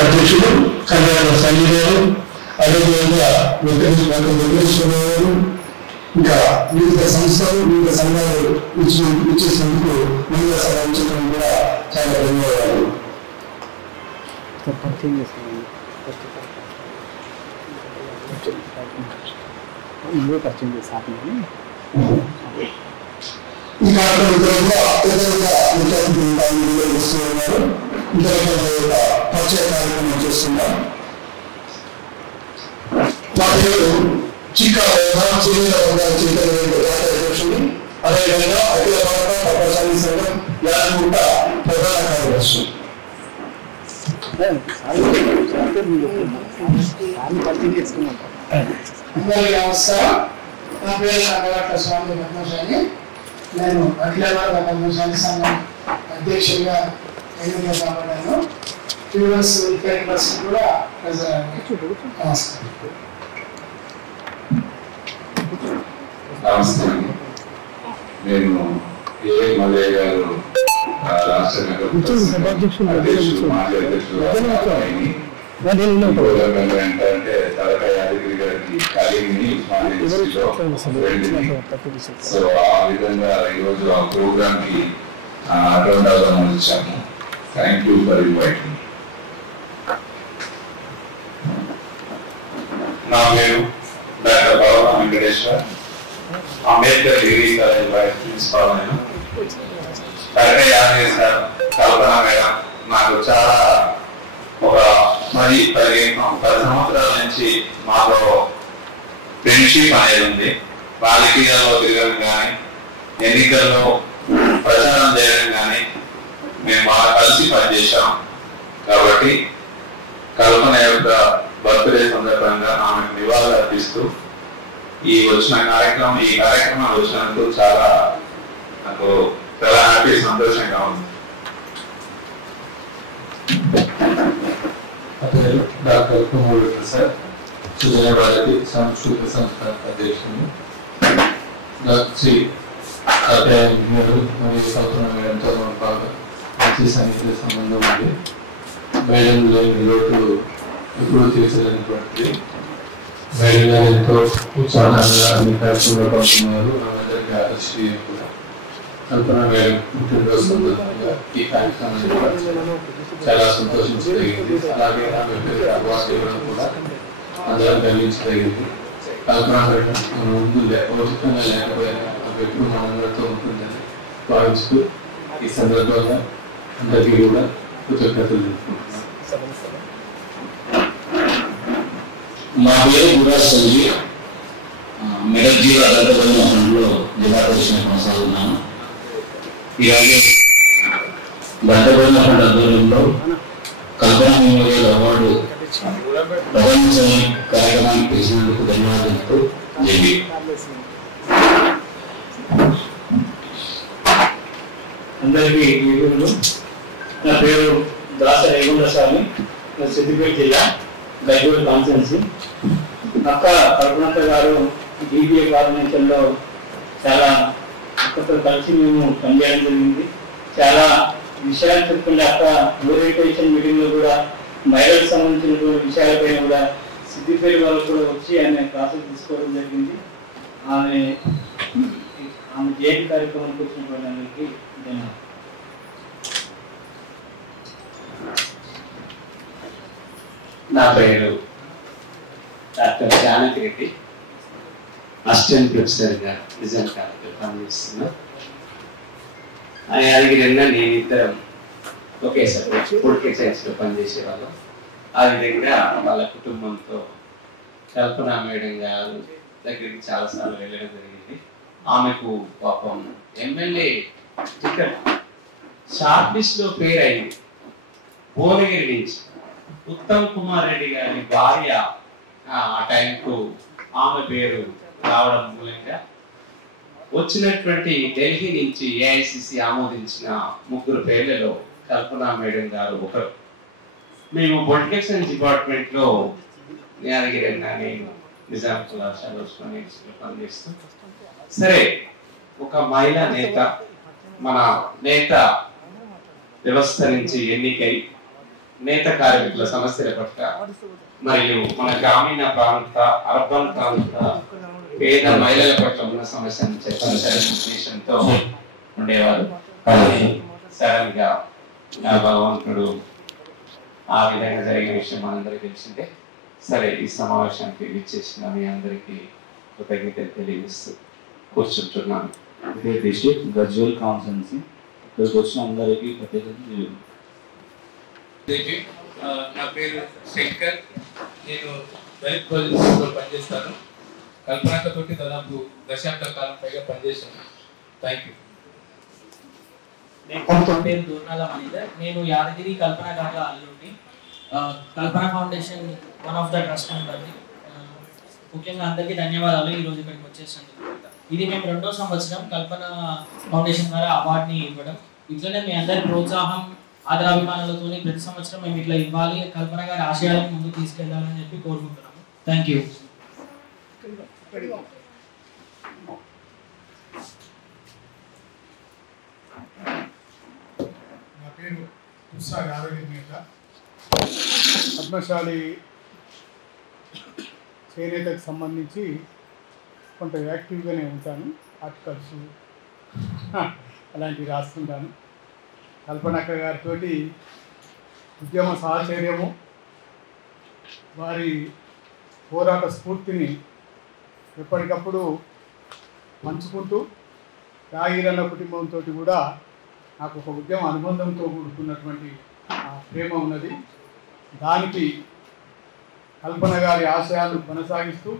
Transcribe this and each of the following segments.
అధ్యక్షుడు కళ్యాణ సంజయ్ గారు, అదేవిధంగా వెంకటేశ్వరరావు, ఇంకా వివిధ సంస్థలు వివిధ సంఘాలు ఇచ్చేసినందుకు ముందుగా సమాచారం కూడా చాలా ధన్యవాదాలు. ఈ కార్యక్రమంలో ఇతరులుగా నిర్వహిస్తున్నారు. ఇతరుల పరిచయ కార్యక్రమం చేస్తున్నారు. మా పేరు చిక్కా అధ్యక్షుడు, అదేవిధంగా అఖిల భారత ప్రపంచాన్ని సంఘం యాదగుంట ప్రధాన కార్యదర్శి. అందరికీ నమస్కారం. నా పేరు సంగవాట్ల స్వామి పద్మశాలి. నేను అఖిల భారత పద్మశాలి సంఘం అధ్యక్షుడిగా ఎన్నిక కాబడ్డాను. యూఎస్ కూడా నమస్కారం. నమస్తే. నేను ఏ మల్లయ్య గారు రాష్ట్ర అధ్యక్షుడు, మాజీ అధ్యక్షుడు అంటే తలక యాదగిరి గారికి కలిగిని సో ఆ విధంగా ఈరోజు ఆ ప్రోగ్రామ్ కి అటెండ్ అవుదామని వచ్చాము. Thank you for inviting. నా పేరు doctor Baba Venkateshwar, Ambedkar degree college vice principal. నేను తలక యాదగిరి సార్, కల్పన మేడం నాకు చాలా ఒక 10 సంవత్సరాల నుంచి మాతో ఫ్రెండ్షిప్ అనేది ఉంది. రాజకీయాల్లో తిరగడం కానీ, ఎన్నికల్లో ప్రచారం చేయడం కానీ మేము బాగా కలిసి పనిచేశాం. కాబట్టి కల్పన యొక్క బర్త్డే సందర్భంగా ఆమెకు నివాళులు అర్పిస్తూ ఈ కార్యక్రమం వచ్చినందుకు నాకు చాలా హ్యాపీ, సంతోషంగా ఉంది. డాక్టర్ కుమార్ ప్రసాద్, సుజన భారతి సాంస్కృతిక సంస్థ అధ్యక్షుడు. శ్రీ ఇంజనీరు మరియు కల్పన మేడంతో మన బాగా మంచి సన్నిహిత సంబంధం ఉంది. మేడం లేని లోటు ఎప్పుడూ తీర్చలేనటువంటిది. మేడం గారు ఎంతో ఉత్సాహంగా అన్ని కార్యక్రమాలు పంపుతున్నారు. మనందరికీ ఆదర్శీయం కూడా. కల్పన మేడం పుట్టినరోజు సందర్భంగా ఈ కార్యక్రమాన్ని చాలా సంతోషించదగింది. అలాగే ఆమె పేరు అవార్డు ఇవ్వడం కూడా అందరం గమనించదగింది. కల్పన మేడం ముందు భౌతికంగా లేకపోయినా ఆమె ఎప్పుడు మనందరితో ఉంటుందని భావిస్తూ ఈ సందర్భంగా అందరికీ కూడా కృతజ్ఞతలు తెలుపుకుంటున్నాను. మా పేరు గురా సంజీవ్, మెదక్ జిల్లా దండపల్లి మండలంలో జిల్లా పరిషత్ కొనసాగుతున్నాను. ఈరోజు దండపల్లి మండల ఆధ్వర్యంలో కల్పన మెమోరియల్ అవార్డు ప్రధాన కార్యక్రమానికి పిలిచినందుకు ధన్యవాదాలు. జేబీ అందరికీ వీరులు. నా పేరు దాస రేగుండ స్వామి, సిద్దిపేట జిల్లా గైగూడ కాన్స్టిట్యున్సీ. అక్క కల్పనక్క గారు డిబిఏ కార్పొరేషన్లో చాలా అక్కతో కలిసి మేము పనిచేయడం జరిగింది. చాలా విషయాలు చెప్తుండే అక్క ఓరియంటేషన్ మీటింగ్లో కూడా మహిళలకు సంబంధించినటువంటి విషయాలపైన కూడా సిద్దిపేట వాళ్ళు కూడా వచ్చి ఆయన క్లాసులు తీసుకోవడం జరిగింది. ఆమె జయంతి కార్యక్రమానికి వచ్చినటువంటి అందరికీ ధన్యవాదాలు. నా పేరు డాక్టర్ జానకి రెడ్డి, అసిస్టెంట్ ప్రొఫెసర్గా రిజల్ట్ కాలేజీలో పనిచేస్తున్నా. యాదగిరిగా నేను ఇద్దరం ఒకేసారి పొలిటికల్ సైన్స్లో పనిచేసేవాళ్ళం. ఆ విధంగా వాళ్ళ కుటుంబంతో కల్పన మేడం గారు దగ్గరికి చాలాసార్లు వెళ్ళడం జరిగింది. ఆమెకు పాపం ఎమ్మెల్యే టికెట్ షార్ట్ లిస్ట్లో పేరు అయింది. భువనగిరి నుంచి ఉత్తమ్ కుమార్ రెడ్డి గారి భార్య ఆ టైంకు ఆమె పేరు రావడం మూలంగా వచ్చినటువంటి ఢిల్లీ నుంచి ఏఐసిసి ఆమోదించిన 3 పేర్లలో కల్పన మేడం గారు ఒకరు. మేము పొలిటికల్ సైన్స్ డిపార్ట్మెంట్లో యాదగిరి నేను నిజాం కళాశాలలో పనిచేస్తూ సరే ఒక మహిళా నేత మన నేత వ్యవస్థ నుంచి ఎన్నికై నేత కార్మికుల సమస్యల పట్ల మరియు మన గ్రామీణ ప్రాంత అర్బన్ ప్రాంత పేద మహిళల పట్ల ఉన్న సమస్యను చెప్పాలని ఉద్దేశంతో ఉండేవారు. కానీ సడన్ గా భగవంతుడు ఆ విధంగా జరిగిన విషయం మనందరికీ తెలిసిందే. సరే, ఈ సమావేశానికి విచ్చేసిన మీ అందరికీ కృతజ్ఞతలు తెలియజేస్తూ కూర్చుంటున్నాను. డిస్ట్రిక్ట్ గజ్వేల్ కాన్స్టిట్యున్సీ ఇక్కడికి వచ్చిన అందరికీ ప్రత్యేకంగా నా పేరు శంకర్. నేను దళిత్ ప్రాజెక్ట్స్లో పనిచేస్తాను. కల్పనతోటి దాదాపు దశాబ్ద కాలం పైగా పనిచేశాను. Thank you. నా పేరు దూర్నాల మనీధర్. నేను యాదగిరి కల్పన గారి అల్లుడిని. Kalpana foundation one of the trust మెంబర్ని. ముఖ్యంగా అందరికీ ధన్యవాదాలు ఈరోజు ఇక్కడికి వచ్చేసినందుకు. ఇది మేము 2వ సంవత్సరం కల్పన ఫౌండేషన్ ద్వారా అవార్డుని ఇవ్వడం. ఇట్లనే మీ అందరి ప్రోత్సాహం ఆదరాభిమానాలతో ప్రతి సంవత్సరం మేము ఇట్లా ఇవ్వాలి, కల్పన గారి ఆశయాలను ముందుకు తీసుకెళ్లాలని చెప్పి కోరుకుంటున్నాము. Thank you. నా పేరు ఉషా యాదగిరి నేత. పద్మశాలి చేనేతకు సంబంధించి కొంత యాక్టివ్గానే ఉంటాను. ఆర్టికల్స్ అలాంటివి రాస్తుంటాను. కల్పనక్క గారితో ఉద్యమ సాహచర్యము, వారి పోరాట స్ఫూర్తిని ఎప్పటికప్పుడు పంచుకుంటూ యాగిరన్న కుటుంబంతో కూడా నాకు ఒక ఉద్యమ అనుబంధంతో కూడుకున్నటువంటి ప్రేమ ఉన్నది. దానికి కల్పన గారి ఆశయాలు కొనసాగిస్తూ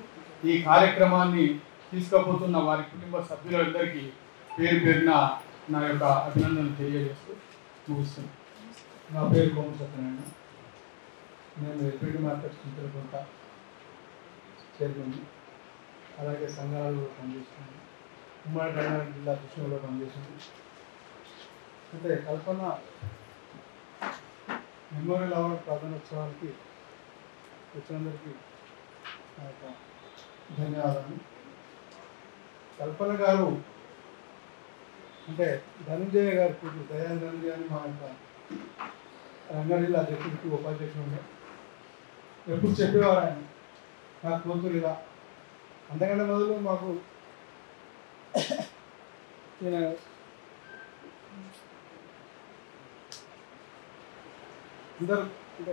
ఈ కార్యక్రమాన్ని తీసుకుపోతున్న వారి కుటుంబ సభ్యులందరికీ పేరు పేరున నా యొక్క అభినందనలు తెలియజేస్తూ ముగిస్తున్నాను. నా పేరు కోమ సత్యనారాయణ. నేను ఎల్పిడి మార్కెట్ చింతలకుంట చైర్మన్, అలాగే సంఘాలలో పనిచేస్తున్నాను. ఉమ్మడి రంగారెడ్డి జిల్లా కృష్ణలో పనిచేసింది. అయితే కల్పన మెమోరియల్ అవార్డు ప్రధానోత్సవానికి వచ్చినందరికీ నా యొక్క ధన్యవాదాలు. కల్పన గారు అంటే ధనంజయ గారి కూతురు దయాన్ ధనంజయ అని మా యొక్క రంగారెడ్డి జిల్లా అధ్యక్షుడికి ఉపాధ్యక్షుడు ఉండే. ఎప్పుడు చెప్పేవారు ఆయన, నా కూతురు ఇలా. అంతకంటే మొదలు మాకు ఈయన అందరు అంటే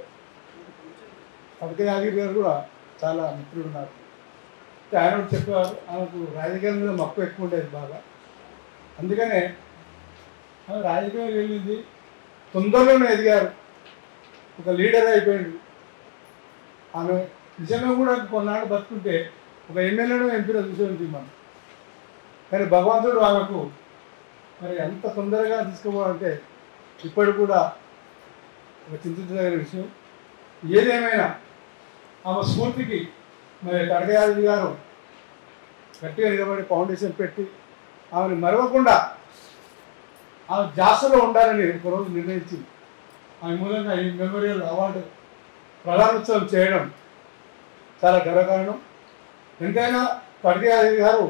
పడక యాదగిరి గారు కూడా చాలా మిత్రుడు నాకు. ఆయన కూడా చెప్పేవారు, ఆమెకు రాజకీయాల మీద మక్కువ ఎక్కువ ఉండేది బాగా. అందుకనే ఆమె రాజకీయం వెళ్ళింది, తొందరలోనే ఎదిగారు, ఒక లీడర్ అయిపోయింది. ఆమె నిజంగా కూడా కొన్నాళ్ళు బతుకుంటే ఒక ఎమ్మెల్యేనో ఎంపీలో చూసేది మనం. కానీ భగవంతుడు ఆమెకు మరి అంత తొందరగా తీసుకుపోవాలంటే ఇప్పటికి కూడా ఒక చింతించదగిన విషయం. ఏదేమైనా ఆమె స్ఫూర్తికి మరి కడగయాది గారు గట్టిగా నిలబడి ఫౌండేషన్ పెట్టి ఆమెను మరవకుండా ఆమె జాసలో ఉండాలని ఒకరోజు నిర్ణయించి ఆమె మూలంగా ఈ మెమోరియల్ అవార్డు ప్రధానోత్సవం చేయడం చాలా గర్వకారణం. ఎంతైనా కడగయాది గారు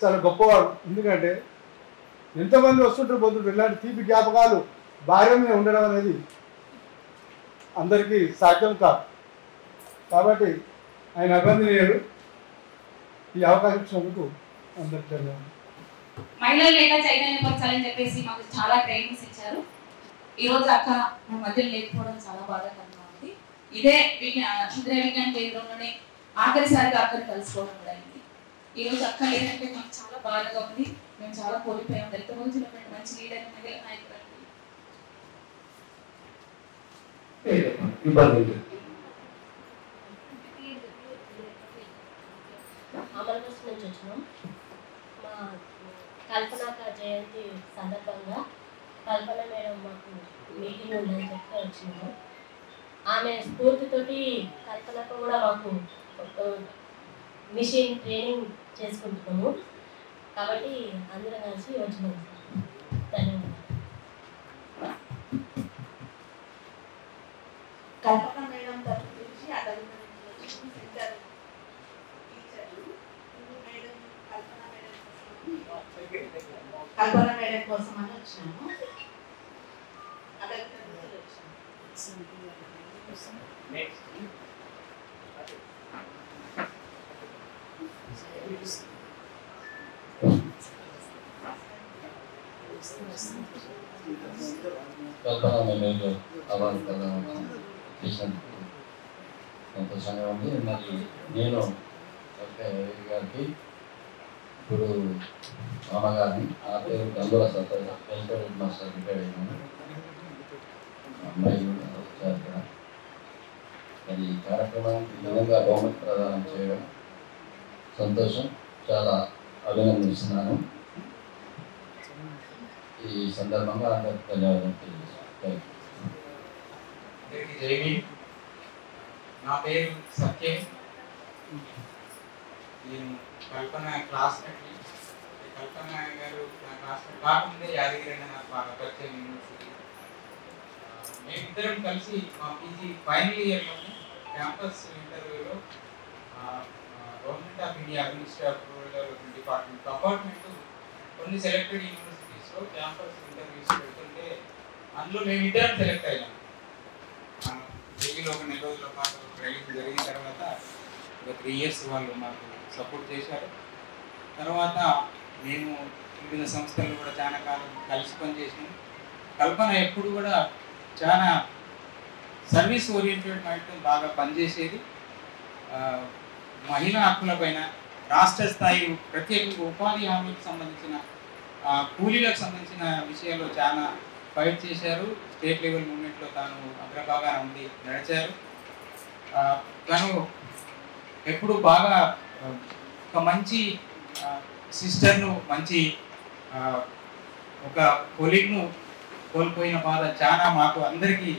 చాలా గొప్పవాడు. ఎందుకంటే ఎంతమంది వస్తుంటారు పోతుంటారు, ఇలాంటి తీపి జ్ఞాపకాలు భార్య మీద ఉండడం అనేది అందరికీ సాధ్యం కాదు. కాబట్టి ఆయన అభినందనీయుడు. ఈ అవకాశం ఇచ్చినందుకు అందరికీ ధన్యవాదాలు. మహిళలు లేక చైతన్యపరచాలని చెప్పేసి మాకు చాలా ట్రైనింగ్స్ ఇచ్చారు. ఈరోజు అక్క మా మధ్యలో లేకపోవడం చాలా బాధాకరంగా ఉంది. ఇదే ఇంద్రియ విజ్ఞాన కేంద్రంలోనే ఆఖరిసారిగా అక్కని కలుసుకోవడం కూడా అయింది. ఈరోజు అక్క లేదంటే మాకు చాలా బాధగా ఉంది. మేము చాలా కోల్పోయాం. దళిత రోజులు మంచి లీడర్, మహిళా నాయకులు. అమర్వస్ నుంచి వచ్చినాం. మా కల్పన జయంతి సందర్భంగా కల్పన మేడం మాకు మీటింగ్ ఉందని చెప్పి వచ్చినాము. ఆమె స్ఫూర్తితోటి కల్పనకు కూడా మాకు మిషన్ ట్రైనింగ్ చేసుకుంటున్నాము. కాబట్టి అందరం కలిసి వచ్చినాము. ధన్యవాదాలు. కల్పన మేడం తరఫు నుంచి కల్పన మేడం కోసం అని వచ్చినాము. కల్పన మెమోరియల్ అవార్డు ప్రదానం చేసినందుకు సంతోషంగా ఉంది. మరి నేను గారికి ఇప్పుడు మామగారిని ఆ పేరు గంగుల వెంకటరెడ్డి మాస్టర్ రిటైర్ అయినాను. అమ్మాయి కూడా వచ్చారు ఇక్కడ. మరి ఈ కార్యక్రమానికి ఈ విధంగా బహుమతి ప్రదానం చేయడం సంతోషం, చాలా అభినందిస్తున్నాను. ఈ సందర్భంగా అందరికీ ధన్యవాదాలు తెలియజేస్తాను. జై భీమ్. నా పేరు సత్యం. నేను కల్పన క్లాస్మేట్. కల్పన గారు నా క్లాస్మేట్ కాకముందే యాదగిరి నాకు బాగా పరిచయం యూనివర్సిటీ. మేమిద్దరం కలిసి మా పీజీ ఫైనల్ ఇయర్లో క్యాంపస్ ఇంటర్వ్యూలో government of India administrative department apartment కొన్ని సెలెక్టెడ్ యూనివర్సిటీస్లో క్యాంపస్ ఇంటర్వ్యూస్ పెడుతుంటే అందులో మేమిద్దరం సెలెక్ట్ అయ్యాం. ఢిల్లీలో ఒక 4 రోజుల పాటు ట్రైనింగ్ జరిగిన తర్వాత ఒక 3 years వాళ్ళు మాకు సపోర్ట్ చేశారు. తర్వాత మేము వివిధ సంస్థలు కూడా చాలా కాలం కలిసి పనిచేసినాం. కల్పన ఎప్పుడు కూడా చాలా సర్వీస్ ఓరియంటెడ్ మైండ్ బాగా పనిచేసేది. మహిళా హక్కులపైన రాష్ట్ర స్థాయి ప్రత్యేకంగా ఉపాధి హామీకి సంబంధించిన కూలీలకు సంబంధించిన విషయాల్లో చాలా ఫైట్ చేశారు. స్టేట్ లెవెల్ మూవ్మెంట్లో తాను అగ్రభాగాన ఉండి నడిచారు. తను ఎప్పుడు బాగా ఒక మంచి సిస్టర్ను, మంచి ఒక కొలీగ్ను కోల్పోయిన బాధ చాలా మాకు అందరికీ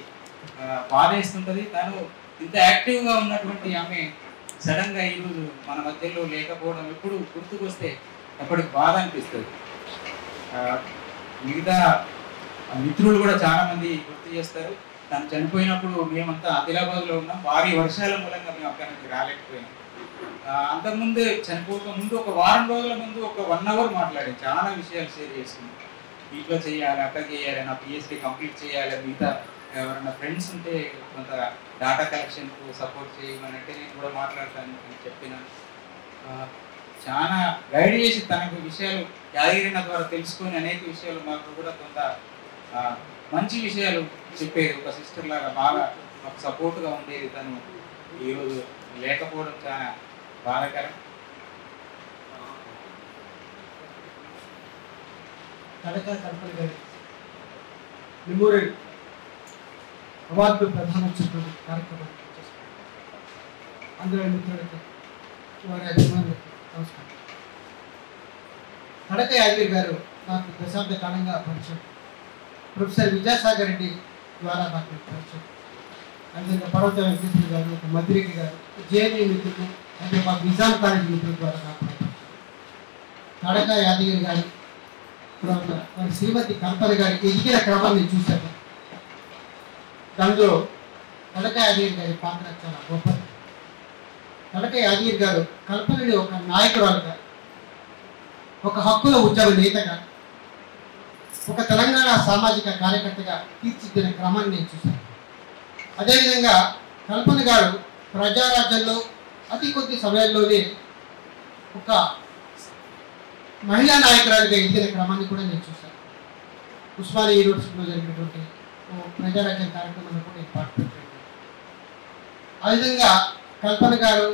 బాధ ఇస్తుంటుంది. తను ఇంత యాక్టివ్గా ఉన్నటువంటి ఆమె సడన్గా ఈరోజు మన మధ్యలో లేకపోవడం ఎప్పుడు గుర్తుకొస్తే ఎప్పటికి బాధ అనిపిస్తుంది. మిగతా మిత్రులు కూడా చాలా మంది గుర్తు చేస్తారు. తను చనిపోయినప్పుడు మేమంతా ఆదిలాబాద్లో ఉన్నాం. భారీ వర్షాల మూలంగా మేము అక్కడి నుంచి రాలేకపోయినాం. అంతకుముందు చనిపోక ముందు ఒక వారం రోజుల ముందు ఒక 1 hour మాట్లాడి చాలా విషయాలు షేర్ చేసుకున్నాం. ఇంట్లో చేయాలి, అక్కడ చేయాలి, నా పిహెచ్డి కంప్లీట్ చేయాలి, మిగతా ఎవరైనా ఫ్రెండ్స్ ఉంటే కొంత డాటా కలెక్షన్కు సపోర్ట్ చేయమనంటే నేను కూడా మాట్లాడతాను చెప్పిన. చాలా గైడ్ చేసి తనకు విషయాలు యాదగిరిన ద్వారా తెలుసుకొని అనేక విషయాలు మాకు కూడా కొంత మంచి విషయాలు చెప్పేది. ఒక సిస్టర్ లాగా బాగా మాకు సపోర్ట్గా ఉండేది. తను ఈరోజు లేకపోవడం చాలా బాధాకరం. కడక కల్పన గారి మెమోరియల్ అవార్డు ప్రధానోత్సవ కార్యక్రమం అందరూ మిత్రులకి, వారి అభిమానులకి నమస్కారం. కడక యాదగిరి గారు నాకు దశాబ్ద కాలంగా పరిచయం. ప్రొఫెసర్ విద్యాసాగర్ రెడ్డి ద్వారా నాకు పరిచయం. అదేవిధంగా పర్వత వెంకటేశ్వర గారు, మధురెడ్డి గారు, జేఎన్యూ మిత్రులు, అంటే మా నిజాం కాలేజీ మిత్రుల ద్వారా నాకు పరిచయం. కడక యాదగిరి గారు వారి శ్రీమతి కల్పన గారి ఎదిగిన క్రమాన్ని చూశాను. దానిలో కడక యాదగిరి గారి పాత్ర చాలా గొప్పది. కడక యాదగిరి గారు కల్పనని ఒక నాయకురాలుగా, ఒక హక్కుల ఉద్యమ నేతగా, ఒక తెలంగాణ సామాజిక కార్యకర్తగా తీర్చిదిద్దిన క్రమాన్ని నేను చూశాను. అదేవిధంగా కల్పన గారు ప్రజారాజ్యంలో అతి కొద్ది సమయాల్లోనే ఒక మహిళా నాయకురాలుగా ఎదిగిన క్రమాన్ని కూడా నేను చూశాను. ఉస్మానియా యూనివర్సిటీలో జరిగినటువంటి ప్రజారాజ్యం కార్యక్రమంలో కూడా నేను పార్టిసిపేట్ చేశాను. ఆ విధంగా కల్పన గారు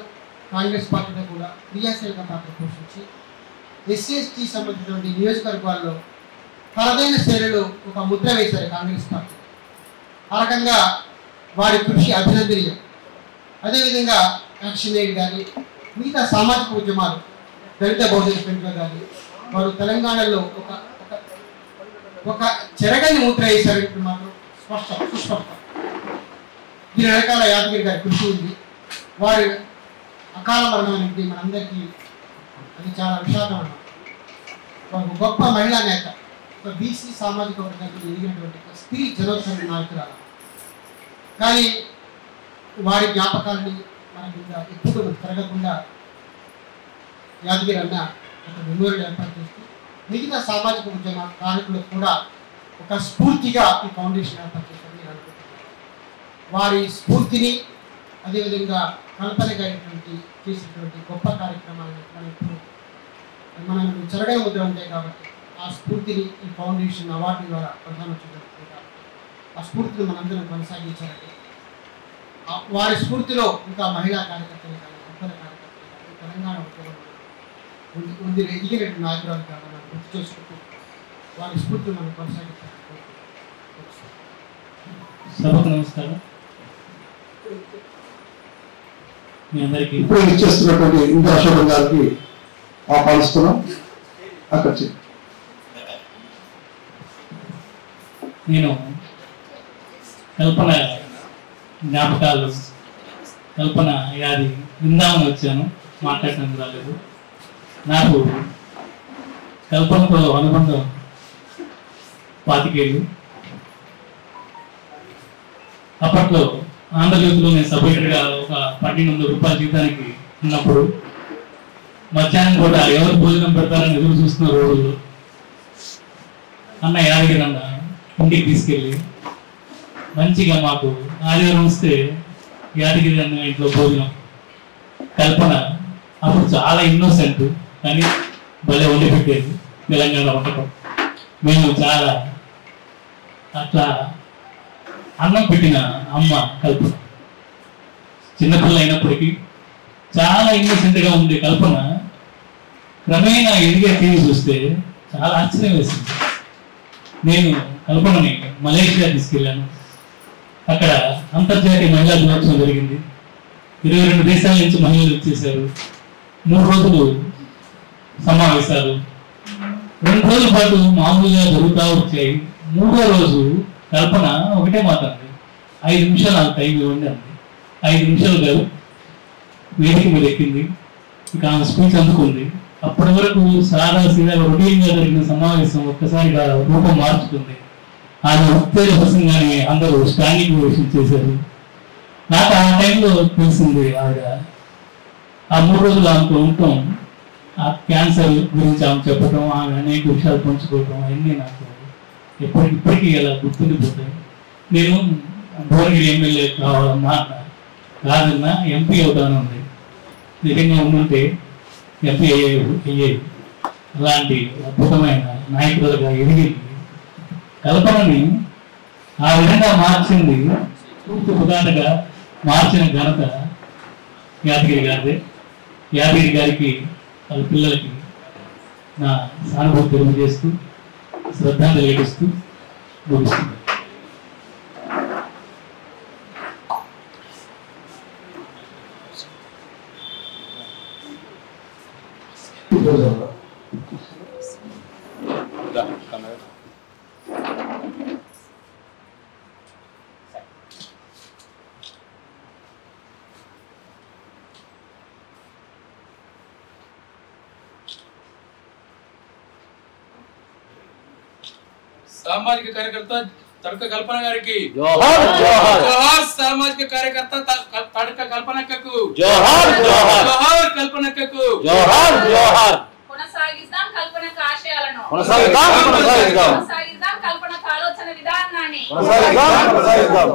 కాంగ్రెస్ పార్టీలో కూడా క్రియాశీలక పాత్ర పోషించి ఎస్సీ/ఎస్టీ సంబంధించినటువంటి నియోజకవర్గాల్లో తనదైన శైలిలో ఒక ముద్ర వేశారు కాంగ్రెస్ పార్టీ. ఆ రకంగా వారి కృషి అభినందనీయం. అదేవిధంగా యాక్షన్ ఎయిడ్ కానీ, మిగతా సామాజిక ఉద్యమాలు, దళిత బహుజన ఫ్రంట్లో కానీ వారు తెలంగాణలో ఒక చెరగని ముద్ర వేశారంటే మాత్రం సుస్పష్టం. దీని వెనకాల యాదగిరి గారి కృషి ఉంది. వారి అకాల మరణం అనేది మనందరికీ అది చాలా విషాదం. ఒక గొప్ప మహిళా నేత, ఒక బీసీ సామాజిక వర్గానికి ఎదిగినటువంటి ఒక స్త్రీ జనోత్సవ నాయకురాలు. కానీ వారి జ్ఞాపకాలని మనకి ఇంకా ఎప్పుడు తిరగకుండా యాదగిరి అన్న ఒక మెమోరియల్ ఏర్పాటు చేస్తూ మిగతా సామాజిక ఉద్యమ కార్మికులకు కూడా ఒక స్ఫూర్తిగా ఈ ఫౌండేషన్ ఏర్పాటు చేస్తారని నేను అనుకుంటున్నాను. వారి స్ఫూర్తిని, అదేవిధంగా కల్పన గారి చేసినటువంటి గొప్ప కార్యక్రమాలను మనం చెరగని ముద్ర ఉంటాయి కాబట్టి ఆ స్ఫూర్తిని ఈ ఫౌండేషన్ అవార్డు ద్వారా ప్రధానం జరుగుతుంది కాబట్టి ఆ స్ఫూర్తిని మనందరం కొనసాగించాలంటే వారి స్ఫూర్తిలో ఇంకా మహిళా కార్యకర్తలు కానీ గొప్పల కార్యకర్తలు కానీ తెలంగాణ ఉద్యమంలో ఎదిగినటువంటి నాయకురాలు కానీ మనం గుర్తు చేసుకుంటూ వారి స్ఫూర్తిని మనం కొనసాగించాలి. సభకు నమస్కారం. మీ అందరికీ ఇప్పుడు ఇచ్చేస్తున్నటువంటి ఇంత అశోకం గారికి ఆహ్వానిస్తున్నాం. అక్కడ నేను కల్పన జ్ఞాపకాలు కల్పన యాది బృందావనం వచ్చాను, మాట్లాడటానికి రాలేదు. నాకు కల్పనతో అనుబంధం 25 ఏళ్ళు. అప్పట్లో ఆంధ్రజ్యోతిలో నేను సపరేట్గా ఒక 1200 రూపాయల జీతానికి ఉన్నప్పుడు మధ్యాహ్నం కూడా ఎవరు భోజనం పెడతారని ఎదురు చూస్తున్న రోజుల్లో అన్న యాదగిరి అన్న ఇంటికి తీసుకెళ్ళి మంచిగా మాకు ఆదివారం వస్తే యాదగిరి అన్న ఇంట్లో భోజనం. కల్పన అప్పుడు చాలా ఇన్నోసెంట్ కానీ భలే వండి పెట్టేది తెలంగాణ వంటకం. మేము చాలా అట్లా అన్నం పెట్టిన అమ్మ కల్పన. చిన్నపిల్ల అయినప్పటికీ చాలా ఇన్నోసెంట్గా ఉండే కల్పన క్రమేణా ఎదిగే తీరు చూస్తే చాలా ఆశ్చర్యం వేసింది. నేను కల్పనని మలేషియా తీసుకెళ్ళాను. అక్కడ అంతర్జాతీయ మహిళా దినోత్సవం జరిగింది. 22 దేశాల నుంచి మహిళలు వచ్చేసారు. 3 రోజులు సమావేశాలు, 2 రోజుల పాటు మామూలుగా జరుగుతూ వచ్చాయి. 3వ రోజు కల్పన ఒకటే మాట్లాడింది, 5 నిమిషాలు నాకు టైం ఇవ్వండి అంది. 5 నిమిషాలు కాదు, వేదిక మీద ఎక్కింది. ఇక ఆమె స్పీచ్ అందుకుంది. అప్పటి వరకు సాదా సీదా రొటీన్గా జరిగిన సమావేశం ఒక్కసారిగా రూపం మార్చుకుంది. ఆమె ఉత్తేజ ప్రసంగాన్ని అందరూ స్టాండింగ్ ఓవేషన్ చేశారు. నాకు ఆ టైంలో తెలిసింది ఆవిడ ఆ 3 రోజులు ఆమెతో ఉండటం, ఆ క్యాన్సర్ గురించి ఆమె చెప్పడం, ఆమె అనేక విషయాలు పంచుకోవటం అవన్నీ నాకు ఇప్పటికీ ఇలా గుర్తుండిపోతాయి. నేను భువనగిరి ఎమ్మెల్యే కావాలన్నా కాదన్నా ఎంపీ అవుతాను ఉంది. నిజంగా ఉండుంటే ఎంపీ అయ్యేది. అలాంటి అద్భుతమైన నాయకులుగా ఎదిగి కల్పనని ఆ విధంగా మార్చింది, పూర్తి ఉదాహరణగా మార్చిన ఘనత యాదగిరి గారిదే. యాదగిరి గారికి వాళ్ళ పిల్లలకి నా సానుభూతి తెలియజేస్తూ శ్రద్ధాంజలి ఘటిస్తూ ముగిస్తుంది. సామాజిక కార్యకర్త తడక కల్పన గారికి జోహార్ జోహార్. జోహార్. సామాజిక కార్యకర్త తడక కల్పనక్కకు జోహార్ జోహార్. జోహార్ కల్పనక్కకు జోహార్ జోహార్. కొనసాగిద్దాం కల్పనక ఆశయాలను, కొనసాగిద్దాం కొనసాగిద్దాం. కొనసాగిద్దాం కల్పనక ఆలోచన విధానాన్ని, కొనసాగిద్దాం కొనసాగిద్దాం.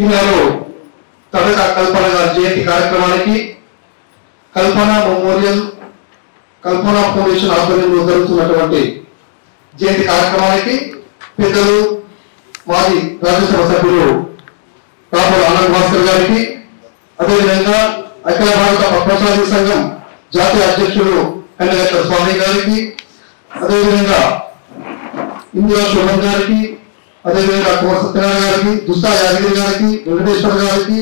ఈనాడు తడక కల్పన గారి జయంతి కార్యక్రమానికి కల్పన మెమోరియల్ కల్పన ఫౌండేషన్ ఆధ్వర్యంలో జరుగుతున్నటువంటి జయంతి కార్యక్రమానికి పెద్దలు మాజీ రాజ్యసభ సభ్యులు రాపూర్ ఆనంద్ భాస్కర్ గారికి, అదేవిధంగా అఖిల భారత పద్మశాలి సంఘం జాతీయ అధ్యక్షుడు కన్నగట్ల స్వామి గారికి, అదేవిధంగా ఇందిరా శోభన్ గారికి, అదేవిధంగా కుమార్ సత్యనారాయణ గారికి, దుస్తా యాదగిరి గారికి, వెంకటేశ్వర గారికి,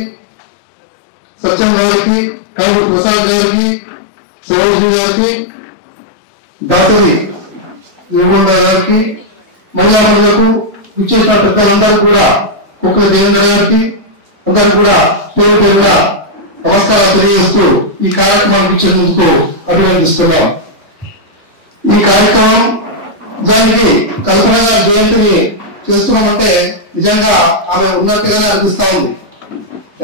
సత్యం గారికి, కామూరు ప్రసాద్ గారికి, సరోజిని గారికి, దాసరి దేవేంద్ర గారికి, మహిళా మహిళలకు ఇచ్చేసిన పెద్దలందరూ కూడా కుక్కల దేవేంద్ర గారికి అందరూ కూడా పేరు పేరుగా నమస్కారాలు తెలియజేస్తూ ఈ కార్యక్రమానికి ఇచ్చేందుకు అభినందిస్తున్నాం. ఈ కార్యక్రమం నిజానికి కల్పన గారి జయంతిని చేస్తున్నామంటే నిజంగా ఆమె ఉన్నట్టుగానే అనిపిస్తా ఉంది.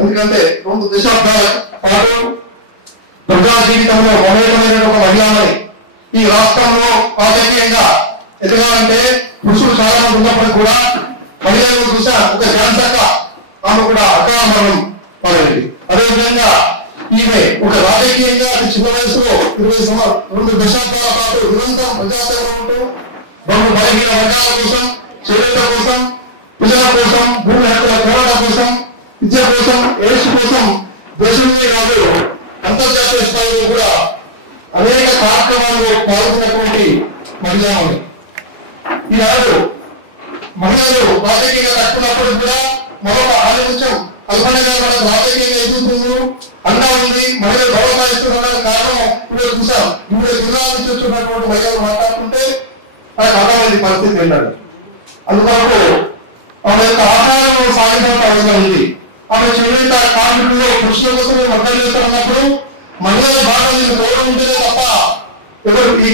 ఎందుకంటే 2 దశాబ్దాల పాటు ప్రజా జీవితంలో మౌలికమైన ఒక మహిళని ఈ రాష్ట్రంలో రాజకీయంగా ఎదగాలంటే పురుషులు చాలా మంది ఉన్నప్పటికీ కూడా మహిళలను చూసా ఒక ఝాన్సక్క ఆమె కూడా అకామరణం పాలైంది. అదేవిధంగా ఈమె ఒక రాజకీయంగా అతి చిన్న వయసులో 2 దశాబ్దాల పాటు నిరంతరం ప్రజాసేవలో ఉంటూ బహు బలహీన వర్గాల కోసం, చేనేత కోసం, ప్రజల కోసం, భూమి హక్కుల పోరాటం కోసం, విద్య కోసం, ఎయిడ్స్ కోసం దేశంలో కాదు అంతర్జాతీయ స్థాయిలో కూడా అనేక కార్యక్రమాల్లో పాల్గొన్నటువంటి మహిళలు. ఈనాడు మహిళలు రాజకీయంగా తక్కున్నప్పుడు కూడా మరొక ఆలోచన కల్పన గారు రాజకీయంగా ఎదుగుతున్నారు అన్నా ఉంది. మహిళలు గౌరవిస్తున్నారు కారణం ఇప్పుడు చూసాం. ఇప్పుడు జిల్లాల నుంచి వచ్చినటువంటి మహిళలు మాట్లాడుతుంటే నాకు అర్థమైంది పరిస్థితి ఏంటంటే అందువరకు ఆమె యొక్క ఆహారం సాగించాల్సిన అవసరం ఉంది. ఆమె చేనేత కార్మికుల్లో పురుషుల కోసమే వర్గం చేస్తున్నప్పుడు మహిళల భాగం గౌరవం ఉంటేనే తప్ప ఎవరు ఈ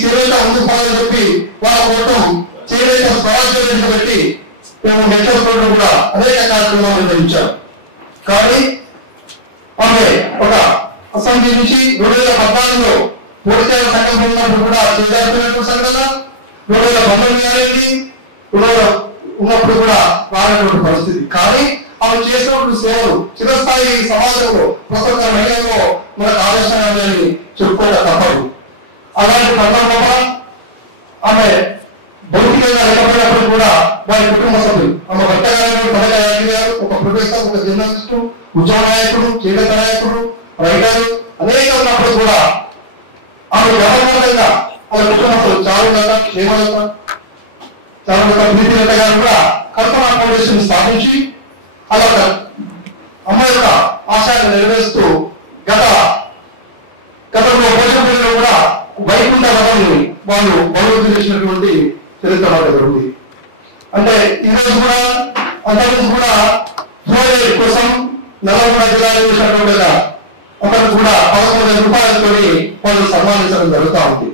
చేనేత ముందుకు పోవాలని చెప్పి వాళ్ళ కోసం చేనేత స్వరాజ్యం పెట్టి మేము నెట్వర్క్ కూడా అనేక కార్యక్రమాలు నిర్వహించాం. కానీ ఆమె ఒక అసెంబ్లీ నుంచి 2014లో పూర్తిగా సంఘం ఉన్నప్పుడు కూడా చేయాల్సినటువంటి సంఘటన 2019 ఉన్నప్పుడు కూడా రానటువంటి పరిస్థితి. కానీ ఆమె చేసినటువంటి సేవలు చిరస్థాయి సమాజంలో ప్రతి ఒక్క మహిళల్లో మనకు ఆదర్శనాన్ని చెప్పుకోవడం తప్పదు. అలాంటి సందర్భంగా ఆమె భౌతికంగా లేకపోయినప్పుడు కూడా వారి కుటుంబ సభ్యులు ఆమె భర్త గారు ఒక ప్రొఫెసర్, ఒక జర్నలిస్టు, ఉద్యమ నాయకుడు, చేనేత నాయకుడు, రైటర్ అనేక ఉన్నప్పుడు కూడా ఆమె వ్యవహారంగా ఆమె కుటుంబ సభ్యులు చారులత, క్షేమలత, చారులత, ప్రీతిలత గారు కూడా కల్పన ఫౌండేషన్ స్థాపించి అలా అమ్మ యొక్క ఆశయాన్ని నెరవేరుస్తూ గతంలో భోజనంలో కూడా వైకుంఠ రథాన్ని వాళ్ళు బలోపేతం చేసినటువంటి చరిత్ర దగ్గర ఉంది. అంటే ఈరోజు కూడా అంతకుముందు కూడా ఫ్లోరైడ్ కోసం నల్లగొండ జిల్లాలో చేసినటువంటి అతను కూడా 11,000 రూపాయలతో వాళ్ళు సన్మానించడం జరుగుతూ ఉంది.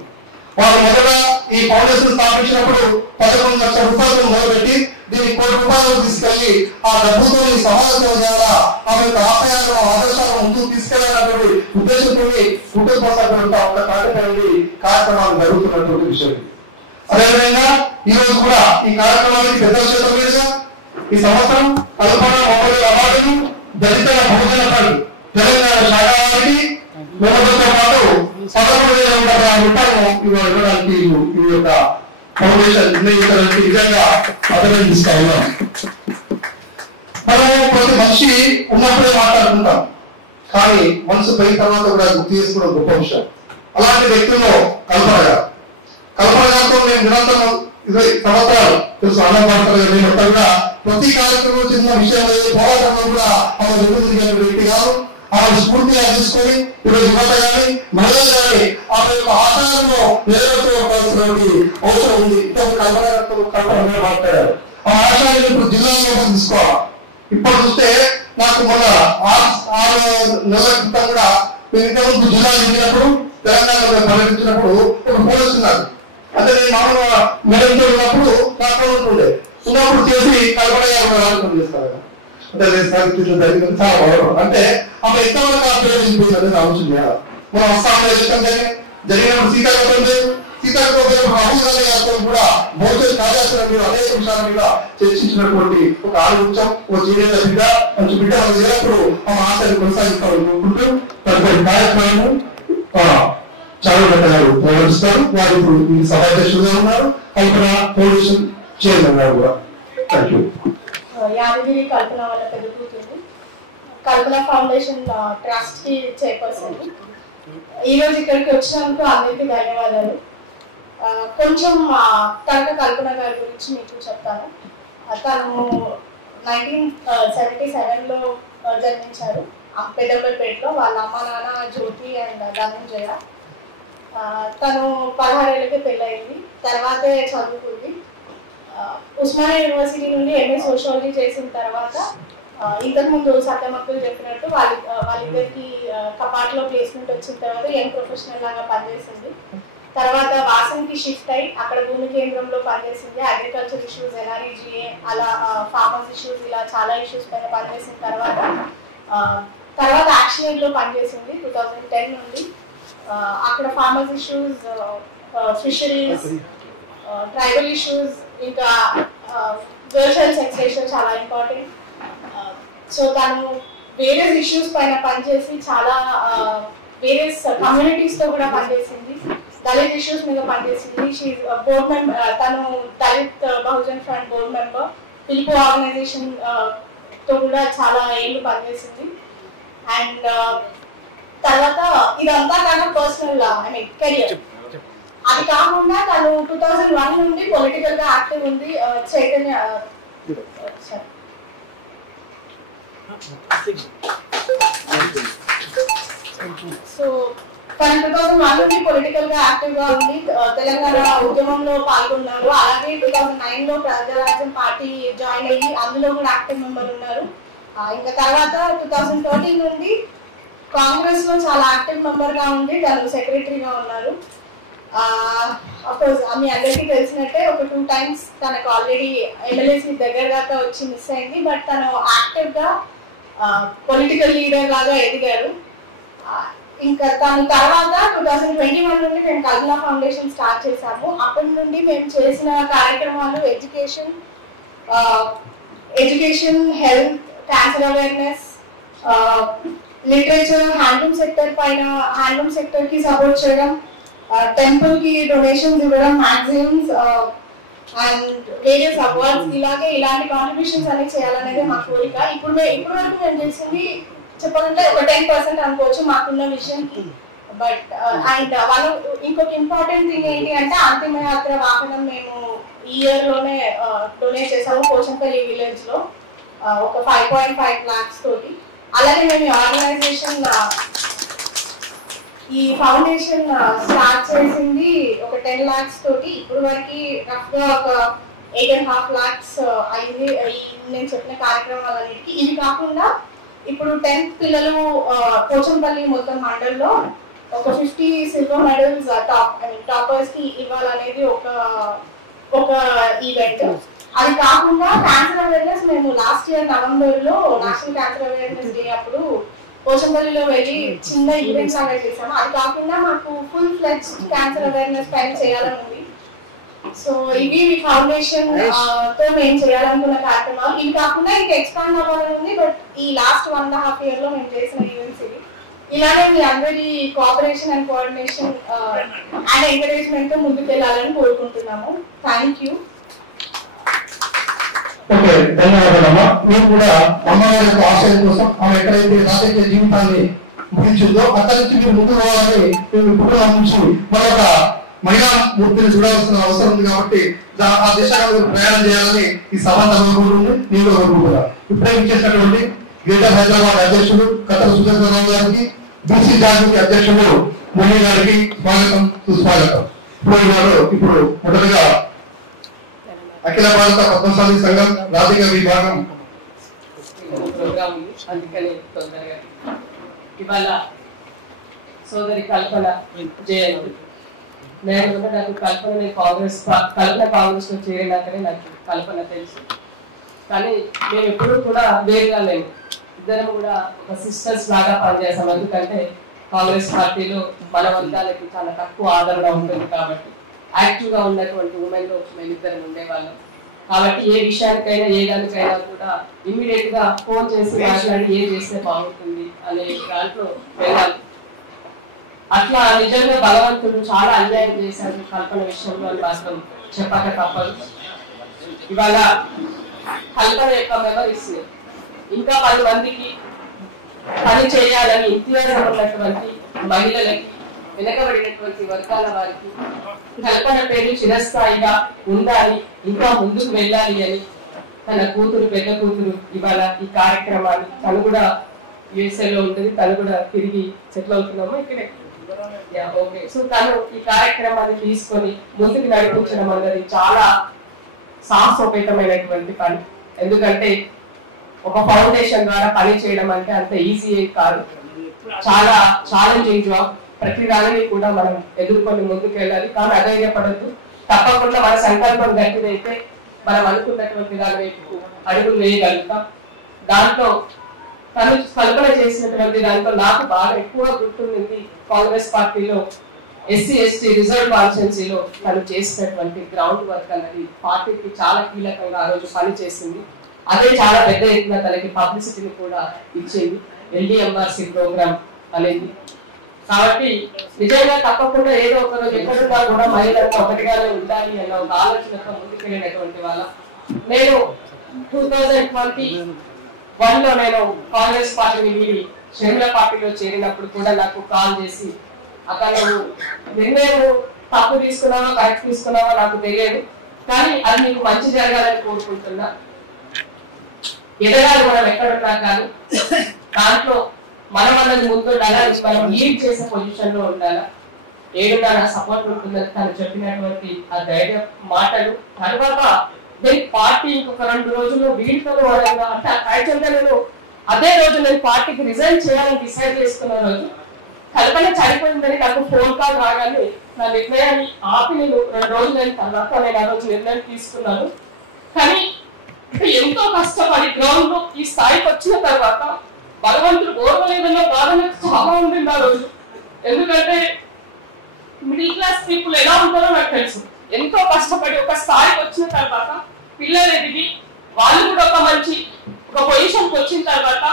వాళ్ళు మొదట ఈ ఫౌండేషన్ స్థాపించినప్పుడు 11 లక్షల రూపాయలు మొదలుపెట్టి దీన్ని 1 కోటి రూపాయలు తీసుకెళ్లి ఆ డబ్బుతో ఈ సమాజం ద్వారా ఆమె యొక్క ఆశయాలను, ఆదర్శాలను ముందుకు తీసుకెళ్లాలనేటువంటి ఉద్దేశంతో కుటుంబ సభ్యులంతా ఒక కార్యక్రమాలు జరుగుతున్నటువంటి విషయం. అదేవిధంగా ఈ రోజు కూడా ఈ కార్యక్రమానికి పెద్దల చేత మీదుగా ఈ సంవత్సరం కల్పన మొబైల్ అవార్డును దళిత బహుజన ఫండ్ తెలంగాణ శాఖ వారికి మెమోతో పాటు 11,150 రూపాయలు ఇవ్వడానికి ఈ యొక్క ఫౌండేషన్ నిర్ణయించడానికి నిజంగా అభినందిస్తా ఉన్నాం. మనము ప్రతి మనిషి ఉన్నప్పుడే మాట్లాడుకుంటాం, కానీ మనసు పోయిన తర్వాత కూడా గుర్తు చేసుకోవడం గొప్ప విషయం. అలాంటి వ్యక్తుల్లో కల్పన గారితో మేము నిరంతరం 20 సంవత్సరాలు తెలుసు ఆనందపడతారు. మేమంతా కూడా ప్రతి కార్యక్రమం చిన్న విషయం పోరాటంలో కూడా ఆమె నిర్వహించిన వ్యక్తి కాదు. ఆమె స్ఫూర్తిగా తీసుకొని ఈరోజు యువత కానీ మహిళలు కానీ ఆమె యొక్క ఆచారంలో నెరవేర్చుకోవాల్సినటువంటి అవసరం ఉంది. కల్పన మాట్లాడారు. ఆ ఆశయాన్ని ఇప్పుడు జిల్లాలో తీసుకోవాలి. ఇప్పుడు చూస్తే నాకు మొన్న 6 నెలల క్రితం కూడా మేము ఇంతకుముందు జిల్లా దిగినప్పుడు తెలంగాణలో పర్యటించినప్పుడు ఒక పోలీసు ఉన్నారు. అంటే నేను మామూలుగా మేడంతో ఉన్నప్పుడు నాకు ఉన్నప్పుడు చేసి కల్పన గారు చేస్తారు. అంటే జరిగింది చాలా బాగుంది. అంటే ఆమె ఎంతవరకు ఆలోచించింది ఆలోచన చేయాలి. మనం అస్సాంలో జరిగినప్పుడు సీతాకోపం రాహుల్ గాంధీ గారితో కూడా భవిష్యత్ కార్యాచరణ మీద అనేక విషయాల మీద చర్చించినటువంటి ఒక ఆలోచన ఓ చేనేత బిడ్డ మంచి బిడ్డ మనం చేసినప్పుడు ఆమె ఆశయాన్ని కొనసాగిస్తామనుకుంటూ తదుపరి కార్యక్రమం చారులత గారు నిర్వహిస్తారు. వారు ఇప్పుడు ఈ సభాధ్యక్షులుగా ఉన్నారు. కల్పన ఫౌండేషన్ చైర్మన్ గారు కూడా. Thank you. యాదగిరి కల్పన వాళ్ళ పెద్ద కూతురు, కల్పన ఫౌండేషన్ ట్రస్ట్ కి చైర్పర్సన్. ఈ రోజు ఇక్కడికి వచ్చినందుకు అందరికీ ధన్యవాదాలు. కొంచెం కల్పన గారి గురించి మీకు చెప్తాను. తను 1977లో జన్మించారు పెద్దపల్లిపేటలో. వాళ్ళ అమ్మ నాన్న జ్యోతి అండ్ ధనంజయ. తను 16 ఏళ్ళకి పెళ్ళయింది. తర్వాతే చదువుకుంది. ఉస్మానియా యూనివర్సిటీ నుండి ఎంఏ సోషాలజీ చేసిన తర్వాత ఇంతకుముందు సత్యమక్కులు చెప్పినట్టు వాళ్ళిద్దరికి కపాట్లో ప్లేస్మెంట్ వచ్చిన తర్వాత యంగ్ ప్రొఫెషనల్ లాగా పనిచేసింది. తర్వాత వాసన్కి షిఫ్ట్ అయ్యి అక్కడ భూమి కేంద్రంలో పనిచేసింది. అగ్రికల్చర్ ఇష్యూస్, ఎన్ఆర్ఈజీఏ, అలా ఫార్మర్స్ ఇష్యూస్, ఇలా చాలా ఇష్యూస్ పైన పనిచేసిన తర్వాత యాక్షన్ ఎయిడ్లో పనిచేసింది 2010 నుండి. అక్కడ farmers issues, fisheries, tribal issues, ఇంకా గర్ల్స్ హెల్త్ సెక్స్ రేషియో చాలా ఇంపార్టెంట్. సో తను వేరియస్ ఇష్యూస్ పైన పనిచేసి చాలా వేరియస్ కమ్యూనిటీస్తో కూడా పనిచేసింది. దళిత్ ఇష్యూస్ మీద పనిచేసింది. బోర్డ్ మెంబర్, తను Dalit Bahujan front board member, పిలుపు ఆర్గనైజేషన్ తో కూడా చాలా ఏళ్ళు పనిచేసింది. అండ్ తర్వాత ఇదంతా తన పర్సనల్ కెరియర్. అది కాకుండా తను 2001 నుండి పొలిటికల్ గా యాక్టివ్ ఉంది. చైతన్య సో తను 2001 నుండి పొలిటికల్ గా యాక్టివ్ గా ఉంది. తెలంగాణ ఉద్యమంలో పాల్గొన్నారు. అలాగే 2009 లో ప్రజారాజ్యం పార్టీ జాయిన్ అయ్యి అందులో కూడా యాక్టివ్ మెంబర్ ఉన్నారు. ఇంకా తర్వాత 2013 నుండి కాంగ్రెస్ లో చాలా యాక్టివ్ మెంబర్ గా ఉండి తను సెక్రటరీగా ఉన్నారు. అఫ్కోర్స్ మీ అందరికీ తెలిసినట్టే ఒక 2 times తనకు ఆల్రెడీ ఎమ్మెల్యేసీ దగ్గర దాకా వచ్చి మిస్ అయింది. బట్ తను యాక్టివ్ గా పొలిటికల్ లీడర్ లాగా ఎదిగారు. ఇంకా దాని తర్వాత 2021 నుండి మేము కల్పన ఫౌండేషన్ స్టార్ట్ చేశాము. అప్పటి నుండి మేము చేసిన కార్యక్రమాలు education, health, cancer awareness, literature, handloom sector పైన హ్యాండ్లూమ్ సెక్టర్ కి సపోర్ట్ చేయడం, టెంపుల్ కి డొనేషన్స్ ఇవ్వడం, మ్యాగజైన్స్ అండ్ వేరియస్ అవార్డ్స్, ఇలాంటి కాంట్రిబ్యూషన్స్ అనేవి చేయాలనేది మా కోరిక. ఇప్పుడు వరకు మేము చేసింది చెప్పాలంటే ఒక 10% అనుకోవచ్చు మాకున్న విషయంకి. బట్ అండ్ ఇంకొక ఇంపార్టెంట్ థింగ్ ఏంటి అంటే అంతిమయాత్ర వాహనం మేము ఈ ఇయర్ లోనే డొనేట్ చేసాము పోచంపల్లి విలేజ్ లో ఒక 5.5 lakhs తోటి. అలాగే మేము ఆర్గనైజేషన్ ఈ ఫౌండేషన్ స్టార్ట్ చేసింది ఒక 10 lakhs తోటి. ఇప్పుడు వరకు రఫ్ గా ఒక 8.5 lakhs అయింది నేను చెప్పిన కార్యక్రమాలన్నిటికీ. ఇవి కాకుండా ఇప్పుడు 10th పిల్లలు పోచంపల్లి మొత్తం మండల్లో ఒక 50 సిల్వర్ మెడల్స్ టాపర్స్ కి ఇవ్వాలనేది ఒక ఈవెంట్. అది కాకుండా క్యాన్సర్ అవేర్నెస్ మేము లాస్ట్ ఇయర్ నవంబర్ లో నేషనల్ క్యాన్సర్ అవేర్నెస్ డే అప్పుడు పోచంపల్లిలో వెళ్ళి చిన్న ఈవెంట్స్ అనేది చేసాము. అది కాకుండా మాకు ఫుల్ ఫ్లెడ్జ్డ్ క్యాన్సర్ అవేర్నెస్ పైన చేయాలని ఉంది. సో ఇవి ఫౌండేషన్ తో మేము చేయాలనుకున్న కార్యక్రమాలు. ఇవి కాకుండా ఇంకా ఎక్స్పాండ్ అవ్వాలని ఉంది. బట్ ఈ లాస్ట్ 1.5 year లో మేము చేసిన ఈవెంట్స్ ఇవి. ఇలానే మీ అందరి cooperation and coordination and encouragement తో ముందుకు వెళ్ళాలని కోరుకుంటున్నాము. Thank you. ఓకే, ధన్యవాదాలమ్మా. మీరు కూడా అమ్మగారి యొక్క ఆశయం కోసం ఆమె ఎక్కడైతే రాజకీయ జీవితాన్ని ముగించిందో అక్కడి నుంచి మీరు ముందు పోవాలని మేము కుటుంబం నుంచి మరొక మహిళా మూర్తిని చూడాల్సిన అవసరం ఉంది. కాబట్టి ఆ దిశగా ప్రయాణం చేయాలని ఈ సభ కోరుకుంటుంది. నేను కోరుకుంటున్నా. ఇప్పుడే ఇచ్చేసినటువంటి గ్రేటర్ హైదరాబాద్ అధ్యక్షుడు కత్తల సురేంద్రరావు గారికి, బీసీ జాగృతి అధ్యక్షుడు మురళి గారికి స్వాగతం, సుస్వాగతం. ఇప్పుడు మొదటగా అఖిల భారత పద్మశాలి సంఘం రాజకీయ విభాగం ప్రోగ్రామ్ ఉంది, అందుకని తొందరగా ఇవాళ సోదరి కల్పన జయంతి. నేను నాకు కల్పన కాంగ్రెస్ లో చేరినాకనే నాకు కల్పన తెలుసు. కానీ మేము ఎప్పుడూ కూడా వేరుగా లేము. ఇద్దరం కూడా ఒక సిస్టర్స్ లాగా పనిచేస్తాం. ఎందుకంటే కాంగ్రెస్ పార్టీలో మన వర్గాలకి చాలా తక్కువ ఆదరణ ఉంటుంది. కాబట్టి యాక్టివ్ గా ఉన్నటువంటి ఉమెన్ లో మేమిద్దరం ఉండేవాళ్ళం. కాబట్టి ఏ విషయానికైనా ఏ దానికైనా కూడా ఇమ్మీడియట్ గా ఫోన్ చేసి మాట్లాడి ఏం చేస్తే బాగుంటుంది అనే దాంట్లో వెళ్ళాలి. అట్లా నిజంగా భగవంతుడు చాలా అన్యాయం చేశాడు కల్పన విషయంలో అని మాత్రం చెప్పక తప్పదు. ఇవాళ కల్పన యొక్క మెమరీస్ ఇంకా 10 మందికి పని చేయాలని ఇంతియాజం ఉన్నటువంటి మహిళలకి, వెనకబడినటువంటి వర్గాల వారికి కల్పన పేరు చిరస్థాయిగా ఉండాలి, ఇంకా ముందుకు వెళ్ళాలి అని తన కూతురు, పెద్ద కూతురు ఇవాళ ఈ కార్యక్రమాన్ని, తను కూడా యుఎస్ఏలో ఉంటుంది, తను కూడా తిరిగి సెటిల్ అవుతున్నాము, ఇక్కడే ఓకే. సో తను ఈ కార్యక్రమాన్ని తీసుకొని ముందుకు నడిపించడం అన్నది చాలా సాహసోపేతమైనటువంటి పని. ఎందుకంటే ఒక ఫౌండేషన్ ద్వారా పని చేయడం అంటే అంత ఈజీ కాదు, చాలా ఛాలెంజింగ్ జాబ్. ప్రతి దానిని కూడా మనం ఎదుర్కొని ముందుకు వెళ్ళాలి. కానీ అధైర్యపడద్దు, తప్పకుండా మన సంకల్పం గట్టిదైతే మనం అనుకున్నటువంటి దాని వైపు అడుగులు వేయగలుగుతాం. దాంట్లో తను కల్పన చేసినటువంటి దాంట్లో నాకు బాగా ఎక్కువ గుర్తుంది కాంగ్రెస్ పార్టీలో ఎస్సీ ఎస్టీ రిజర్వ్ కాన్స్టిట్యున్సీలో తను చేసినటువంటి గ్రౌండ్ వర్క్ అన్నది పార్టీకి చాలా కీలకంగా ఆ రోజు పని చేసింది. అదే చాలా పెద్ద ఎత్తున తనకి పబ్లిసిటీని కూడా ఇచ్చింది, ఎల్డిఎంఆర్సీ ప్రోగ్రామ్ అనేది. కాబట్టి నిజంగా తప్పకుండా ఏదో ఒక రోజు ఎక్కడున్నా కూడా మహిళలకు ఒకటిగానే ఉండాలి అన్న ఒక ఆలోచనతో ముందుకెళ్ళినటువంటి వాళ్ళ. నేను 2021లో నేను కాంగ్రెస్ పార్టీని వీడి షర్మిల పార్టీలో చేరినప్పుడు కూడా నాకు కాల్ చేసి, అక్కడ నువ్వు నిర్ణయం తప్పు తీసుకున్నావా కరెక్ట్ తీసుకున్నావా నాకు తెలియదు, కానీ అది నీకు మంచి జరగాలని కోరుకుంటున్నా. ఎదగాలి మనం ఎక్కడున్నా కానీ దాంట్లో మనం అన్నది ముందు మనం లీడ్ చేసే పొజిషన్ లో ఉండాలా. ఏడున్నా నా సపోర్ట్ ఉంటుందని తను చెప్పినటువంటి ఆ ధైర్య మాటలు. తర్వాత పార్టీ ఇంకొక 2 రోజుల్లో వీడితో అంటే యాక్చువల్గా నేను అదే రోజు నేను పార్టీకి రిజైన్ చేయాలని డిసైడ్ చేసుకున్న రోజు కల్పన చనిపోయిందని నాకు ఫోన్ కాల్ రాగానే నా నిర్ణయాన్ని ఆపి నేను 2 రోజులు అయిన తర్వాత నేను ఆ రోజు నిర్ణయం తీసుకున్నాను. కానీ ఎంతో కష్టపడి గ్రౌండ్ లో ఈ స్థాయికి వచ్చిన తర్వాత భగవంతుడు ఓర్వలేదన్న బాధ నాకు చాలా ఉండింది ఆ రోజు. ఎందుకంటే మిడిల్ క్లాస్ పీపుల్ ఎలా ఉంటారో నాకు తెలుసు. ఎంతో కష్టపడి ఒక స్థాయికి వచ్చిన తర్వాత పిల్లలు ఎదిగి వాళ్ళు కూడా ఒక పొజిషన్కి వచ్చిన తర్వాత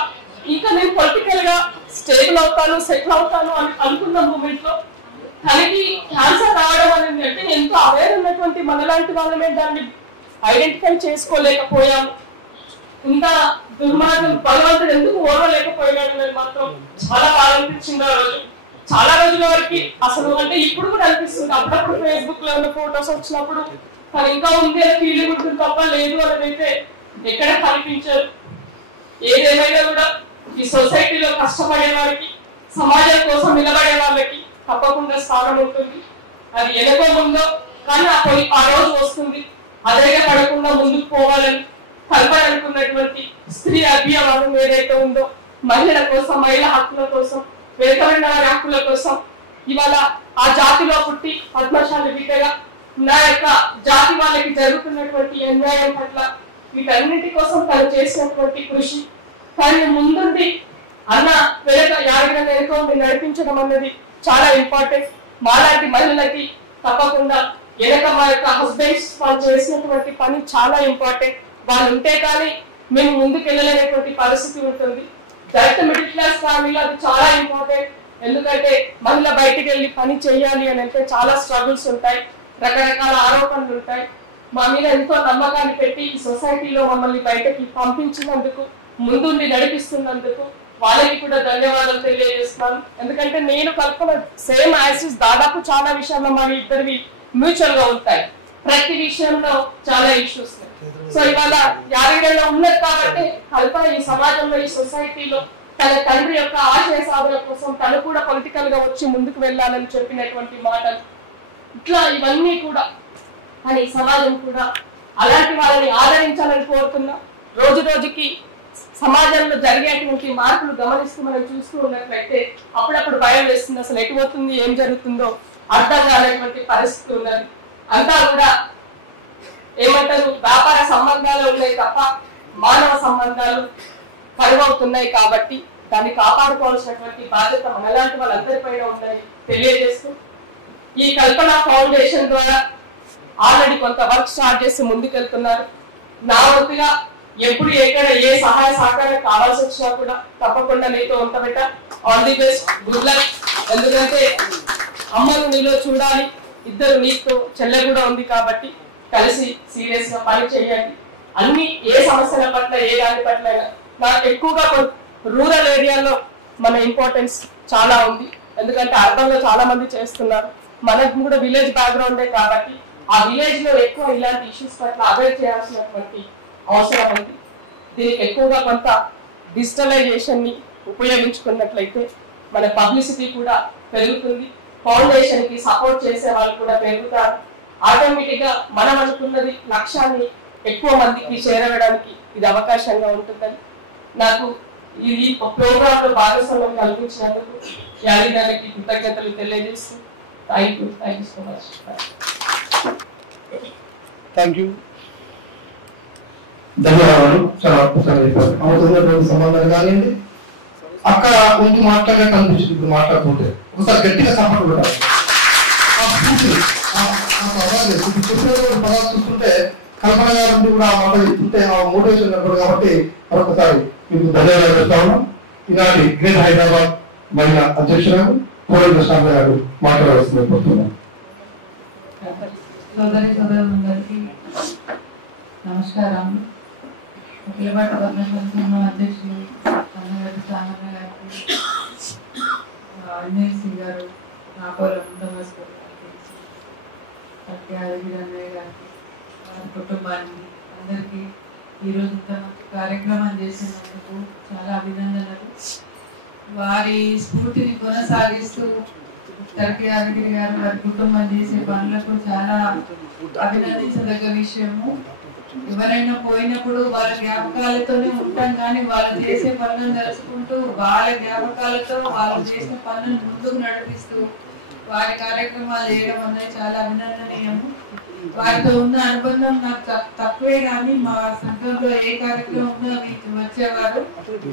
ఇంకా నేను పొలిటికల్ గా స్టేబుల్ అవుతాను సెటిల్ అవుతాను అని అనుకున్న మూమెంట్ లో తనకి క్యాన్సర్ రావడం అనేది అంటే ఎంతో అవేర్ ఉన్నటువంటి మనలాంటి వాళ్ళమే దాన్ని ఐడెంటిఫై చేసుకోలేకపోయాము. ఇంత దుర్మార్గం భగవంతుడు ఎందుకు ఓర్వలేకపోయినాడు అని మాత్రం చాలా బాగా అనిపించింది ఆ రోజు. చాలా రోజుల వరకు అసలు అంటే ఇప్పుడు కూడా అనిపిస్తుంది, అప్పుడప్పుడు ఫేస్బుక్ లో ఉన్న ఫోటోస్ వచ్చినప్పుడు తను ఇంకా ఉంది అని ఫీలింగ్ ఉంటుంది తప్ప లేదు అని అయితే ఎక్కడ కనిపించారు. ఏదేమైనా కూడా ఈ సొసైటీలో కష్టపడే వారికి సమాజం కోసం నిలబడే వాళ్ళకి తప్పకుండా స్థానం ఉంటుంది. అది ఎనకో ముందో కానీ ఆ రోజు వస్తుంది. అధైర్యపడకుండా ముందుకు పోవాలని కల్పన అనుకున్నటువంటి స్త్రీ అభియానం ఏదైతే ఉందో మహిళల కోసం, మహిళా హక్కుల కోసం, వెనుకబడిన వారి హక్కుల కోసం ఇవాళ ఆ జాతిలో పుట్టి పద్మశాలి బిడ్డగా నా యొక్క జాతి వాళ్ళకి జరుగుతున్నటువంటి అన్యాయం పట్ల వీటన్నిటి కోసం తను చేసినటువంటి కృషి, కానీ ముందుండి అన్న యాదగిరి వెనుక ఉండి నడిపించడం అన్నది చాలా ఇంపార్టెంట్. మాలాంటి మహిళలకి తప్పకుండా వెనక మా యొక్క హస్బెండ్స్ వాళ్ళు చేసినటువంటి పని చాలా ఇంపార్టెంట్. వాళ్ళు ఉంటే కానీ మేము ముందుకు వెళ్ళలేనటువంటి పరిస్థితి ఉంటుంది. డైరెక్ట్ మిడిల్ క్లాస్ ఫ్యామిలీలో అది చాలా ఇంపార్టెంట్. ఎందుకంటే మహిళ బయటికి వెళ్ళి పని చేయాలి అని అంటే చాలా స్ట్రగుల్స్ ఉంటాయి, రకరకాల ఆరోపణలు ఉంటాయి. మా మీద ఎంతో నమ్మకాన్ని పెట్టి ఈ సొసైటీలో మమ్మల్ని బయటకి పంపించినందుకు, ముందుండి నడిపిస్తున్నందుకు వాళ్ళకి కూడా ధన్యవాదాలు తెలియజేస్తున్నాను. ఎందుకంటే నేను కల్పన సేమ్ యాసిస్ దాదాపు చాలా విషయాల్లో మా ఇద్దరివి మ్యూచువల్ గా ఉంటాయి. ప్రతి విషయంలో చాలా ఇష్యూస్. సో ఇవాళ యాదగిరిలో ఉన్నది కాబట్టి కల్పన ఈ సమాజంలో ఈ సొసైటీలో తన తండ్రి యొక్క ఆశయ సాధన కోసం తను కూడా పొలిటికల్ గా వచ్చి ముందుకు వెళ్ళాలని చెప్పినటువంటి మాటలు, ఇట్లా ఇవన్నీ కూడా అని సమాజం కూడా అలాంటి వాళ్ళని ఆదరించాలని కోరుతున్నా. రోజు రోజుకి సమాజంలో జరిగేటువంటి మార్పులు గమనిస్తూ మనం చూస్తూ ఉన్నట్లయితే అప్పుడప్పుడు భయం వేస్తుంది, అసలు ఎటు పోతుంది ఏం జరుగుతుందో అర్థం కానటువంటి పరిస్థితి ఉన్నది. అంతా కూడా ఏమంటారు వ్యాపార సంబంధాలు ఉన్నాయి తప్ప మానవ సంబంధాలు కరువవుతున్నాయి. కాబట్టి దాన్ని కాపాడుకోవాల్సినటువంటి బాధ్యత మనలాంటి వాళ్ళందరిపైన ఉందని తెలియజేస్తూ ఈ కల్పన ఫౌండేషన్ ద్వారా ఆల్రెడీ కొంత వర్క్ స్టార్ట్ చేసి ముందుకెళ్తున్నారు. నా వంతుగా ఎప్పుడు ఎక్కడ ఏ సహాయ సహకారం కావాల్సి వచ్చినా కూడా తప్పకుండా నీతో ఉంటాబెట్ట. All the best, good luck. ఎందుకంటే అమ్మను నీలో చూడాలి, ఇద్దరు నీకు చెల్లె కూడా ఉంది కాబట్టి కలిసి సీరియస్ గా పని చేయండి. అన్ని ఏ సమస్యల పట్ల ఏ దాని పట్ల నాకు ఎక్కువగా రూరల్ ఏరియాలో మన ఇంపార్టెన్స్ చాలా ఉంది. ఎందుకంటే అర్బన్ లో చాలా మంది చేస్తున్నారు, మనకు కూడా విలేజ్ బ్యాక్గ్రౌండే కాబట్టి ఆ విలేజ్ లో ఎక్కువ ఇలాంటి ఇష్యూస్ పట్ల అవేర్ చేయాల్సినటువంటి అవసరం ఉంది. దీనికి ఎక్కువగా కొంత డిజిటలైజేషన్ ని ఉపయోగించుకున్నట్లయితే మన పబ్లిసిటీ కూడా పెరుగుతుంది, ఫౌండేషన్ కి సపోర్ట్ చేసే వాళ్ళు కూడా పెరుగుతారు. ఆటోమేటిక్ గా మనం అనుకున్నది లక్ష్యాన్ని ఎక్కువ మందికి చేరవేయడానికి ఇది అవకాశంగా ఉంటుందని నాకు ఈ ప్రోగ్రామ్ లో భాగస్వామ్యం కల్పించినందుకు యాదగిరికి కృతజ్ఞతలు తెలియజేస్తూ thank you so much. Thank you, ధన్యవాదాలు. చాలా అద్భుతంగా చెప్పారు. అవుతున్నటువంటి సంబంధాలు కానివ్వండి, అక్క ముందు మాట్లాడినట్టు అనిపించింది. ఇప్పుడు మాట్లాడుతుంటే ఒకసారి గట్టిగా సపోర్ట్ పెట్టాలి. చెప్పిన పదాలు చూస్తుంటే కల్పన గారి నుండి కూడా ఆ మాట చెప్తుంటే ఆ మోటివేషన్ కనపడు. కాబట్టి మరొకసారి మీకు ధన్యవాదాలు చెప్తా ఉన్నాం. ఈనాటి గ్రేట్ హైదరాబాద్ మహిళా అధ్యక్షురాలు కోరల్ కృష్ణ గారు మాట్లాడవలసింది కోరుతున్నాం. సోదరి సోదరులందరికీ నమస్కారం. అఖిలభారత వర్ణ సంఘం అధ్యక్షులు అన్నగారి సామన్న గారికి, అన్నేష్ సింగ్ గారు, నాపోలం నమస్కారం యాదగిరి అన్నయ్య గారికి, వారి కుటుంబానికి అందరికీ ఈరోజు ఇంత మంచి కార్యక్రమం చేసినందుకు చాలా అభినందనలు. వారి స్ఫూర్తిని కొనసాగిస్తూ తరకి యాదగిరి గారు వారి కుటుంబం చేసే పనులకు చాలా అభినందించదగ్గ విషయము. ఎవరైనా పోయినప్పుడు వాళ్ళ జ్ఞాపకాలతోనే ఉంటాం, కానీ వాళ్ళు చేసే పనులను తెలుసుకుంటూ వాళ్ళ జ్ఞాపకాలతో వాళ్ళు చేసిన పనులను ముందుకు నడిపిస్తూ వారి కార్యక్రమాలు చేయడం అనేది చాలా అభినందనీయము. వారితో ఉన్న అనుబంధం నాకు తక్కువే, కానీ మా సంఘంలో ఏ కార్యక్రమం ఉన్నా వచ్చేవారు.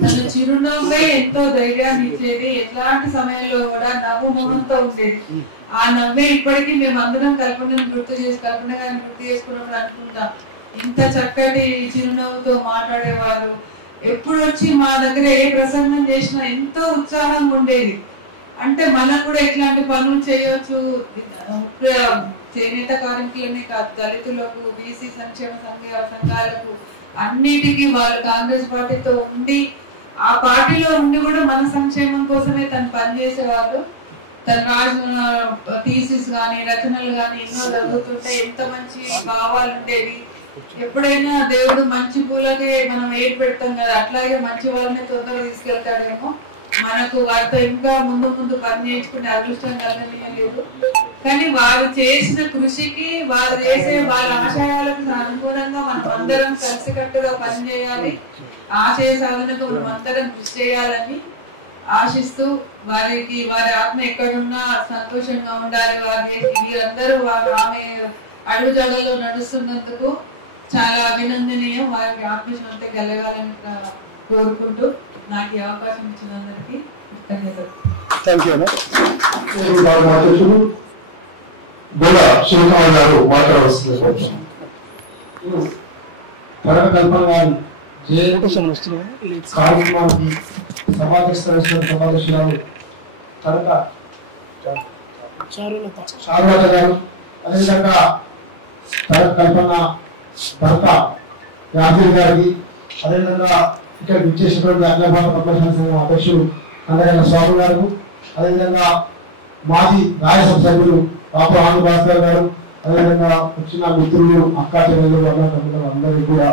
తన చిరునవ్వే ఎంతో ధైర్యాన్ని ఇచ్చేది. ఎట్లాంటి సమయంలో కూడా నవ్వు మొహంతో ఉండేది. ఆ నవ్వే ఇప్పటికీ మేము అందరం కల్పన గారిని గుర్తు చేసుకున్నప్పుడు అనుకుంటాం, ఇంత చక్కటి చిరునవ్వుతో మాట్లాడేవారు. ఎప్పుడు వచ్చి మా దగ్గర ఏ ప్రసంగం చేసినా ఎంతో ఉత్సాహంగా ఉండేది. అంటే మనం కూడా ఇట్లాంటి పనులు చేయొచ్చు, చేనేత కార్మికులనే కాదు, దళితులకు, బీసీ సంక్షేమ సంఘాలకు అన్నిటికీ వాళ్ళు కాంగ్రెస్ పార్టీతో ఉండి ఆ పార్టీలో ఉండి కూడా మన సంక్షేమం కోసమే తను పనిచేసేవాళ్ళు. తను రాసిన థీసిస్ కానీ రచనలు కానీ ఎన్నో చదువుతుంటే ఎంత మంచి భావాలు ఉండేవి. ఎప్పుడైనా దేవుడు మంచి పూలకే మనం ఏడు పెడతాం కదా, అట్లాగే మంచి వాళ్ళని తొందరగా తీసుకెళ్తాడేమో. మనకు వారితో ఇంకా ముందు ముందు పని నేర్చుకునే అదృష్టం కలగలేదు. కానీ వారు చేసిన కృషికి, వారు చేసే వాళ్ళ ఆశయాలకు అనుగుణంగా మనం అందరం కలిసికట్టుగా పనిచేయాలి. ఆశయ సాధనకు మనం అందరం కృషి చేయాలని ఆశిస్తూ వారికి వారి ఆత్మ ఎక్కడున్నా సంతోషంగా ఉండాలి. వీరందరూ ఆమె అడుగు జాగల్లో నడుస్తున్నందుకు చాలా అభినందనీయం. వారికి ఆత్మశాంతి కలగాలని కోరుకుంటూ నాకు ఈ అవకాశం ఇచ్చినందరికీ ధన్యవాదాలు. Thank you. గోడ శివకుమార్ గారు మాట్లాడవలసింది కోరుతున్నాం. కల్పన గారు కార్యక్రమానికి సమావేశాలు కనుక చారులత గారు, అదేవిధంగా కల్పన భర్త యాదగిరి గారికి, అదేవిధంగా ఇక్కడ విచ్చేసినటువంటి అఖిల భారత పద్మశాలి సంఘం అధ్యక్షులు అందరైన స్వామి గారు, అదేవిధంగా మాజీ రాజ్యసభ సభ్యులు బాబు ఆంధ్ర భాస్కర్ గారు, అదేవిధంగా వచ్చిన మిత్రులు, అక్కా చెల్లెలు, అందరికీ కూడా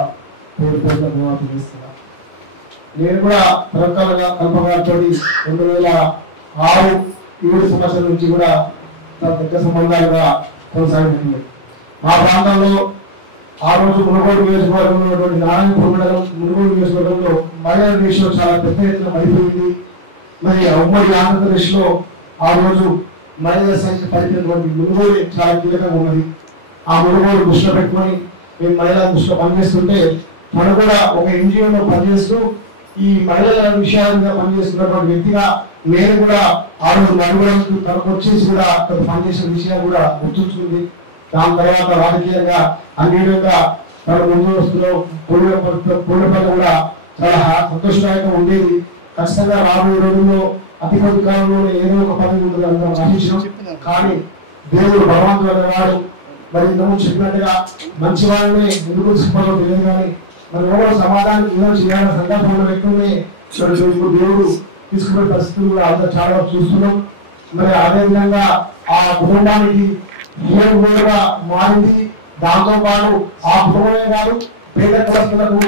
పేరు పేరుగా ధన్యవాదాలు చేస్తున్నా. నేను కూడా ప్రకారంగా కల్పగారితో 2006-7 సంవత్సరాల నుంచి కూడా పెద్ద సంబంధాలుగా కొనసాగుతుంది. మా ప్రాంతంలో ఆ రోజు మునుగోడు నియోజకవర్గంలో ఉన్నటువంటి నారాయణపూర్ మండలం మునుగోడు నియోజకవర్గంలో మహిళల రేషియో చాలా పెద్ద ఎత్తున పడిపోయింది. మరి ఉమ్మడి ఆంధ్రప్రదేశ్ లో ఆ రోజు మహిళల సంఖ్య పడిపోయినటువంటి మునుగోడు చాలా కీలకంగా ఉన్నది. ఆ మునుగోడు దృష్టిలో పెట్టుకొని మేము మహిళల దృష్టిలో పనిచేస్తుంటే, మనం కూడా ఒక ఎన్జిఓలో పనిచేస్తూ ఈ మహిళల విషయాలుగా పనిచేస్తున్నటువంటి వ్యక్తిగా నేను కూడా ఆ రోజు నడుగులకు తనకు వచ్చేసి కూడా అక్కడ పనిచేసిన విషయాలు కూడా గుర్తుంచుకుంది. దాని తర్వాత రాజకీయంగా అన్ని విధంగా తన ముందు వస్తున్న పూర్ణపల్లి కూడా చాలా సంతోషదాయకంగా ఉండేది. ఖచ్చితంగా రాబోయే రోజుల్లో అతి కొద్ది కాలంలో ఏదో ఒక పదవి ఉంటుంది అందరం ఆశించాం. కానీ దేవుడు భగవంతుడు అనేవాడు. మరి ఇంతకు చెప్పినట్టుగా మంచి వాళ్ళని ఎందుకు సిబ్బంది తెలియదు, కానీ మరి ఎవరు సమాధానం ఏదో చేయాలన్న సందర్భంలో వ్యక్తుల్ని దేవుడు తీసుకునే పరిస్థితులు కూడా అంతా చాలా చూస్తున్నాం. మరి అదేవిధంగా ఆ కుటుంబానికి కూడా మారింది. దాంతో పాటు ఆ కుటుంబమే కాదు, పేద కులస్తులకు,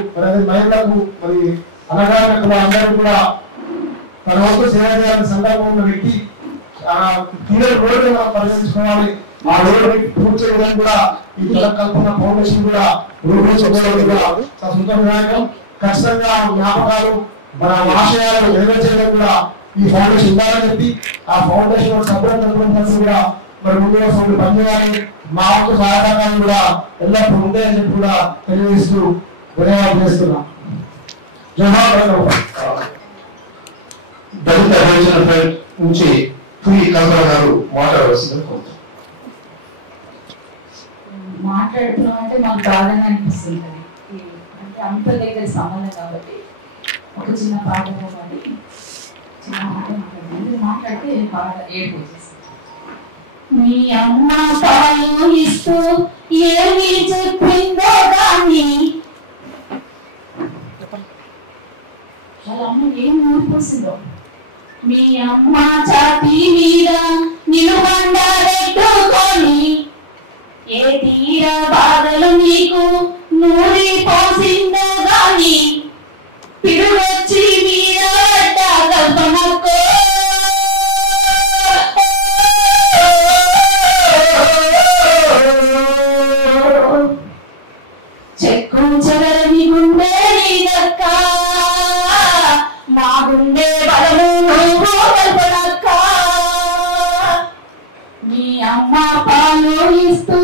మహిళలకు, మరి అనగారిన అందరూ కూడా తన వంతు సేవ చేయాలని సందర్భం ఉన్న వ్యక్తి. క్లియర్ రోడ్ మనం పరిగణించుకోవాలి. ఆ రోడ్ పూర్తి విధంగా కూడా ఈ కల్పన ఫౌండేషన్ కూడా రూపొందించుకోవడం కూడా చాలా సంతోషదాయకం. ఖచ్చితంగా జ్ఞాపకాలు మన ఆశయాలు నెరవేర్చడం కూడా ఈ ఫౌండేషన్ ఉండాలని చెప్పి ఆ ఫౌండేషన్ సభ్యులందరూ కూడా మరి ముందుగా పనిచేయాలి. మా వంతు సహాయకాలను కూడా ఎల్లప్పుడూ ఉంటాయని చెప్పి కూడా తెలియజేస్తూ ధన్యవాదాలు చేస్తున్నాం. దళిత అభివృద్ధి ఫ్రంట్ నుంచి పులి కల్పన గారు మాట్లాడవలసిందని కోరుతున్నాం. మాట్లాడుతున్నాం అంటే మాకు బాగానే అనిపిస్తుంది. అంటే అంత దగ్గర సంబంధం కాబట్టి ఒక చిన్న పాట పోవాలి, చిన్న మాట మాట్లాడితే బాగా ఏడుపు వచ్చేస్తుంది. మీ అమ్మ పాలు ఇస్తూ ఏమి చెప్పిందో కానీ వాళ్ళ అమ్మ ఏం ఊరిపోసిందో. మీ అమ్మ చాపి మీద నిలుబండబెట్టుకొని ఏ తీర బాధలు నీకు నూరి పోసిందో గాని పిడుగొచ్చి మీద పడ్డ కల్పనకో చెక్కు చెదరని గుండె నీదక్క, మా గుండె బలము నువ్వు కల్పనక్క. మీ అమ్మ పాలు ఇస్తూ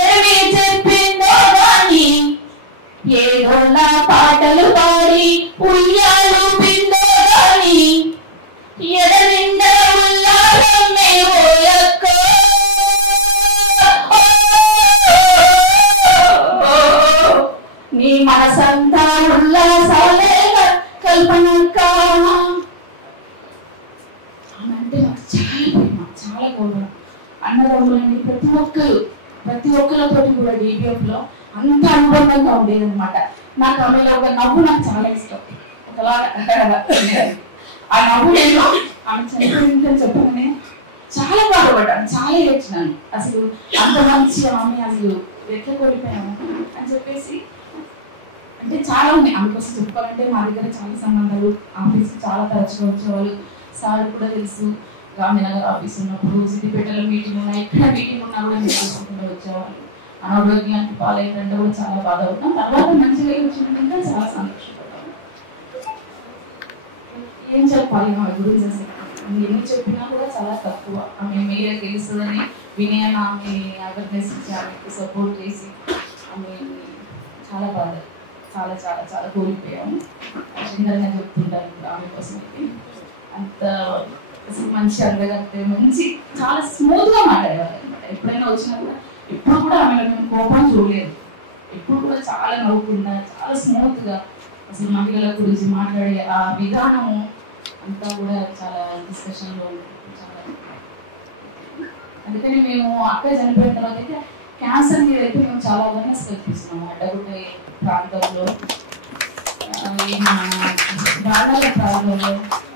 ఏమి చెప్పిందో గాని ఏదో నా పాటలు పాడి ఉయ్యాలు పిందో గాని ఎడనిండ ఉల్లాసమే ఓయక్క. నీ మనసంతా ఉల్లాసాలే కల్పనక్క. అంటే నాకు చాలా ప్రేమ, చాలా గౌరవం. అన్నదమ్ములని ప్రతి ఒక్కరితో కూడా డిబిఎఫ్ లో అంత అనుబంధంగా ఉండేది అనమాట. నాకు ఆమెలో ఒక నవ్వు నాకు చాలా ఇష్టం. ఒకలాగా ఆ నవ్వు నేను ఆమె చనిపోయిందని చెప్పగానే చాలా బాధపడ్డాను, చాలా ఏడ్చినాను. అసలు అంత మంచి ఆమె అసలు ఎట్లా కోల్పోయాము అని చెప్పేసి. అంటే చాలా ఉన్నాయి ఆమె కోసం చెప్పుకోవాలంటే. మా దగ్గర చాలా సంబంధాలు, ఆఫీస్కి చాలా తరచుగా వచ్చేవాళ్ళు. సార్ కూడా తెలుసు, గాంధీనగర్ ఆఫీస్ ఉన్నప్పుడు, సిద్దిపేటలో మీటింగ్ ఉన్నా, ఎక్కడ మీటింగ్ ఉన్నా కూడా మీరు చూసుకుంటూ వచ్చేవాళ్ళు. అనారోగ్యానికి పాలైందంటే కూడా చాలా బాధపడ్డాం. తర్వాత మంచిగా వచ్చిందంటే చాలా సంతోషపడ్డాము. ఏం చెప్పాలి ఆమె గురించి అసలు ఎన్ని చెప్పినా కూడా చాలా తక్కువ. ఆమె మీరే తెలుస్తుందని వినయన ఆమె అవేర్నెస్ ఇచ్చి ఆమెకు సపోర్ట్ చేసి ఆమె చాలా బాధ, చాలా చాలా చాలా కోల్పోయాము. చిన్నగా చెప్తుంటాను ఆమె కోసం అయితే. అంత అసలు మంచి అందగతే, మంచి చాలా స్మూత్ గా మాట్లాడేవాళ్ళు అనమాట. ఎప్పుడైనా వచ్చినా కూడా ఎప్పుడు కూడా ఆమె మేము కోపం చూడలేదు. ఎప్పుడు కూడా చాలా నవ్వుకుండా చాలా స్మూత్ గా అసలు మహిళల గురించి మాట్లాడే ఆ విధానము అంతా కూడా చాలా డిస్కషన్ లో చాలా. అందుకని మేము అక్క చనిపోయిన తర్వాత అయితే క్యాన్సర్ మీద అయితే మేము చాలా అవేర్నెస్ కల్పిస్తున్నాము. అడ్డగుట్ట ప్రాంతంలో, బాణాల ప్రాంతంలో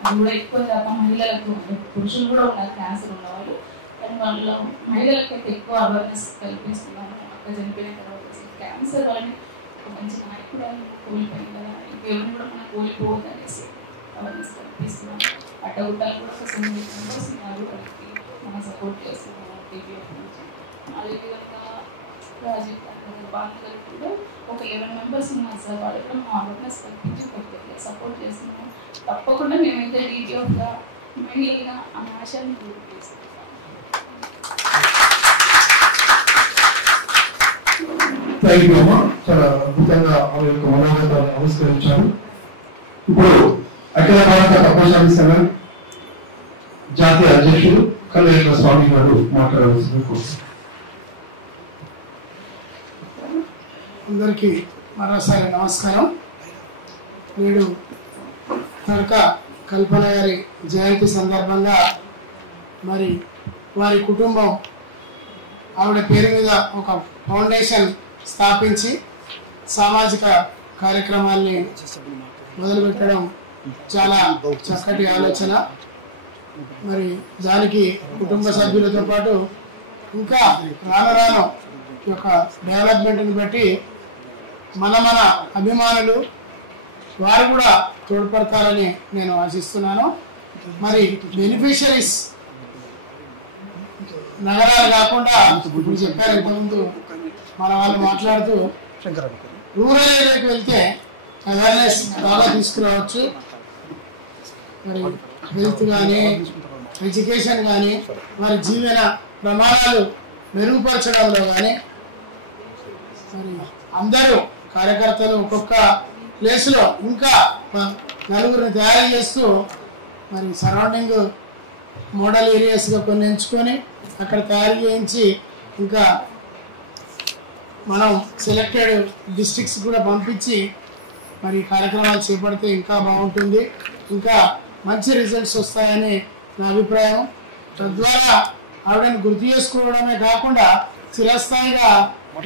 అది కూడా ఎక్కువ శాతం మహిళలకు, పురుషులు కూడా ఉన్నారు క్యాన్సర్ ఉన్నవాళ్ళు, కానీ వాళ్ళ మహిళలకు అయితే ఎక్కువ అవేర్నెస్ కల్పిస్తున్నాము. అక్క చనిపోయిన తర్వాత క్యాన్సర్ వాళ్ళని ఒక మంచి నాయకురాలు కోల్పోయింది కదా, ఇంకెవరిని కూడా మనం కోల్పోవద్దు అనేసి అవేర్నెస్ కల్పిస్తున్నాము. అడ్డగుట్టాలు కూడా ఒక 9 మెంబర్స్ ఉన్నారు, వాళ్ళకి మనం సపోర్ట్ చేస్తున్నాము టీబీఎఫ్ నుంచి. అదేవిధంగా రాజీవ్ బాలికలు కూడా ఒక 11 మెంబర్స్ ఉన్నారు సార్. వాళ్ళు కూడా మా అవేర్నెస్ కల్పించి సపోర్ట్ చేస్తున్నాము. తప్పకుండా మేమైతే టీబీఎఫ్గా మహిళలుగా ఆ ఆశయాన్ని పూర్తి చేస్తున్నాం. థ్యాంక్ యూ అమ్మా, చాలా అద్భుతంగా ఆమె యొక్క మనోగతాన్ని ఆవిష్కరించారు. ఇప్పుడు అఖిల భారత తపస్వామి సంఘం జాతీయ అధ్యక్షుడు కళ్యాణ స్వామి గారు మాట్లాడవలసింది కోరుతున్నాను. అందరికీ మరోసారి నమస్కారం. నేడు కనుక కల్పన గారి జయంతి సందర్భంగా మరి వారి కుటుంబం ఆవిడ పేరు మీద ఒక ఫౌండేషన్ స్థాపించి సామాజిక కార్యక్రమాల్ని మొదలుపెట్టడం చాలా చక్కటి ఆలోచన. మరి దానికి కుటుంబ సభ్యులతో పాటు ఇంకా రాను రాను ఈ యొక్క డెవలప్మెంట్ని బట్టి మన అభిమానులు వారు కూడా తోడ్పడతారని నేను ఆశిస్తున్నాను. మరి బెనిఫిషరీస్ నగరాలు కాకుండా ఇప్పుడు చెప్పారు ఇంతకుముందు మన వాళ్ళు మాట్లాడుతూ రూరల్ ఏరియాకి వెళ్తే అవేర్నెస్ బాగా తీసుకురావచ్చు. మరి హెల్త్ కానీ ఎడ్యుకేషన్ కానీ వారి జీవన ప్రమాణాలు మెరుగుపరచడంలో కానీ మరి అందరూ కార్యకర్తలు ఒక్కొక్క ప్లేస్లో ఇంకా నలుగురిని తయారు చేస్తూ మరి సరౌండింగ్ మోడల్ ఏరియాస్గా కొన్ని ఎంచుకొని అక్కడ తయారు చేయించి ఇంకా మనం సెలెక్టెడ్ డిస్ట్రిక్ట్స్ కూడా పంపించి మరి కార్యక్రమాలు చేపడితే ఇంకా బాగుంటుంది, ఇంకా మంచి రిజల్ట్స్ వస్తాయని నా అభిప్రాయం. తద్వారా ఆవిడని గుర్తు చేసుకోవడమే కాకుండా చిరస్థాయిగా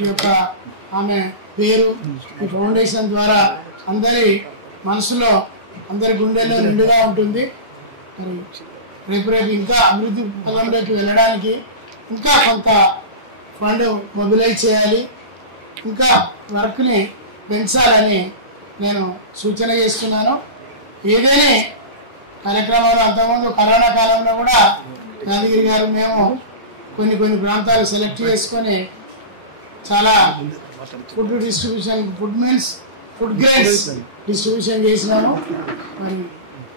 ఈ యొక్క ఆమె పేరు ఈ ఫౌండేషన్ ద్వారా అందరి మనసులో అందరి గుండెల్లో నిండుగా ఉంటుంది. మరి రేపు ఇంకా అభివృద్ధి పదంలోకి వెళ్ళడానికి ఇంకా కొంత ఫండ్ మొబిలైజ్ చేయాలి, ఇంకా వర్క్ని పెంచాలని నేను సూచన చేస్తున్నాను. ఏదైనా కార్యక్రమాలు అంతకుముందు కరోనా కాలంలో కూడా యాదగిరి గారు మేము కొన్ని ప్రాంతాలు సెలెక్ట్ చేసుకొని చాలా food distribution food grades distribution చేసినాము. మరి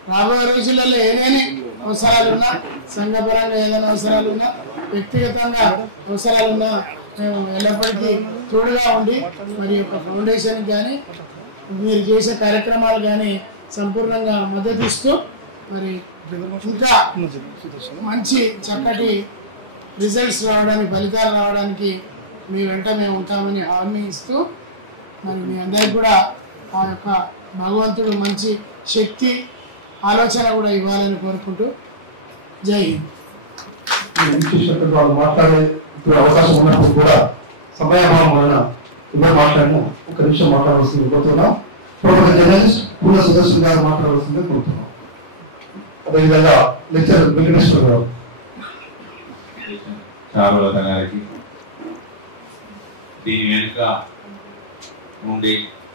రాబోయే రోజులలో ఏదైనా అవసరాలున్నా, సంఘపరంగా ఏదైనా అవసరాలున్నా, వ్యక్తిగతంగా అవసరాలున్నా మేము ఎల్లప్పటికీ తోడుగా ఉండి మరి యొక్క ఫౌండేషన్ కానీ మీరు చేసే కార్యక్రమాలు కానీ సంపూర్ణంగా మద్దతు ఇస్తూ మరి ఇంకా మంచి చక్కటి రిజల్ట్స్ రావడానికి, ఫలితాలు రావడానికి మీ వెంట మేము ఉంటామని హామీ ఇస్తూ మరి మీ అందరికి కూడా ఆ యొక్క భగవంతుడు మంచి శక్తి ఆలోచన కూడా ఇవ్వాలని కోరుకుంటూ జై హింద్. వాళ్ళు మాట్లాడే అవకాశం ఉన్నప్పుడు కూడా సమయాభావం వలన ఎవరు మాట్లాడినా ఒక నిమిషం మాట్లాడవలసింది కోరుతున్నాం. ప్రొఫెసర్ జర్నలిస్ట్ పూర్ణ సుదర్శన్ గారు మాట్లాడవలసిందే కోరుతున్నాం. అదేవిధంగా లెక్చర్ వెంకటేశ్వర గారు, చారులత గారికి, దీని వెనుక ఉండి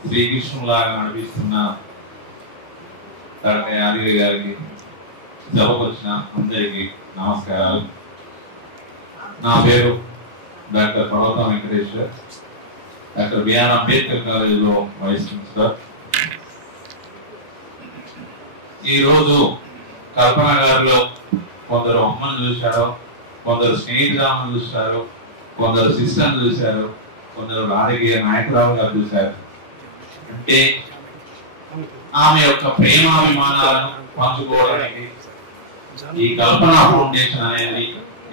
శ్రీకృష్ణులాగా నడిపిస్తున్న తరగతి యాదగిరి గారికి, సభకు వచ్చిన అందరికీ నమస్కారాలు. నా పేరు డాక్టర్ పర్వతం వెంకటేశ్వర్, డాక్టర్ బిఆర్ అంబేద్కర్ కాలేజీలో వైస్ ప్రిన్సిపల్. ఈరోజు కల్పన గారిలో కొందరు అమ్మను చూశారు, కొందరు స్నేహితురామను చూశారు, కొందరు సిస్టర్ను చూశారు, కొందరు రాజకీయ నాయకురావు గారు చూశారు. అంటే ఆమె యొక్క ప్రేమాభిమానాలను పంచుకోవడానికి ఈ కల్పన ఫౌండేషన్ అనేది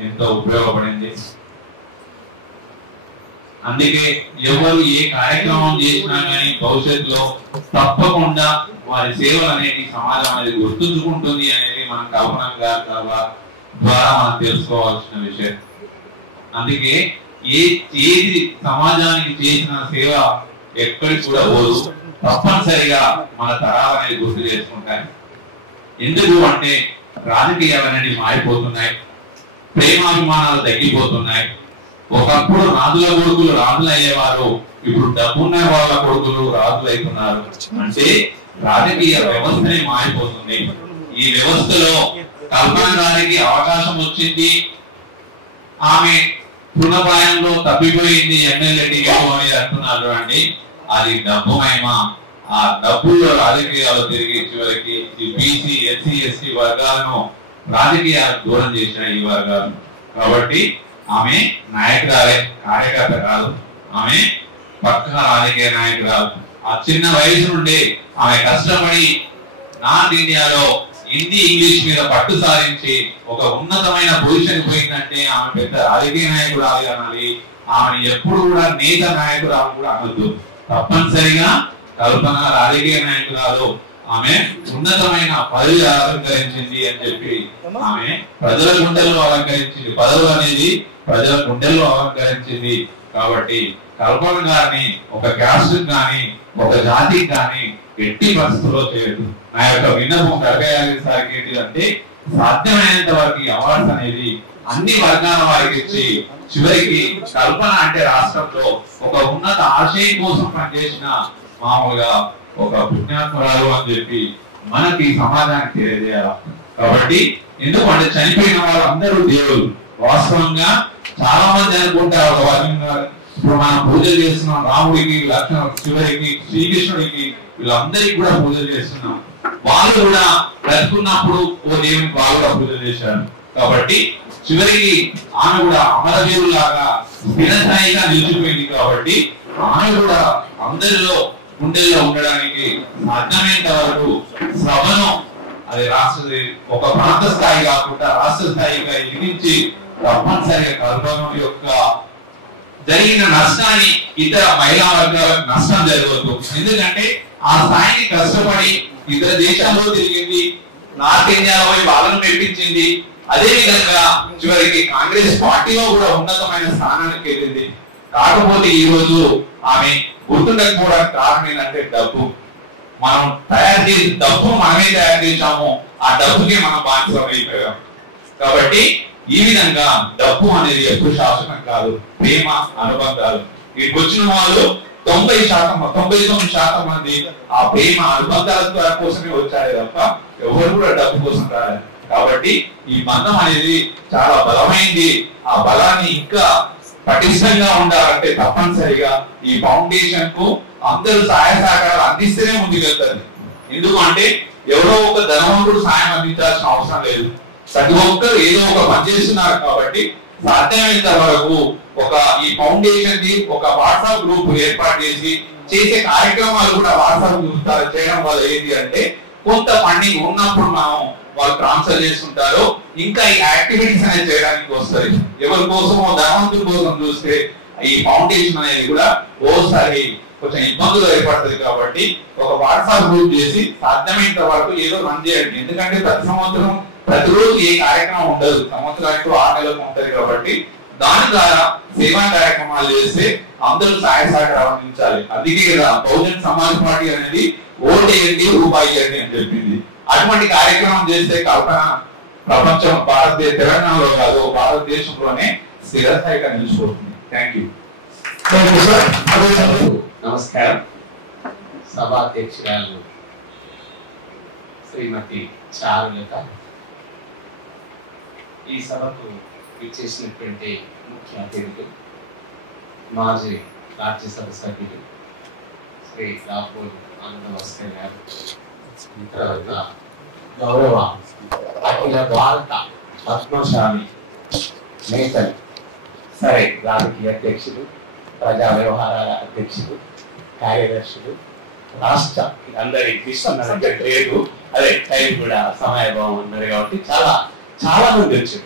ఎంతో ఉపయోగపడింది. అందుకే ఎవరు ఏ కార్యక్రమం చేసినా కానీ భవిష్యత్తులో తప్పకుండా వారి సేవలు అనేది సమాజం అనేది గుర్తుంచుకుంటుంది అనేది మనం కల్పన గారి ద్వారా మనం తెలుసుకోవాల్సిన విషయం. అందుకే ఏది సమాజానికి చేసిన సేవ ఎక్కడికి కూడా పోదు, తప్పనిసరిగా మన తరాలు అనేది గుర్తు చేసుకుంటాయి. ఎందుకు అంటే రాజకీయాలు అనేవి మారిపోతున్నాయి, ప్రేమాభిమానాలు తగ్గిపోతున్నాయి. ఒకప్పుడు రాజుల కొడుకులు రాజులు అయ్యేవారు, ఇప్పుడు డబ్బున్న వాళ్ళ కొడుకులు రాజులు అవుతున్నారు. అంటే రాజకీయ వ్యవస్థనే మారిపోతుంది. ఈ వ్యవస్థలో కల్పన గారికి అవకాశం వచ్చింది, ఆమె తృణప్రాయంలో తప్పిపోయింది, ఎమ్మెల్యే టికెట్ అనేది అంటున్నారు అండి. అది డబ్బు మహిమ. ఆ డబ్బుల్లో రాజకీయాలు తిరిగి చివరికి ఈ బీసీ ఎస్సీ ఎస్టీ వర్గాలను రాజకీయాలకు దూరం చేసిన ఈ వర్గాలు. కాబట్టి ఆమె నాయకురాలే, కార్యకర్త కాదు. ఆమె పక్కా రాజకీయ నాయకురాలు. ఆ చిన్న వయసు నుండి ఆమె కష్టపడి నార్త్ ఇండియాలో హిందీ ఇంగ్లీష్ మీద పట్టు సాధించి ఒక ఉన్నతమైన పొజిషన్ పోయిందంటే ఆమె పెద్ద రాజకీయ నాయకురాలు అనాలి. ఆమె ఎప్పుడు కూడా నేత నాయకురాలు కూడా అనొద్దు. తప్పనిసరిగా కల్పన రాజకీయ నాయకురాలు. ఆమె ఉన్నతమైన పదవి అలంకరించింది అని చెప్పి ఆమె ప్రజల గుండెల్లో అలంకరించింది. పదవులు అనేది ప్రజల గుండెల్లో అలంకరించింది. కాబట్టి కల్పన గారిని ఒక క్యాస్ట్ కానీ ఒక జాతికి కానీ ఎట్టి పరిస్థితుల్లో చేయదు. నా యొక్క విన్నపం కడగయాలి సార్కి ఏంటిదంటే సాధ్యమైనంత వరకు ఈ అవార్డ్స్ అనేది అన్ని వర్గాల వారికి ఇచ్చి చివరికి కల్పన అంటే రాష్ట్రంలో ఒక ఉన్నత ఆశయం కోసం పనిచేసిన మామూలుగా ఒక పుణ్యాత్మరాలు అని చెప్పి మనకి సమాజానికి తెలియజేయాలి. కాబట్టి ఎందుకంటే చనిపోయిన వాళ్ళందరూ దేవుళ్ళు. వాస్తవంగా చాలా మంది అనుకుంటారు ఇప్పుడు మనం పూజలు చేస్తున్నాం రాముడికి, లక్ష్మణ, శివుడికి, శ్రీకృష్ణుడికి, వీళ్ళందరికీ కూడా పూజలు చేస్తున్నాం. వాళ్ళు కూడా బ్రతుకున్నప్పుడు ఓ దేవునికి వాళ్ళు కూడా పూజలు చేశారు. కాబట్టి చివరికి ఆమె కూడా అమరవీరులాగా స్థిరస్థాయిగా నిలిచిపోయింది. కాబట్టి ఆమె కూడా అందరిలో గుండెల్లో ఉండడానికి సాధ్యమైనంత వరకు శ్రమను అది రాష్ట్ర ఒక ప్రాంత స్థాయి కాకుండా రాష్ట్ర స్థాయిగా ఎదిగించి తప్పనిసరిగా కల్పన యొక్క జరిగిన నష్టాన్ని ఇతర మహిళా వర్గాలకు నష్టం జరగదు. ఎందుకంటే ఆ స్థాయిని కష్టపడి ఇతర దేశాల్లో తిరిగింది, నార్త్ ఇండియాలో పోయి వాళ్ళను మెప్పించింది. అదే విధంగా చివరికి కాంగ్రెస్ పార్టీలో కూడా ఉన్నతమైన స్థానానికి వెళ్ళింది. కాకపోతే ఈ రోజు ఆమె గుర్తుండకపోవడానికి కారణం ఏంటంటే డబ్బు. మనం తయారు చేసి డబ్బు మనమే తయారు చేసాము, ఆ డబ్బుకి మనం బానిసం అయిపోయాం. కాబట్టి ఈ విధంగా డబ్బు అనేది ఎప్పుడు శాసనం కాదు, ప్రేమ, అనుబంధాలు. వీటికి వచ్చిన వాళ్ళు 99% మంది ఆ ప్రేమ అనుబంధాల కోసమే వచ్చారే తప్ప ఎవరు కూడా డబ్బు కోసం రాలేదు. కాబట్టి ఈ బంధం అనేది చాలా బలమైంది. ఆ బలాన్ని ఇంకా పటిష్టంగా ఉండాలంటే తప్పనిసరిగా ఈ ఫౌండేషన్ కు అందరూ సహాయ సహకారాలు అందిస్తేనే ముందుకెళ్తారు. ఎందుకంటే ఎవరో ఒక ధనవంతుడు సాయం అందించాల్సిన అవసరం లేదు. ప్రతి ఒక్కరు ఏదో ఒక పని చేస్తున్నారు. కాబట్టి సాధ్యమైనంత వరకు ఈ ఫౌండేషన్ కి ఒక వాట్సాప్ గ్రూప్ ఏర్పాటు చేసే కార్యక్రమాలు కూడా వాట్సాప్ గ్రూప్ చేయడం వల్ల ఏంటి అంటే కొంత ఫండింగ్ ఉన్నప్పుడు మనం వాళ్ళు ట్రాన్స్ఫర్ చేసుకుంటారు. ఇంకా ఈ యాక్టివిటీస్ అనేది చేయడానికి వస్తాయి. ఎవరి కోసమో ధనవంతుల కోసం చూస్తే ఈ ఫౌండేషన్ అనేది కూడా ఓసారి కొంచెం ఇబ్బందులు ఏర్పడుతుంది. కాబట్టి ఒక వాట్సాప్ గ్రూప్ చేసి సాధ్యమైనంత వరకు ఏదో రన్ చేయండి. ఎందుకంటే ప్రతి సంవత్సరం ప్రతిరోజు ఏ కార్యక్రమం ఉండదు, సంవత్సరానికి 6 నెలలకు ఉంటది. కాబట్టి దాని ద్వారా సేవా కార్యక్రమాలు చేస్తే అందరూ సహాయ సహకారం అందించాలి. అందుకే కదా బహుజన్ సమాజ్ పార్టీ అనేది ఓటేయండి రూపాయి ఇవ్వండి అని చెప్పింది. అటువంటి కార్యక్రమం చేస్తే కల్పన ప్రపంచం తెలంగాణలో కాదు భారతదేశంలోనే స్థిరస్థాయిగా నిలిచిపోతుంది. Thank you. నమస్కారం. సభాధ్యక్షురాలు శ్రీమతి చారులత, ఈ సభకు ఇచ్చేసినటువంటి ముఖ్య అతిథులు, మాజీ రాజ్యసభ సభ్యులు శ్రీ రాపూర్ ఆనందవస్కర్ గారు, తర్వాత గౌరవ అఖిల భారత పద్మశాలి నేతలు, సరే రాజకీయ అధ్యక్షులు, ప్రజా వ్యవహారాల అధ్యక్షులు, కార్యదర్శులు, రాష్ట్ర అందరి కృష్ణ లేదు, అదే టైం కూడా సమయభావం ఉన్నారు కాబట్టి చాలా మంది వచ్చారు.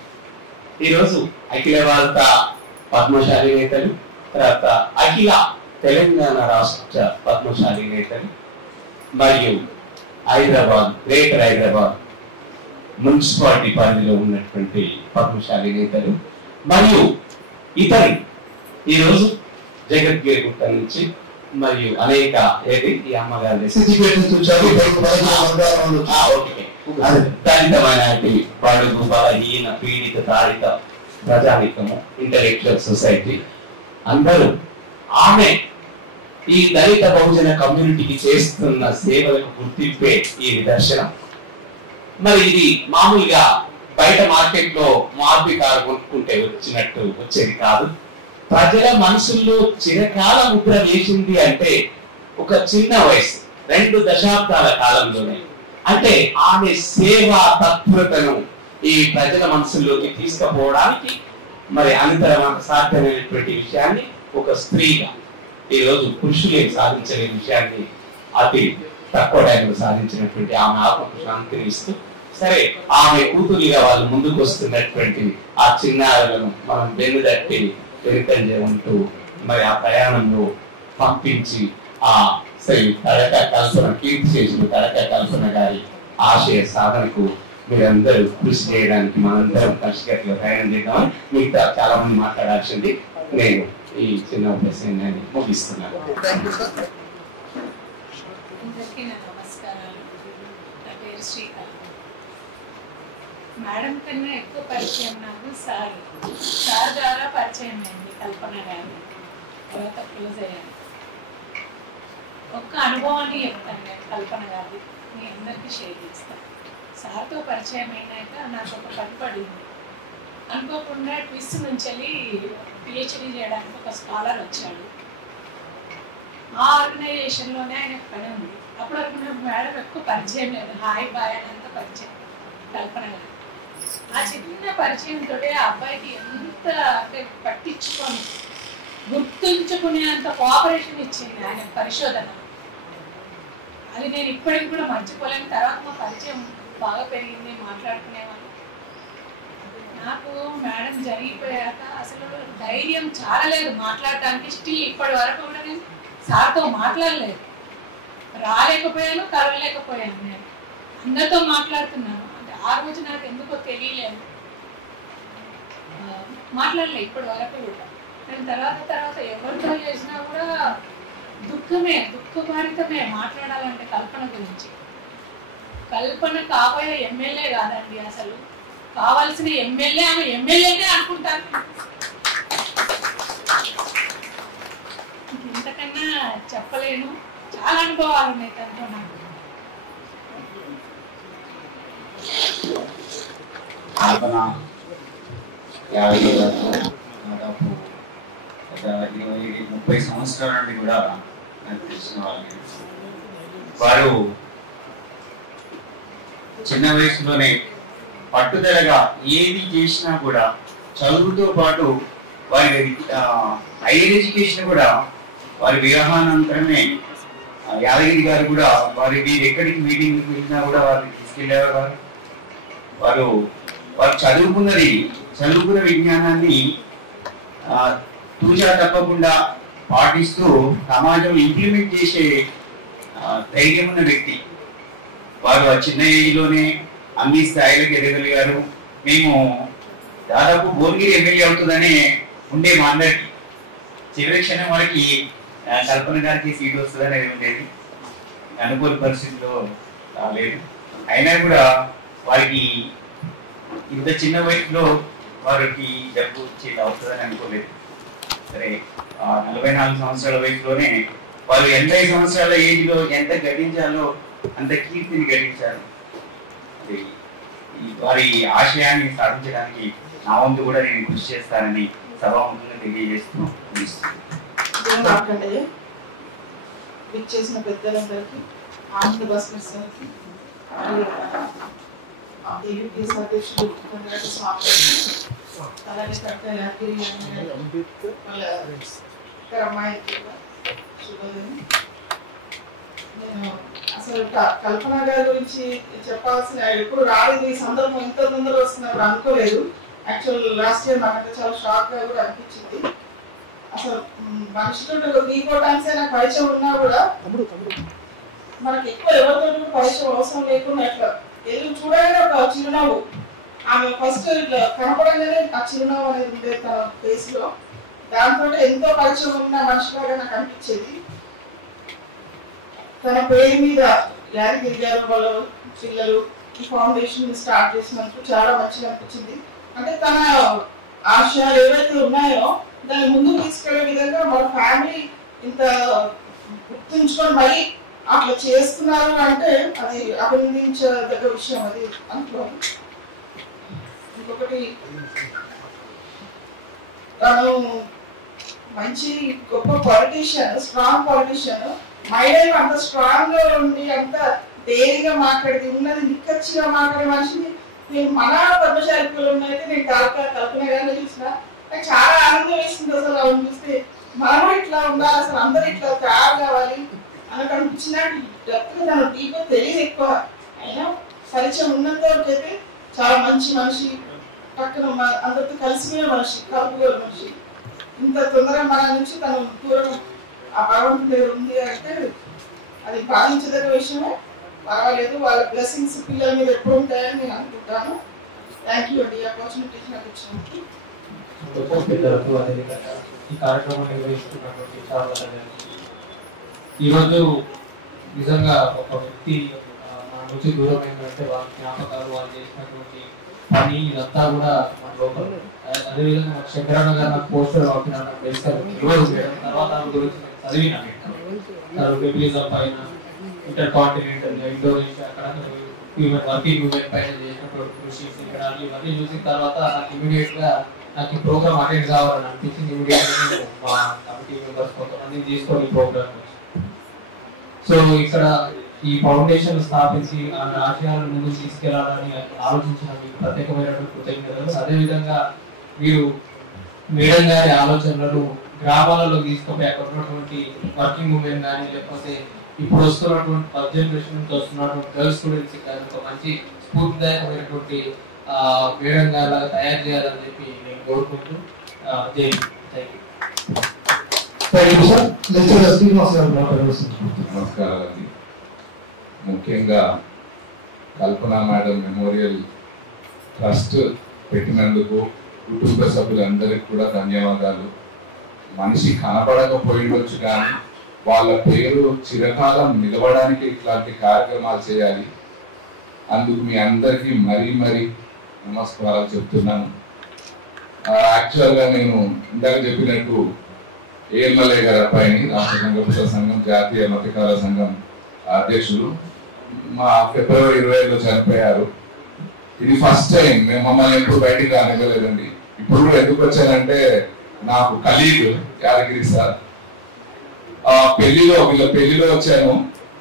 ఈరోజు అఖిల భారత పద్మశాలి నేతలు, తర్వాత అఖిల తెలంగాణ రాష్ట్ర పద్మశాలి నేతలు, మరియు గ్రేటర్ హైదరాబాద్ మున్సిపాలిటీ పరిధిలో ఉన్నటువంటి పద్మశాలి నేతలు మరియు ఇతరులు ఈరోజు జగద్గిరి గుట్ట నుంచి మరియు అనేక ఈ అమ్మగారు దళిత మైనారిటీ బడుగు బలహీన పీడిత తాడిత ప్రజానికము ఇంటలెక్చువల్ సొసైటీ అందరూ ఆమె ఈ దళిత బహుజన కమ్యూనిటీకి చేస్తున్న సేవలకు గుర్తింపే ఈ నిదర్శనం. మరి ఇది మామూలుగా బయట మార్కెట్ లో మార్పి కారు కొనుక్కుంటే వచ్చేది కాదు. ప్రజల మనసుల్లో చిరకాల ముద్ర వేసింది అంటే ఒక చిన్న వయసు 2 దశాబ్దాల కాలంలోనే. అంటే ఆమె సేవా తత్పరతను ఈ ప్రజల మనసుల్లోకి తీసుకుపోవడానికి మరి అంతరం సాధ్యమైనటువంటి విషయాన్ని ఒక స్త్రీగా ఈరోజు పురుషులే సాధించలేని విషయాన్ని అతి తక్కువ టైంలో సాధించినటువంటి ఆమె ఆత్మశాంతిని ఇస్తూ, సరే ఆమె కూతురిగా వాళ్ళు ముందుకు వస్తున్నటువంటి ఆ చిన్నారులను మనం వెన్నుదట్టి వెనుకంజ ఉంటూ మరి ఆ ప్రయాణంలో పంపించి ఆ శ్రీ తడక కల్పన కీర్తి చేసిన తడక కల్పన గారి ఆశయ సాధనకు మీరందరూ కృషి చేయడానికి మనందరం కలిసికట్టుగా ప్రయాణం చేద్దామని మిగతా చాలా మంది మాట్లాడాల్సింది. నేను ఈ చిన్న ప్రసంగాన్ని ముగిస్తున్నాను. నమస్కారాలు. నా పేరు శ్రీకల్పన. మేడం కన్నా ఎక్కువ పరిచయం నాకు సార్ ద్వారా పరిచయం అయింది కల్పన గారు. తర్వాత క్లోజ్ అయ్యాను. ఒక్క అనుభవాన్ని చెప్తాను నేను కల్పన గారి, మీ అందరికీ షేర్ చేస్తాను. సార్తో పరిచయం అయినాక నాకు ఒక పని పడింది. అనుకోకుండా ట్విస్ట్ నుంచి వెళ్ళి పిహెచ్డి చేయడానికి ఒక స్కాలర్ వచ్చాడు. ఆ ఆర్గనైజేషన్లోనే ఆయన పని ఉంది. అప్పుడు వరకు నాకు మేడం ఎక్కువ పరిచయం లేదు, హాయ్ బాయ్ అని అంత పరిచయం కల్పన గారు. ఆ చిన్న పరిచయంతో ఆ అబ్బాయికి ఎంత అంటే పట్టించుకొని గుర్తుంచుకునేంత కోఆపరేషన్ ఇచ్చింది ఆయన పరిశోధన. అది నేను ఇప్పటికి కూడా మర్చిపోలేని. తర్వాత మా పరిచయం బాగా పెరిగింది, మాట్లాడుకునేవాళ్ళు. నాకు మేడం జరిగిపోయాక అసలు ధైర్యం చాలా లేదు మాట్లాడటానికి. స్టిల్ ఇప్పటి వరకు కూడా నేను సార్తో మాట్లాడలేదు, రాలేకపోయాను, కలవలేకపోయాను. నేను అందరితో మాట్లాడుతున్నాను అంటే ఆ రోజు నాకు ఎందుకో తెలియలేదు, మాట్లాడలేదు ఇప్పటి వరకు కూడా. నేను తర్వాత ఎవరితో చేసినా కూడా దుఃఖభరితమే మాట్లాడాలంటే కల్పన గురించి. కల్పన కాబోయే ఎమ్మెల్యే కాదండి, అసలు కావాల్సిన ఎమ్మెల్యే ఆమె ఎమ్మెల్యేనే అనుకుంటాను. ఇంతకన్నా చెప్పలేను, చాలా అనుభవాలు ఉన్నాయి తనతో నాకు. కల్పన 50 దాదాపు 20-30 సంవత్సరాల నుండి కూడా నాకు తెలిసిన వాళ్ళు. వారు చిన్న వయసులోనే పట్టుదలగా ఏది చేసినా కూడా చదువుతో పాటు వారి హైయర్ ఎడ్యుకేషన్ కూడా వారి వివాహానంతరమే యాదగిరి గారు కూడా మీరు ఎక్కడికి మీటింగ్కి వెళ్ళినా కూడా వారిని తీసుకెళ్లేవారు. వారు చదువుకున్న విజ్ఞానాన్ని తూచా తప్పకుండా పాటిస్తూ సమాజం ఇంప్లిమెంట్ చేసే ధైర్యం ఉన్న వ్యక్తి. వారు ఆ చిన్న ఏజ్లోనే అన్ని స్థాయిలకు ఎదగలిగారు. మేము దాదాపు భువనగిరి ఎమ్మెల్యే అవుతుందని ఉండే మా అందరికి చివరి క్షణం వారికి కల్పన గారికి సీట్ వస్తుందని ఉండేది. అనుకోని పరిస్థితిలో రాలేదు. అయినా కూడా వారికి ఇంత చిన్న వయసులో వారికి డబ్బు చేతి అవుతుందని అనుకోలేదు. సరే 44 సంవత్సరాల వయసులోనే వారు 80 సంవత్సరాల ఏజ్లో ఎంత గడించాలో అంత కీర్తిని గడించారు. వారి ఆశయాన్ని సాధించడానికి నా వంతు కూడా నేను కృషి చేస్తానని సభాముఖంగా తెలియజేస్తూ చేసిన పెద్దలందరికీ, ఆంధ్ర బస్ మిస్సర్కి, ఏపీఎస్ అధ్యక్షుడు అలాగే పెద్ద యాదగిరి వాళ్ళ అమ్మాయికి శుభోదయం. నేను అసలు కల్పన గారి గురించి చెప్పాల్సిన ఎప్పుడు రాలేదు. ఈ సందర్భం ఇంత తొందరగా వస్తున్నారు అనుకోలేదు. యాక్చువల్ లాస్ట్ ఇయర్ నాకంటే చాలా షాక్ గా కూడా అనిపించింది. అసలు మనిషితో 3-4 టైమ్స్ నాకు పరిచయం ఉన్నా కూడా మనకి ఎక్కువ ఎవరితో పరిచయం అవసరం లేకుండా అట్లా ఎదురు చూడగానే ఒక చిరునవ్వు, ఆమె ఫస్ట్ ఇట్లా కనపడగానే ఆ చిరునవ్వు అనేది ఉండేది తన ఫేస్ లో. దాంతో ఎంతో పరిచయం ఉన్న మనిషిలాగా నాకు అనిపించేది. తన పేరు మీద యాదగిరి గారు వాళ్ళ పిల్లలు ఈ ఫౌండేషన్ స్టార్ట్ చేసినందుకు చాలా మంచిగా అనిపించింది. అంటే తన ఆశయాలు ఏవైతే ఉన్నాయో దాన్ని ముందుకు తీసుకెళ్లే విధంగా మన ఫ్యామిలీ ఇంత గుర్తుంచుకొని మరీ అట్లా చేస్తున్నారు అంటే అది అభినందించదగ్గ విషయం. అది అనుకోవాలి. ఇంకొకటి, తను మంచి గొప్ప పొలిటీషియన్, స్ట్రాంగ్ పొలిటీషియన్. మైండ్ అంత స్ట్రాంగ్ గా ఉండి అంత ధైర్యంగా మాట్లాడేది, ఉన్నది నిక్కచ్చిగా మాట్లాడే మనిషిని నేను మన పద్మశాలికలు అయితే నేను కల్పన గారిని చూసిన నాకు చాలా ఆనందం వేసింది. అసలు అవును చూస్తే మనం ఇట్లా ఉండాలి, అసలు అందరూ ఇట్లా తయారు కావాలి అని అనిపించిన డెప్త్గా తను డీప్గా తెలియదు ఎక్కువ. అయినా పరిచయం ఉన్నంత వరకు అయితే చాలా మంచి మనిషి, పక్కన అందరితో కలిసిపోయే మనిషి, కలుపుకోని మనిషి. ఇంత తొందరగా మన నుంచి తను దూరం ఆ భగవంతుడి దగ్గర ఉంది అంటే అది భావించదగ్గ విషయమే. పర్వాలేదు, వాళ్ళ బ్లెస్సింగ్స్ పిల్లల మీద ఎప్పుడు ఉంటాయని నేను అనుకుంటాను. థ్యాంక్ యూ అండి, ఆపర్చునిటీ నాకు ఇచ్చినందుకు. ఈ కార్యక్రమం నిర్వహిస్తున్నటువంటి ఈరోజు నిజంగా ఒక వ్యక్తి మన నుంచి దూరం ఏంటంటే వాళ్ళ జ్ఞాపకాలు, వాళ్ళు చేసినటువంటి పని ఇదంతా కూడా మన లోపల. అదేవిధంగా మన శంకరన్న గారు నాకు పోస్టర్ పంపినారు, నాకు తెలుస్తారు తర్వాత గురించి చదివినా. టెర్రరిజం పైన ఇంటర్ కాంటినెంటల్ ఇండోనేషియా అక్కడ వర్కింగ్ ఉమెన్ పైన చేసినటువంటి కృషి శిక్షణాలు ఇవన్నీ చూసిన తర్వాత నాకు ఇమీడియట్ గా నాకు ఈ ప్రోగ్రామ్ అటెండ్ కావాలని అనిపించింది. ఇమీడియట్ గా నేను మా కమిటీ మెంబర్స్ కొంతమందిని తీసుకొని ఈ ప్రోగ్రామ్. సో ఇక్కడ ఈ ఫౌండేషన్ స్థాపించి ఆ ఆశయాలను ముందుకు తీసుకెళ్లాలని ఆలోచించిన మీకు ప్రత్యేకమైనటువంటి కృతజ్ఞతలు. అదేవిధంగా మీరు మేడం గారి ఆలోచనలను గ్రామాలలో తీసుకుపోయి అక్కడ ఉన్నటువంటి వర్కింగ్ ఉమెన్ కానీ లేకపోతే ఇప్పుడు వస్తున్నటువంటి ఫస్ట్ జనరేషన్ నుంచి వస్తున్నటువంటి గర్ల్స్ స్టూడెంట్స్ కానీ ఒక మంచి స్ఫూర్తిదాయకమైనటువంటి మేడం గారు తయారు చేయాలని చెప్పి నేను కోరుకుంటూ జై నమస్కారాలండి. ముఖ్యంగా కల్పన మేడం మెమోరియల్ ట్రస్ట్ పెట్టినందుకు కుటుంబ సభ్యులందరికీ కూడా ధన్యవాదాలు. మనిషి కనపడకపోయిండొచ్చు కానీ వాళ్ళ పేరు చిరకాలం నిలవడానికి ఇట్లాంటి కార్యక్రమాలు చేయాలి. అందుకు మీ అందరికీ మరీ నమస్కారాలు చెప్తున్నాను. యాక్చువల్గా నేను ఇందాక చెప్పినట్టు ఏఎల్మలే గారి అబ్బాయిని రాష్ట్ర సంఘ సంఘం జాతీయ మత్స్యకార సంఘం అధ్యక్షులు మా ఫిబ్రవరి 25లో చనిపోయారు. ఇది ఫస్ట్ టైం మేము మమ్మల్ని ఎప్పుడు బయటికి రానివ్వలేదండి. ఇప్పుడు ఎందుకు వచ్చానంటే నాకు కలీగ్ యాదగిరి సార్ వీళ్ళ పెళ్లిలో వచ్చాను.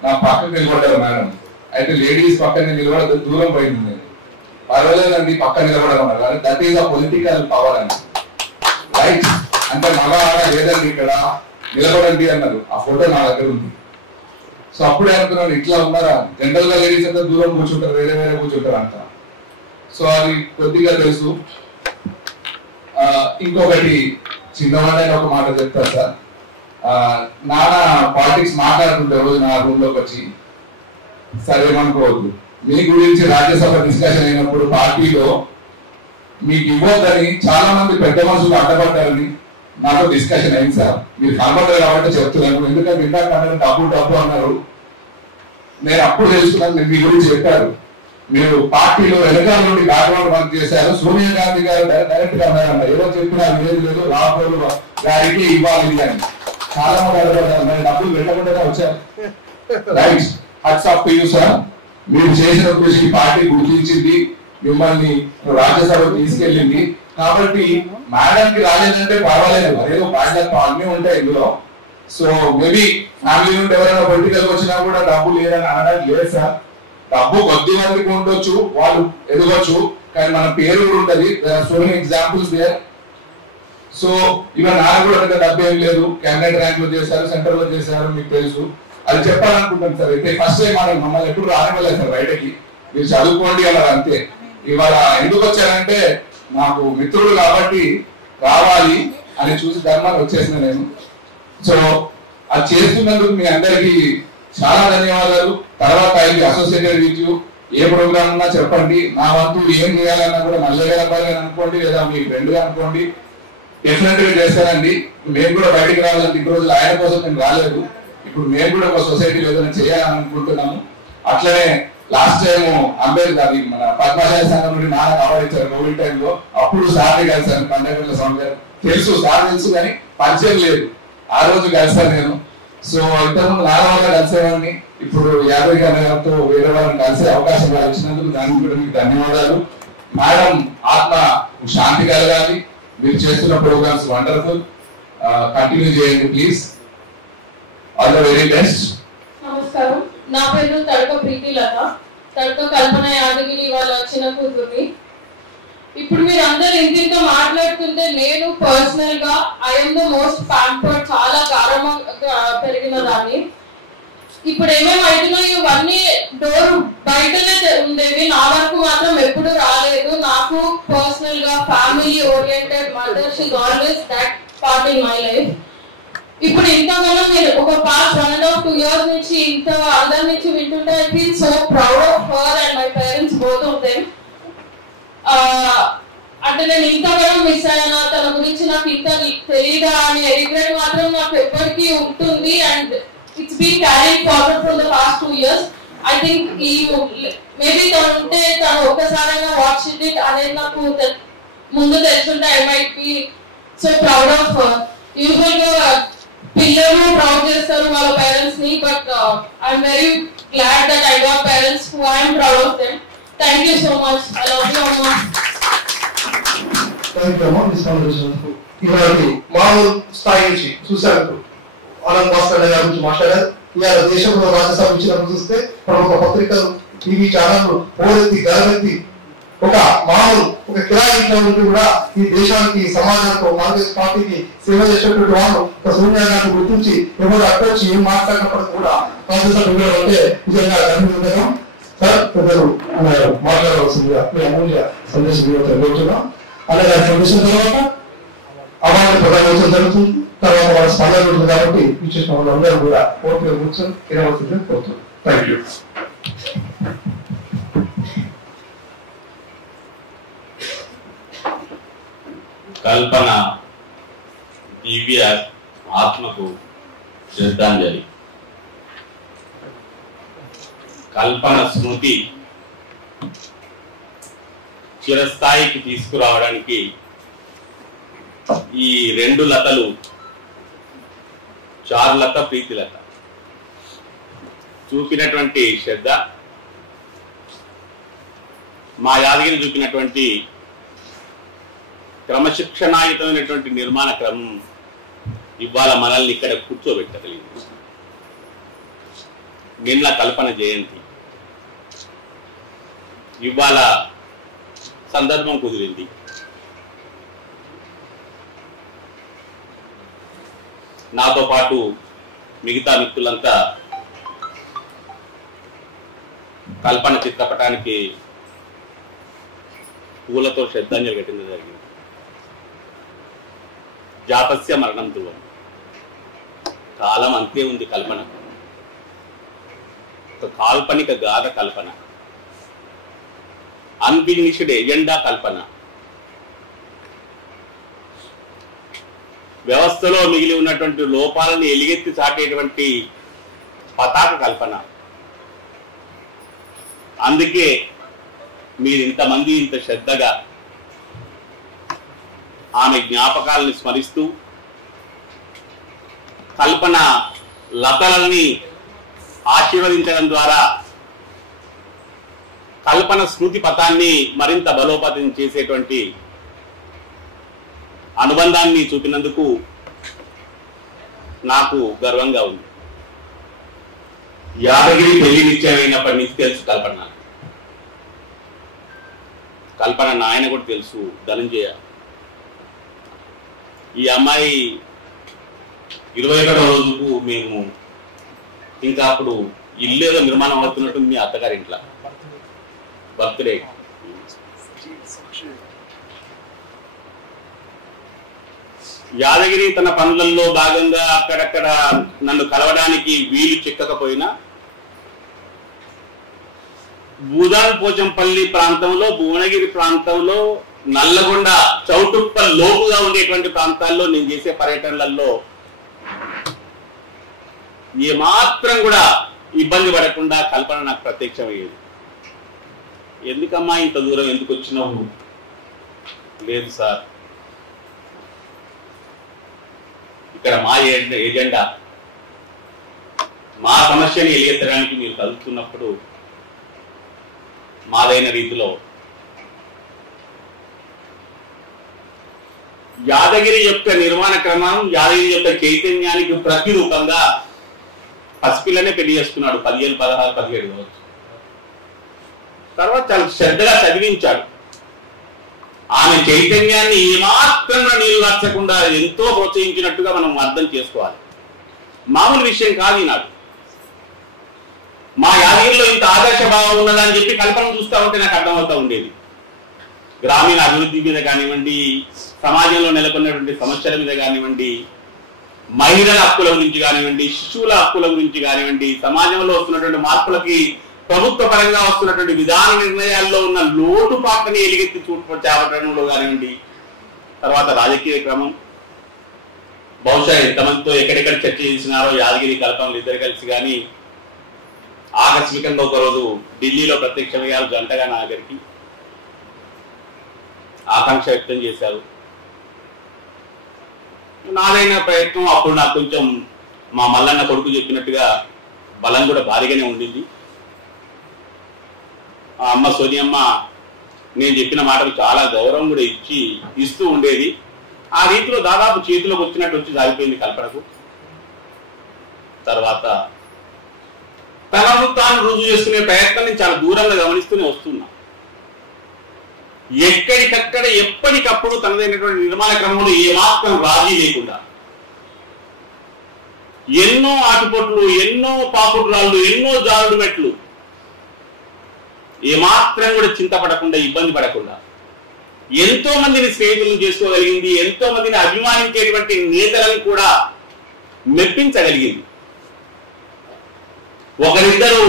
నా పక్కన నిలబడ్డారు మేడం. అయితే లేడీస్ పక్కన నిలబడ దూరం పోయింది. పర్వాలేదండి పక్కన నిలబడడం అన్నారు. That is a political power అండి. రైట్ అంటే మగ ఆడ లేదండి ఇక్కడ నిలబడండి అన్నారు. ఆ ఫోటో నా దగ్గర ఉంది. సో అప్పుడే అనుకున్నాను ఇట్లా ఉన్నారా, జనరల్ గా లేడీస్ అంతా దూరం కూర్చుంటారు, వేరే కూర్చుంటారు అంట. సో అది కొద్దిగా తెలుసు. ఇంకొకటి చిన్నవాడైన ఒక మాట చెప్తారు సార్. నాన్న పాలిటిక్స్ మాట్లాడుతుంటే రోజు నా రూమ్ లోకి వచ్చి, సరేమనుకోవద్దు, మీ గురించి రాజ్యసభ డిస్కషన్ అయినప్పుడు పార్టీలో మీకు ఇవ్వద్దని చాలా మంది పెద్ద మనుషులు అడ్డపడ్డారని నాతో డిస్కషన్ అయింది సార్. మీరు కనబడ్డారు కాబట్టి చెప్తున్నాను. ఎందుకంటే ఇందాక డబ్బు అన్నారు. నేను అప్పుడు తెలుసుకున్నాను మీ గురించి చెప్పారు. మీరు పార్టీలో వెనకాల నుండి బ్యాక్గ్రౌండ్ వర్క్ చేశారు. సోనియా గాంధీ గారు డైరెక్ట్ గా అన్నారన్నారు. ఏదో చెప్పినా లేదు రాహుల్ గారికి ఇవ్వాలి అని. చాలా మంది అడగబడ్డారు. మరి డబ్బులు వెళ్ళకుండా వచ్చారు. Right, hats off to you sir. మీరు చేసిన కృషికి పార్టీ గుర్తించింది, మిమ్మల్ని రాజ్యసభకు తీసుకెళ్ళింది. కాబట్టి మేడంకి రాలేదంటే పర్వాలేదు, అదేదో బాధ్యత అన్నీ ఉంటాయి ఇందులో. సో మేబీ ఫ్యామిలీ నుండి ఎవరైనా పొలిటికల్ వచ్చినా కూడా డబ్బు లేదని అనడానికి లేదు సార్. డబ్బు కొద్ది మందికి ఉండొచ్చు, వాళ్ళు ఎదగొచ్చు, కానీ మన పేరు కూడా ఉంటుంది. So many examples there. So ఇవన్న నాకు కూడా డబ్బు ఏం లేదు. క్యాబినెట్ ర్యాంక్ లో చేశారు, సెంటర్ లో చేశారు, మీకు తెలుసు. అది చెప్పాలనుకుంటాను సార్. అయితే ఫస్ట్ టైం మమ్మల్ని ఎప్పుడు రానివ్వలేదు సార్ బయటకి. మీరు చదువుకోండి అన్నారు అంతే. ఇవాళ ఎందుకు వచ్చానంటే నాకు మిత్రుడు కాబట్టి రావాలి అని చూసి ధర్మాన్ని వచ్చేసిన నేను. సో అది చేస్తున్నందుకు మీ అందరికీ చాలా ధన్యవాదాలు. తర్వాత ఇది అసోసియేటెడ్ విత్ యూ. ఏ ప్రోగ్రామ్ ఉన్నా చెప్పండి. నా వంతు ఏం చేయాలన్నా కూడా మల్లయ్య గారు అనుకోండి, లేదా మీ ఫ్రెండ్ గా అనుకోండి, డెఫినెట్ గా చేస్తానండి. మేము కూడా బయటికి రావాలంటే ఈ రోజులు ఆయన కోసం మేము రాలేదు. ఇప్పుడు మేము కూడా ఒక సొసైటీలో ఏదైనా చేయాలని అనుకుంటున్నాము. అట్లనే లాస్ట్ టైం అంబేద్కర్ అది మన పద్మశాలి సంఘం నుండి నాన్న అవార్డు ఇచ్చారు కోవిడ్ టైంలో. అప్పుడు సార్ని కలిసాను, కండక్టర్ల స్వామి గారు తెలుసు, సార్ తెలుసు కానీ పరిచయం లేదు. ఆ రోజు కలిసాను నేను. సో ఇంతకుముందు నాన్న కలిసేవాడిని. ఇప్పుడు యాదవ్ గారితో వేరే వాళ్ళని కలిసే అవకాశం వచ్చినందుకు దానికి కూడా మీకు ధన్యవాదాలు. మేడం ఆత్మ శాంతి కలగాలి. మీరు చేస్తున్న ప్రోగ్రామ్స్ వండర్ఫుల్. కంటిన్యూ చేయండి please. All the very best. నమస్కారం, నా పేరు తడక ప్రీతిలత. తడక కల్పన యాదగిరి వాళ్ళ వచ్చిన కూతుర్ని. ఇప్పుడు మీరు అందరు ఇంటితో మాట్లాడుతుంటే నేను పర్సనల్ గా ఐఎమ్ ద మోస్ట్ ప్యాంపర్డ్, చాలా గారంగా పెరిగిన దాన్ని. ఇప్పుడు ఏమేమి అవుతున్నాయి ఇవన్నీ డోర్ బయటనే ఉండేవి, నా వరకు మాత్రం ఎప్పుడు రాలేదు. నాకు పర్సనల్ గా family oriented mother, she is always that part in my life. ఇప్పుడు ఇంతగానో మీరు ఒక పాస్ట్ 1.5 years నుంచి ఇంత అందరి నుంచి వింటుంటే I feel so proud of her and my parents both of them. అంటే నేను ఇంతగానో మిస్ అయ్యాను, తన గురించి నాకు ఇంత తెలియదా అనే రిగ్రెట్ మాత్రం నాకు ఎప్పటికీ ఉంటుంది. And it's been carried forward from the past 2 years. I think maybe తను ఉంటే తను ఒక్కసారైనా వాచ్ ఇట్ అనేది నాకు ముందు తెలుసుంటే I might be so proud of her. Usually పిల్లలు ప్రౌడ్ చేస్తారు వాళ్ళ పేరెంట్స్ ని, but I'm very glad that I got parents who I am proud of them. Thank you so much. I love you, Amma. Thank you, Amma. This conversation. ఇలాంటి మామూలు స్థాయి నుంచి చూశారు ఆనంద్ భాస్కర్ గారి గురించి మాట్లాడారు. ఇవాళ దేశంలో రాజ్యసభ ఇచ్చినప్పుడు చూస్తే ప్రముఖ పత్రికలు టీవీ ఛానళ్ళు పోరెత్తి గలవెత్తి ఒక మామూలు ఒక కిరాయి ఇంట్లో ఉంటూ కూడా ఈ దేశానికి సమాజానికి కాంగ్రెస్ పార్టీకి సేవ చేసేటువంటి వాళ్ళు ఒక సోనియా గారిని గుర్తించి ఎవరు అట్టొచ్చి ఏం మాట్లాడినప్పటికీ కూడా కాంగ్రెస్ సభ్యులు అంటే నిజంగా గర్భించడం. సార్ పెద్దలు అన్నారు మాట్లాడవలసిందిగా మీ అమూల్య సందేశం కోరుతున్నాం. అలాగే సందేశం తర్వాత అవార్డు ప్రదానం జరుగుతుంది. తర్వాత వాళ్ళ స్పందన ఉంటుంది కాబట్టి విచ్చేసిన వాళ్ళందరూ కూడా ఓపిక కూర్చొని వినవలసిందిగా కోరుతున్నాం. Thank you. కల్పన దివ్య ఆత్మకు శ్రద్ధాంజలి. కల్పన స్మృతి చిరస్థాయికి తీసుకురావడానికి ఈ రెండు లతలు, చారులత, ప్రీతిలత చూపినటువంటి శ్రద్ధ, మా యాదగిరి చూపినటువంటి క్రమశిక్షణాయుతమైనటువంటి నిర్మాణ క్రమం ఇవాళ మనల్ని ఇక్కడ కూర్చోబెట్టగలిగింది. నిన్న కల్పన జయంతి, ఇవాళ సందర్భం కుదిరింది. నాతో పాటు మిగతా మిత్రులంతా కల్పన చిత్రపటానికి పూలతో శ్రద్ధాంజలి ఘటించడం జరిగింది. జాతస్య మరణం ధ్రువం. కాలం అంతే ఉంది కల్పన. ఒక కాల్పనిక గాథ కల్పన, అన్ఫినిష్డ్ ఎజెండా కల్పన, వ్యవస్థలో మిగిలి ఉన్నటువంటి లోపాలను ఎలుగెత్తి చాటేటువంటి పతాక కల్పన. అందుకే మీరు ఇంతమంది ఇంత శ్రద్ధగా ఆమె జ్ఞాపకాలని స్మరిస్తూ కల్పన లతలని ఆశీర్వదించడం ద్వారా కల్పన స్మృతి పథాన్ని మరింత బలోపేతం చేసేటువంటి అనుబంధాన్ని చూపినందుకు నాకు గర్వంగా ఉంది. యాదగిరి పెళ్లి నిశ్చయమైనప్పటి నుంచి తెలుసు కల్పన నాయన కూడా తెలుసు, ధనంజయ. ఈ అమ్మాయి 21వ రోజుకు మేము ఇంకా అప్పుడు ఇల్లేదో నిర్మాణం అవుతున్నట్టు మీ అత్తగారి ఇంట్లో బర్త్డే. యాదగిరి తన పనులలో భాగంగా అక్కడక్కడ నన్ను కలవడానికి వీలు చిక్కకపోయినా భూదాన్ పోచంపల్లి ప్రాంతంలో, భువనగిరి ప్రాంతంలో, నల్లగొండ చౌటుప్ప లోపుగా ఉండేటువంటి ప్రాంతాల్లో నేను చేసే పర్యటనలలో ఏమాత్రం కూడా ఇబ్బంది పడకుండా కల్పన నాకు ప్రత్యక్షమయ్యేది. ఎందుకమ్మా ఇంత దూరం ఎందుకు వచ్చినావు? లేదు సార్, ఇక్కడ మా ఏజెండా, మా సమస్యని ఎలుగెత్తడానికి మీరు కలుగుతున్నప్పుడు మాదైన రీతిలో యాదగిరి యొక్క నిర్మాణ క్రమం, యాదగిరి యొక్క చైతన్యానికి ప్రతిరూపంగా పసిపిల్లనే పెళ్లి చేసుకున్నాడు. 15, 16, 17 కావచ్చు. తర్వాత చాలా శ్రద్ధగా చదివించాడు. ఆమె చైతన్యాన్ని ఏమాత్రంగా నీరు నచ్చకుండా ఎంతో ప్రోత్సహించినట్టుగా మనం అర్థం చేసుకోవాలి. మామూలు విషయం కాదు ఈనాడు. మా యాదగిరిలో ఇంత ఆదర్శ భావం ఉన్నదని చెప్పి కల్పన చూస్తూ ఉంటే నాకు అర్థమవుతూ ఉండేది. గ్రామీణ అభివృద్ధి మీద కానివ్వండి, సమాజంలో నెలకొన్నటువంటి సమస్యల మీద కానివ్వండి, మహిళల హక్కుల గురించి కానివ్వండి, శిశువుల హక్కుల గురించి కానివ్వండి, సమాజంలో వస్తున్నటువంటి మార్పులకి ప్రభుత్వ పరంగా వస్తున్నటువంటి విధాన నిర్ణయాల్లో ఉన్న లోటుపాట్లని ఎలుగెత్తి చేపట్టడంలో కానివ్వండి, తర్వాత రాజకీయ క్రమం, బహుశా ఎంతమందితో ఎక్కడెక్కడ చర్చ చేసినారో యాదగిరి కల్పనలు ఇద్దరు కలిసి కానీ ఆకస్మికంగా ఒకరోజు ఢిల్లీలో ప్రత్యక్షమయ్యారు. జంటగా నా దగ్గరికి ఆకాంక్ష వ్యక్తం చేశారు. నాదైన ప్రయత్నం అప్పుడు నాకు కొంచెం మా మల్లన్న కొడుకు చెప్పినట్టుగా బలం కూడా భారీగానే ఉండింది. ఆ అమ్మ సోనియమ్మ నేను చెప్పిన మాటకు చాలా గౌరవం కూడా ఇస్తూ ఉండేది. ఆ రీతిలో దాదాపు చేతిలోకి వచ్చినట్టు వచ్చి సాగిపోయింది కల్పనకు. తర్వాత తనను తాను రుజువు చేసుకునే ప్రయత్నం నేను చాలా దూరంగా గమనిస్తూనే వస్తున్నా. ఎక్కడికక్కడ ఎప్పటికప్పుడు తనదైనటువంటి నిర్మాణ క్రమంలో ఏమాత్రం రాజీ లేకుండా ఎన్నో ఆటుపోట్లు, ఎన్నో పాపుడురాళ్ళు, ఎన్నో జారుడు మెట్లు ఏమాత్రం కూడా చింతపడకుండా, ఇబ్బంది పడకుండా ఎంతో మందిని స్నేహితులను చేసుకోగలిగింది, ఎంతో మందిని అభిమానించేటువంటి నేతలను కూడా మెప్పించగలిగింది. ఒకరిద్దరు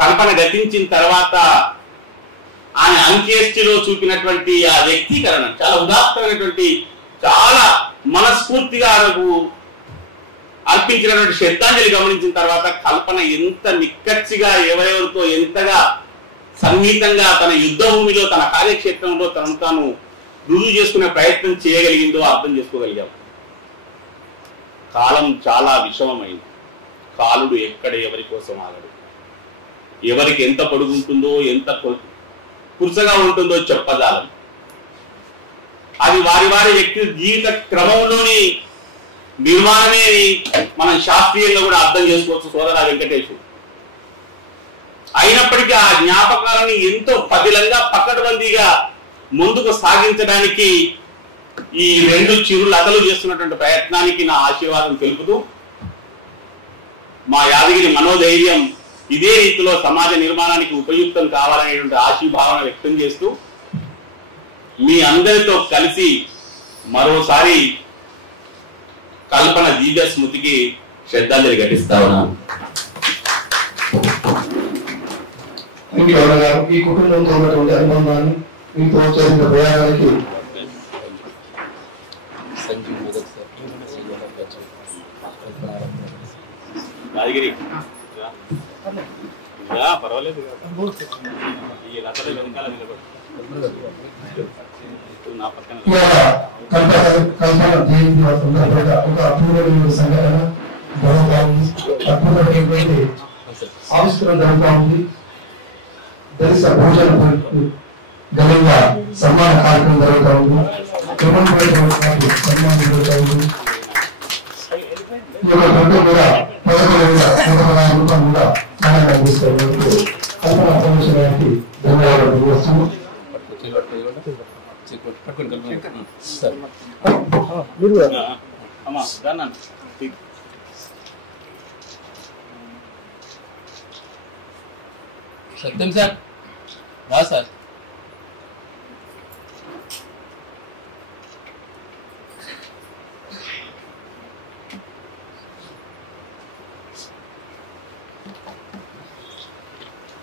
కల్పన గతించిన తర్వాత ఆమె అంత్యేష్టిలో చూపినటువంటి ఆ వ్యక్తీకరణ చాలా ఉదాత్తమైనటువంటి, చాలా మనస్ఫూర్తిగా ఆమెకు అర్పించినటువంటి శ్రద్ధాంజలి గమనించిన తర్వాత కల్పన ఎంత నిక్కచ్చిగా ఎవరెవరితో ఎంతగా సంగీతంగా తన యుద్ధ భూమిలో, తన కార్యక్షేత్రంలో తనను తాను రుజువు చేసుకునే ప్రయత్నం చేయగలిగిందో అర్థం చేసుకోగలిగాం. కాలం చాలా విషమమైంది. కాలుడు ఎక్కడ ఎవరి కోసం ఆగడు. ఎవరికి ఎంత పొడుగుంటుందో, ఎంత కురుసగా ఉంటుందో చెప్పజాలం. అది వారి వారి వ్యక్తి జీవిత క్రమంలోని నిర్మాణమే మనం శాస్త్రీయంగా కూడా అర్థం చేసుకోవచ్చు సోదర వెంకటేష్. అయినప్పటికీ ఆ జ్ఞాపకాలని ఎంతో పదిలంగా పకడ్బందీగా ముందుకు సాగించడానికి ఈ రెండు చిరులతలు చేస్తున్నటువంటి ప్రయత్నానికి నా ఆశీర్వాదం తెలుపుతూ, మా యాదగిరి మనోధైర్యం ఇదే రీతిలో సమాజ నిర్మాణానికి ఉపయుక్తం కావాలనేటువంటి ఆశీభావన వ్యక్తం చేస్తూ మీ అందరితో కలిసి మరోసారి కల్పన జీవిత స్మృతికి శ్రద్ధాంజలి ఘటిస్తా ఉన్నాను. ఈ కుటుంబంతో ఉన్నటువంటి అనుబంధాన్ని, మీతో చేసిన ప్రయాణానికి యాదగిరి పర్వాలేదు, ఈ రథల వెనకాల నా పక్కన కల్పన జయంతి సందర్భంగా ఒక అపూర్వమైన సంఘటన జరుగుతా ఉంది. అద్భుతమైనటువంటి ఆవిష్కరణ జరుగుతూ ఉంది. దళిత భోజన ఘనంగా సన్మాన కార్యక్రమం జరుగుతూ ఉంది. సన్మానం జరుగుతూ ఉంది. ఈ యొక్క గంట కూడా 11,000 రూపాయలు కూడా సహాయం అందిస్తున్నందుకు కల్పన ప్రమోషన్ గారికి ధన్యవాదాలు తెలియజేస్తున్నాము. సత్యం సార్ రా సార్.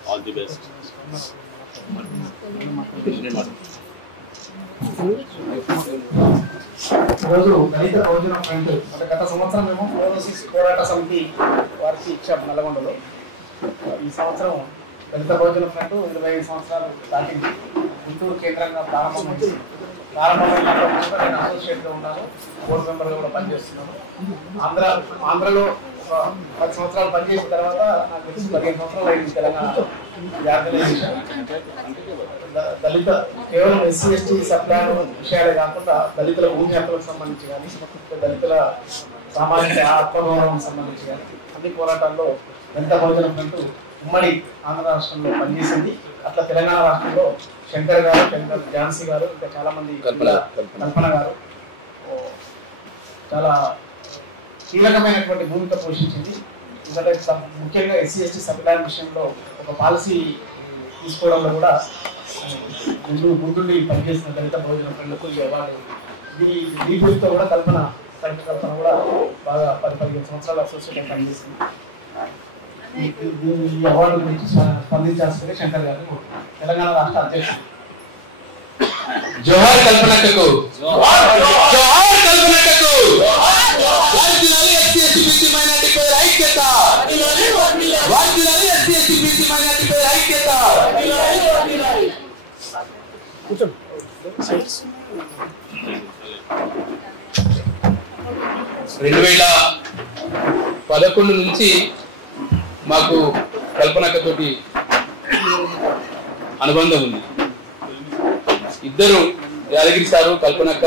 All the best. ఈరోజు దళిత భోజన ఫ్రంట్ అంటే గత సంవత్సరం మేము 406 పోరాట సమితి వారికి ఇచ్చాము నల్లగొండలో. ఈ సంవత్సరం దళిత భోజన ఫ్రంట్ 25 సంవత్సరాలు దాటింది. గుంటూరు కేంద్రంగా ప్రారంభమైనప్పుడు నేను అసోసియేట్గా ఉన్నాను, బోర్డు మెంబర్గా కూడా పనిచేస్తున్నాను. ఆంధ్రలో 10 సంవత్సరాలు పనిచేసిన తర్వాత నాకు తెలిసి 15 సంవత్సరాలు అయింది తెలంగాణ ఆర్గనైజేషన్. దళిత కేవలం ఎస్సీ ఎస్టీ సప్లాన్ విషయాలే కాకుండా దళితుల భూమి హక్కులకు సంబంధించి కానీ, దళితుల సామాజిక ఆత్మగౌరవం సంబంధించి కానీ అన్ని పోరాటాల్లో దళిత భోజన ఫ్రంట్ ఉమ్మడి ఆంధ్ర రాష్ట్రంలో పనిచేసింది. అట్లా తెలంగాణ రాష్ట్రంలో శంకర్ గారు, ఝాన్సీ గారు, ఇంకా చాలా మంది, కల్పన గారు చాలా కీలకమైనటువంటి భూమిక పోషించింది. ఎందుకంటే ముఖ్యంగా ఎస్సీ ఎస్టీ సప్లాన్ విషయంలో ఒక పాలసీ తీసుకోవడంలో కూడా ముందుండి పనిచేసిన దళిత భోజన ఫ్రెండ్లకు ఈ అవార్డు, దీపుతో కూడా కల్పన కూడా బాగా 10-15 సంవత్సరాలు అసోసియేట్ పనిచేసింది. ఈ అవార్డు గురించి స్పందించాల్సిందే శంకర్ గారు, తెలంగాణ రాష్ట్ర అధ్యక్షుడు. జోహార్ కల్పనకు, జోహార్ కల్పనకు, వర్ధిల్లాలి ఎస్సీ ఎస్టీ బీసీ మైనారిటీ పై ఐక్యత, వర్ధిల్లాలి ఎస్సీ ఎస్టీ బీసీ మైనారిటీ పై ఐక్యత. 2011 నుంచి మాకు కల్పనకతోటి అనుబంధం ఉంది. ఇద్దరు యాదగిరి సారు కల్పనక్క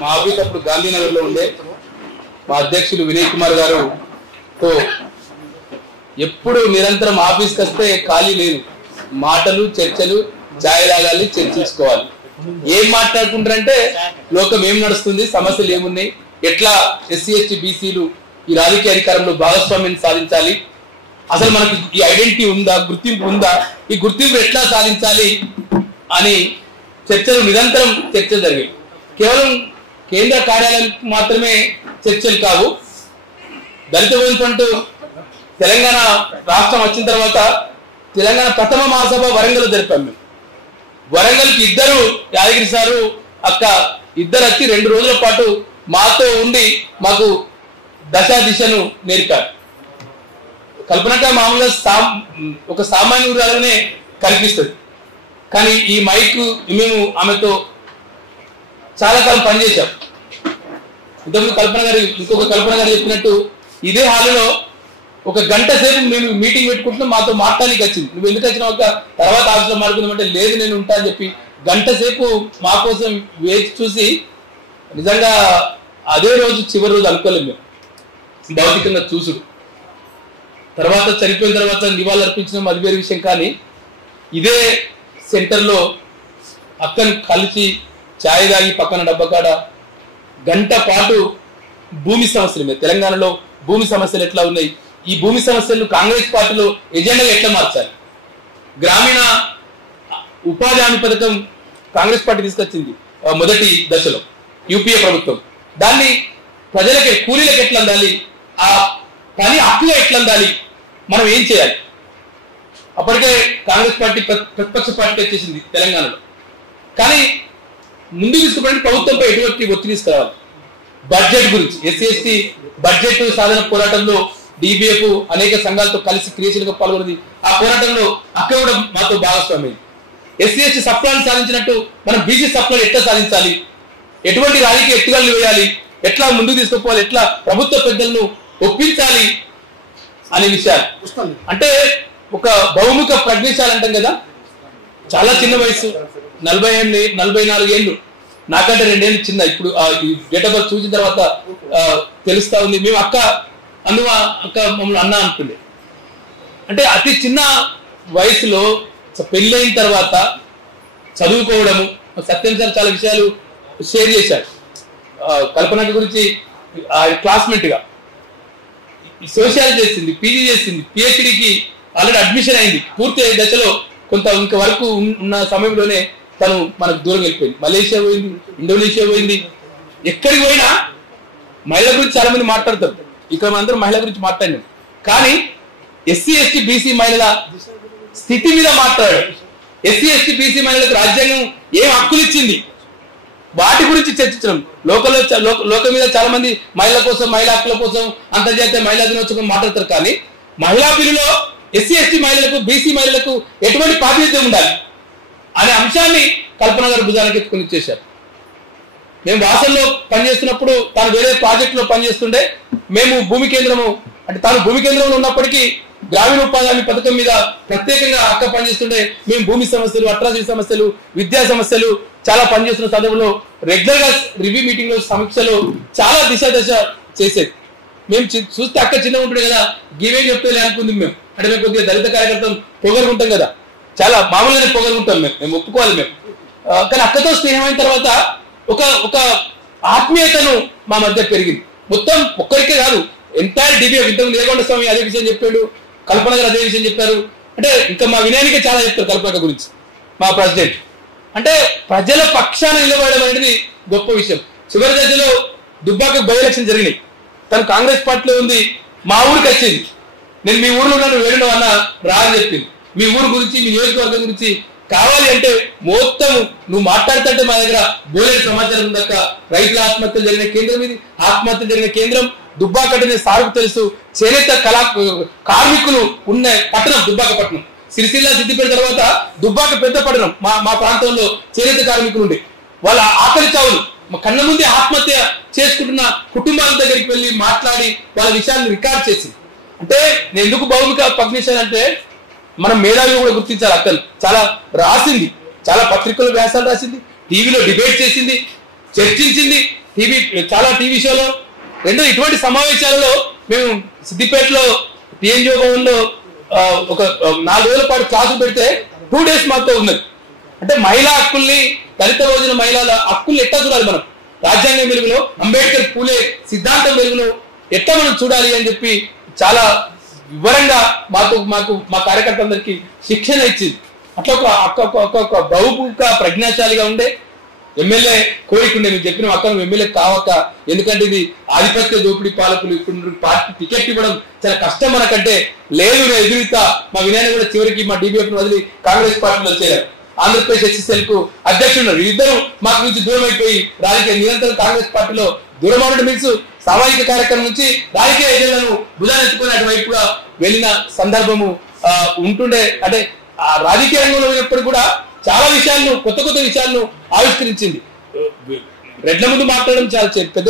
మా ఆఫీస్ అప్పుడు గాంధీనగర్ లో ఉండే మా అధ్యక్షులు వినయ్ కుమార్ గారుతో ఎప్పుడు నిరంతరం ఆఫీస్కి వస్తే ఖాళీ లేదు. మాటలు చర్చలు, ఛాయ్ తాగాలి, చర్చించుకోవాలి. ఏం మాట్లాడుకుంటారంటే లోకం ఏం నడుస్తుంది, సమస్యలు ఏమున్నాయి, ఎట్లా ఎస్సీ ఎస్టీ బీసీలు ఈ రాజకీయ అధికారంలో భాగస్వామ్యం సాధించాలి, అసలు మనకి ఈ ఐడెంటిటీ ఉందా, గుర్తింపు ఉందా, ఈ గుర్తింపు ఎట్లా సాధించాలి అని చర్చలు నిరంతరం చర్చలు జరిగాయి. కేవలం కేంద్ర కార్యాలయానికి మాత్రమే చర్చలు కావు. దళిత బంధు ఫ్రంట్ తెలంగాణ రాష్ట్రం వచ్చిన తర్వాత తెలంగాణ ప్రథమ మహాసభ వరంగల్ జరిపాం మేము. వరంగల్కి ఇద్దరు యాదగిరి సారు అక్క ఇద్దరు వచ్చి 2 రోజుల పాటు మాతో ఉండి మాకు దశా దిశను నేర్పారు. కల్పనక మామూలుగా ఒక సామాన్యురాలనే కల్పిస్తుంది. కానీ ఈ మైక్ మేము ఆమెతో చాలా కాలం పనిచేశాం. ఇంతకుముందు ఇంకొక కల్పన గారు చెప్పినట్టు ఇదే హాల్లో 1 గంట సేపు మేము మీటింగ్ పెట్టుకుంటున్నాం. మాతో మాట్లాడానికి వచ్చింది. నువ్వు ఎందుకు వచ్చినావు అక్క, తర్వాత ఆఫీస్లో మాట్లాడుకుందామంటే లేదు నేను ఉంటా అని చెప్పి గంట సేపు మా కోసం వేచి చూసి నిజంగా అదే రోజు చివరి రోజు అనుకోలేము మేము భౌతికంగా చూసుడు. తర్వాత చనిపోయిన తర్వాత నివాళులు అర్పించడం అది వేరే విషయం. కానీ ఇదే సెంటర్లో అక్కను కలిసి ఛాయ్ తాగి పక్కన డబ్బకాడ గంట పాటు భూమి సమస్యల మీద, తెలంగాణలో భూమి సమస్యలు ఎట్లా ఉన్నాయి, ఈ భూమి సమస్యలను కాంగ్రెస్ పార్టీలో ఎజెండాగా ఎట్లా మార్చాలి, గ్రామీణ ఉపాధి హామీ పథకం కాంగ్రెస్ పార్టీ తీసుకొచ్చింది మొదటి దశలో యూపీఏ ప్రభుత్వం. దాన్ని ప్రజలకి కూలీలకు ఎట్లా అందాలి, ఆ పని హక్కుగా ఎట్లా అందాలి, మనం ఏం చేయాలి. అప్పటికే కాంగ్రెస్ పార్టీ ప్రతిపక్ష పార్టీ వచ్చేసింది తెలంగాణలో. కానీ ముందు తీసుకుపోయిన ప్రభుత్వంపై ఎటువంటి ఒత్తిడి తీసుకురావాలి. బడ్జెట్ గురించి ఎస్సీ ఎస్టీ బడ్జెట్ సాధన పోరాటంలో డిబిఎఫ్ అనేక సంఘాలతో కలిసి క్రియేషన్ గా పాల్గొన్నది. ఆ పోరాటంలో అక్క కూడా మాతో భాగస్వామ్యం. ఎస్సీ ఎస్టీ సప్లాన్ని సాధించినట్టు మనం బీసీ సప్లాన్ని ఎట్లా సాధించాలి, ఎటువంటి రాజకీయ ఎత్తుగడలు వేయాలి, ఎట్లా ముందుకు తీసుకుపోవాలి, ఎట్లా ప్రభుత్వ పెద్దలను ఒప్పించాలి అనే విషయాలు. అంటే ఒక బహుముఖ ప్రజ్ఞశాలి అంటాం కదా, చాలా చిన్న వయసు 44 ఏళ్ళు, నాకంటే 2 ఏళ్ళు చిన్న. ఇప్పుడు డేట్ ఆఫ్ బర్త్ చూసిన తర్వాత తెలుస్తా ఉంది. మేము అక్క మమ్మల్ని అన్న అనుకుండే. అంటే అతి చిన్న వయసులో పెళ్ళైన తర్వాత చదువుకోవడము. సత్యం సార్ చాలా విషయాలు షేర్ చేశారు కల్పన గురించి. క్లాస్మేట్ గా సోషియాలజీ చేసింది, పీజీ చేసింది, పిహెచ్డికి ఆల్రెడీ అడ్మిషన్ అయింది. పూర్తి దశలో కొంత ఇంక వరకు ఉన్న సమయంలోనే తను మనకు దూరం వెళ్ళిపోయింది. మలేషియా పోయింది, ఇండోనేషియా పోయింది. ఎక్కడికి పోయినా మహిళల గురించి చాలా మంది మాట్లాడతారు. ఇక్కడ మనందరం మహిళల గురించి మాట్లాడినాం. కానీ ఎస్సీ ఎస్టీ బీసీ మహిళల స్థితి మీద మాట్లాడాడు. ఎస్సీ ఎస్టీ బీసీ మహిళలకు రాజ్యాంగం ఏం హక్కులు ఇచ్చింది వాటి గురించి చర్చించడం. లోకం మీద చాలా మంది మహిళల కోసం, మహిళా హక్కుల కోసం అంతర్జాతీయ మహిళా దినోత్సవం మాట్లాడతారు. కానీ మహిళా బిల్లులో ఎస్సీ ఎస్టీ మహిళలకు, బీసీ మహిళలకు ఎటువంటి ప్రాతినిధ్యం ఉండాలి అనే అంశాన్ని కల్పన గారు భుజానికి ఎత్తుకుని ఇచ్చేశారు. మేము వాసనలో పనిచేస్తున్నప్పుడు తాను వేరే ప్రాజెక్టులో పనిచేస్తుండే. మేము భూమి కేంద్రము అంటే తాను భూమి కేంద్రంలో ఉన్నప్పటికీ గ్రామీణ ఉపాధి హామీ పథకం మీద ప్రత్యేకంగా అక్క పనిచేస్తుండే. మేము భూమి సమస్యలు, అట్రాసిటీ సమస్యలు, విద్యా సమస్యలు చాలా పనిచేస్తున్న సందర్భంలో రెగ్యులర్ గా రివ్యూ మీటింగ్ లో, సమీక్షలో చాలా దశ చేసేది. మేము చూస్తే అక్క చిన్నగా ఉంటుండే కదా, గివేం చెప్తే అనుకుంది. మేము అంటే మేము కొద్దిగా దళిత కార్యకర్తలు పొగరుకుంటాం కదా, చాలా మామూలుగానే పొగరుకుంటాం మేము ఒప్పుకోవాలి మేము. కానీ అక్కతో స్నేహమైన తర్వాత ఒక ఆత్మీయతను మా మధ్య పెరిగింది. మొత్తం ఒక్కరికే కాదు, ఎంటైర్ డిబిఎఫ్. ఇంతకు నీలకొండ స్వామి అదే విషయం చెప్పాడు, కల్పన గారు అదే విషయం చెప్పారు. అంటే ఇంకా మా వినయానికే చాలా చెప్తారు కల్పన గురించి మా ప్రెసిడెంట్. అంటే ప్రజల పక్షాన నిలబడడం అనేది గొప్ప విషయం. చివరి దశలో దుబ్బాక బై ఎలక్షన్ జరిగినాయి. తను కాంగ్రెస్ పార్టీలో ఉంది, మా ఊరికి వచ్చింది. నేను మీ ఊర్లో ఉన్నాను, వేణు అన్న రా అని చెప్పింది. మీ ఊరు గురించి, మీ నియోజకవర్గం గురించి కావాలి అంటే మొత్తం నువ్వు మాట్లాడుతుంటే మా దగ్గర బోలేని సమాచారం ఉందక్క. రైతుల ఆత్మహత్యలు జరిగిన కేంద్రం ఇది, ఆత్మహత్యలు జరిగిన కేంద్రం దుబ్బాకటనే సారుకు తెలుసు. చేనేత కార్మికులు ఉన్న పట్టణం దుబ్బాక పట్టణం. సిరిసిల్ల, సిద్దిపేట తర్వాత దుబ్బాక పెద్ద పట్టణం. మా ప్రాంతంలో చేనేత కార్మికులు ఉండే వాళ్ళ ఆకలి చావులు మా కన్న ముందే ఆత్మహత్య చేసుకుంటున్న కుటుంబాల దగ్గరికి వెళ్ళి మాట్లాడి వాళ్ళ విషయాన్ని రికార్డ్ చేసి. అంటే నేను ఎందుకు బహుముఖ ప్రజ్ఞశాలి అంటే మనం మేధావిగా కూడా గుర్తించాలి. అక్కలు చాలా రాసింది, చాలా పత్రికల్లో వ్యాసాలు రాసింది, టీవీలో డిబేట్ చేసింది, చర్చించింది, చాలా టీవీ షోలో. రెండో ఇటువంటి సమావేశాలలో మేము సిద్దిపేటలో టీఎన్జిఓ భవన్లో ఒక 4 రోజుల పాటు క్లాసు పెడితే 2 days మాతో ఉన్నది. అంటే మహిళా హక్కుల్ని, దళిత రోజున మహిళల హక్కుల్ని ఎట్లా చూడాలి మనం, రాజ్యాంగం వెలుగులో, అంబేద్కర్ పూలే సిద్ధాంతం వెలుగులో ఎట్లా మనం చూడాలి అని చెప్పి చాలా వివరంగా మా కార్యకర్తలందరికీ శిక్షణ ఇచ్చింది. అట్లా ఒక బహుముఖ ప్రజ్ఞాశాలిగా ఉండే ఎమ్మెల్యే కోరికుండే. మీరు చెప్పిన అక్క ఎమ్మెల్యే కావక, ఎందుకంటే ఇది ఆధిపత్య దోపిడీ పాలకులు, ఇప్పుడు పార్టీ టికెట్ ఇవ్వడం చాలా కష్టం మనకంటే. లేదు నేను ఎదురుతా, మా వినయాన్ని కూడా చివరికి మా DBF వదిలి కాంగ్రెస్ పార్టీలో చేరారు. ఆంధ్రప్రదేశ్ HCL కు అధ్యక్షుడు. ఇద్దరు మాకు నుంచి దూరం అయిపోయి రాజకీయ నిరంతరం కాంగ్రెస్ పార్టీలో దూరం అవడం మీన్స్ సామాజిక కార్యక్రమం నుంచి రాజకీయ ఎజెండాను భుజానెత్తుకుని అటువైపుగా వెళ్ళిన సందర్భము ఉంటుండే. అంటే ఆ రాజకీయ రంగంలో ఉన్నప్పుడు కూడా చాలా విషయాలను, కొత్త విషయాలను ఆవిష్కరించింది. రెడ్ల ముందు మాట్లాడడం చాలా పెద్ద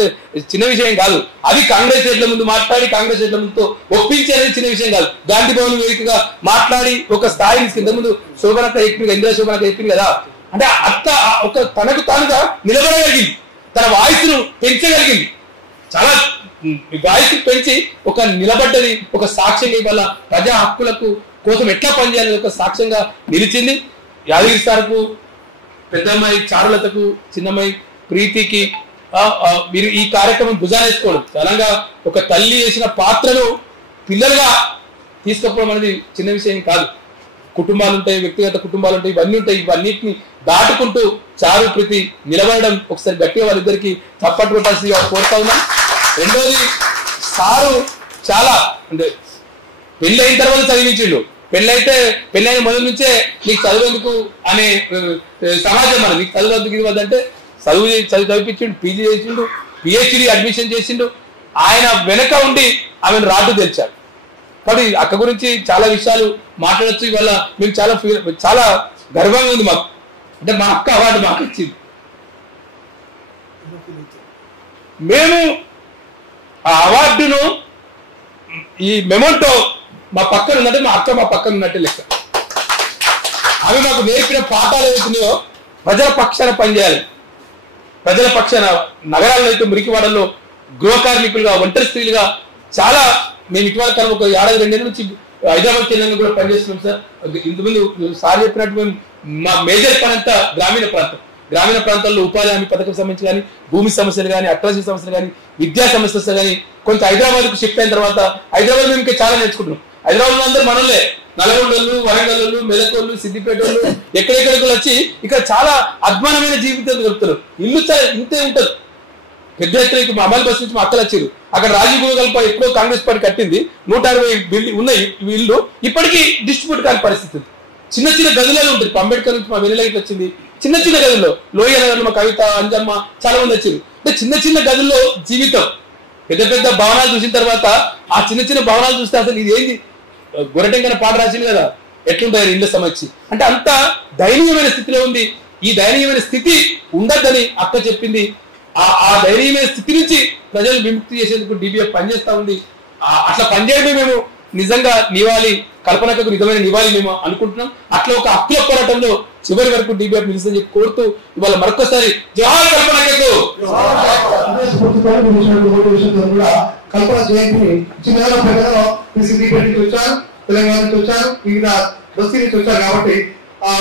చిన్న విషయం కాదు. అది కాంగ్రెస్ రెడ్ల ముందు మాట్లాడి కాంగ్రెస్ రెడ్ల ముందుతో ఒప్పించేది చిన్న విషయం కాదు. గాంధీ భవన్ వేదికగా మాట్లాడి ఒక స్థాయిని కింద ముందు శోభనక్క చెప్పింది, ఇందిరా శోభనక్క చెప్పింది కదా. అంటే అత్త ఒక తనకు తానుగా నిలబడగలిగింది, తన వాయిస్ను పెంచగలిగింది. చాలా వాయిస్ పెంచి ఒక నిలబడ్డది, ఒక సాక్ష్యంగా ఇవాళ ప్రజా హక్కులకు కోసం ఎట్లా పనిచేయాలని ఒక సాక్ష్యంగా నిలిచింది. యాదగిరి సార్కు, పెద్దమ్మాయి చారులతకు, చిన్నమ్మాయి ప్రీతికి మీరు ఈ కార్యక్రమం భుజానేసుకోవడం, తెలంగాణ ఒక తల్లి చేసిన పాత్రను పిల్లలుగా తీసుకపోవడం అనేది చిన్న విషయం కాదు. కుటుంబాలు ఉంటాయి, వ్యక్తిగత కుటుంబాలు ఉంటాయి, ఇవన్నీ ఉంటాయి. ఇవన్నిటిని దాటుకుంటూ చారు ప్రీతి నిలబడడం ఒకసారి గట్టిగా వాళ్ళిద్దరికి చప్పట్లు కొట్టాల్సిందిగా కోరుతా ఉన్నాం. రెండోది, సారు చాలా అంటే పెళ్లి అయిన తర్వాత చదివించిండు. పెళ్ళైన మొదటి నుంచే నీకు చదివేందుకు అనే సమాజం మన నీకు చదివేందుకు ఇది వద్దంటే చదివిపించిండు, పీజీ చేసిండు, PhD అడ్మిషన్ చేసిండు. ఆయన వెనక ఉండి ఆమెను రాటు తెచ్చారు. కాబట్టి అక్క గురించి చాలా విషయాలు మాట్లాడచ్చు. ఇవాళ మేము చాలా గర్వంగా ఉంది మాకు. అంటే మా అక్క అవార్డు మాకు ఇచ్చింది. మేము ఆ అవార్డును ఈ మెమోంటో మా పక్కన ఉన్నట్టే, మా అక్క మా పక్కన ఉన్నట్టే లెక్క. అవి మాకు నేర్పిన పాఠాలు ఏవైతున్నాయో ప్రజల పక్షాన పనిచేయాలి. ప్రజల పక్షాన నగరాల్లో అయితే మురికివాడల్లో గృహ కార్మికులుగా, ఒంటరి స్త్రీలుగా చాలా మేము ఇటీవల కాలం ఒక 2 ఏళ్ళ నుంచి హైదరాబాద్ కేంద్రంగా కూడా పనిచేస్తున్నాం సార్. ఇంతకుముందు సార్ చెప్పినట్టు మేము మా మేజర్ పని అంతా గ్రామీణ ప్రాంతాల్లో ఉపాధి హామీ పథకం సంబంధించి కానీ, భూమి సమస్యలు కానీ, అట్రాసిటీ సమస్యలు కానీ, విద్యా సమస్యలు కానీ, కొంత హైదరాబాద్కు షిఫ్ట్ అయిన తర్వాత హైదరాబాద్ మేము ఇంకా చాలా నేర్చుకుంటున్నాం. హైదరాబాద్ అందరూ మనలే, నల్గొండోళ్ళు, వరంగల్, మెదకోళ్ళు, సిద్దిపేటోళ్ళు ఎక్కడెక్కడికి వచ్చి ఇక్కడ చాలా అద్భుతమైన జీవితం గడుపుతారు. ఇల్లు ఇంతే ఉంటుంది. పెద్ద ఎత్తున మా అమలు బస్ నుంచి మా అక్కలు వచ్చారు. అక్కడ రాజీవ్ గోగల్ప ఎప్పుడో కాంగ్రెస్ పార్టీ కట్టింది 160 ఉన్నాయి ఇల్లు, ఇప్పటికీ డిస్ట్రిబ్యూట్ కాని పరిస్థితి. చిన్న చిన్న గదులలో ఉంటుంది. అంబేద్కర్ నుంచి మా వెన్నెలకి వచ్చింది చిన్న చిన్న గదుల్లో, లోయ నగర్లో మా కవిత, అంజమ్మ చాలా మంది వచ్చారు. అంటే చిన్న చిన్న గదుల్లో జీవితం. పెద్ద పెద్ద భవనాలు చూసిన తర్వాత ఆ చిన్న చిన్న భవనాలు చూస్తే అసలు ఇది ఏంది, గొరటెంకన పాట రాసింది కదా, ఎట్లుంటారు ఇళ్ళ సమస్య అంటే అంత దయనీయమైన స్థితిలో ఉంది. ఈ దయనీయమైన స్థితి ఉండద్దని అక్క చెప్పింది. ఆ దయనీయమైన స్థితి నుంచి ప్రజలు విముక్తి చేసేందుకు DBF పనిచేస్తా ఉంది. అట్లా పనిచేయడమే మేము నిజంగా నివాళి, కల్పనకు నిజమైన నివాళి మేము అనుకుంటున్నాం. అట్లా ఒక హక్కుల పోరాటంలో చివరి వరకు DBF నిలుస్తుందని చెప్పి కోరుతూ ఇవాళ మరొకసారి జోహార్ కల్పనకు. కల్పన జయంతిని చిన్న ప్రజలు సిద్దిపేట నుంచి వచ్చారు, తెలంగాణ నుంచి వచ్చారు, వివిధ బస్తీ నుంచి వచ్చారు. కాబట్టి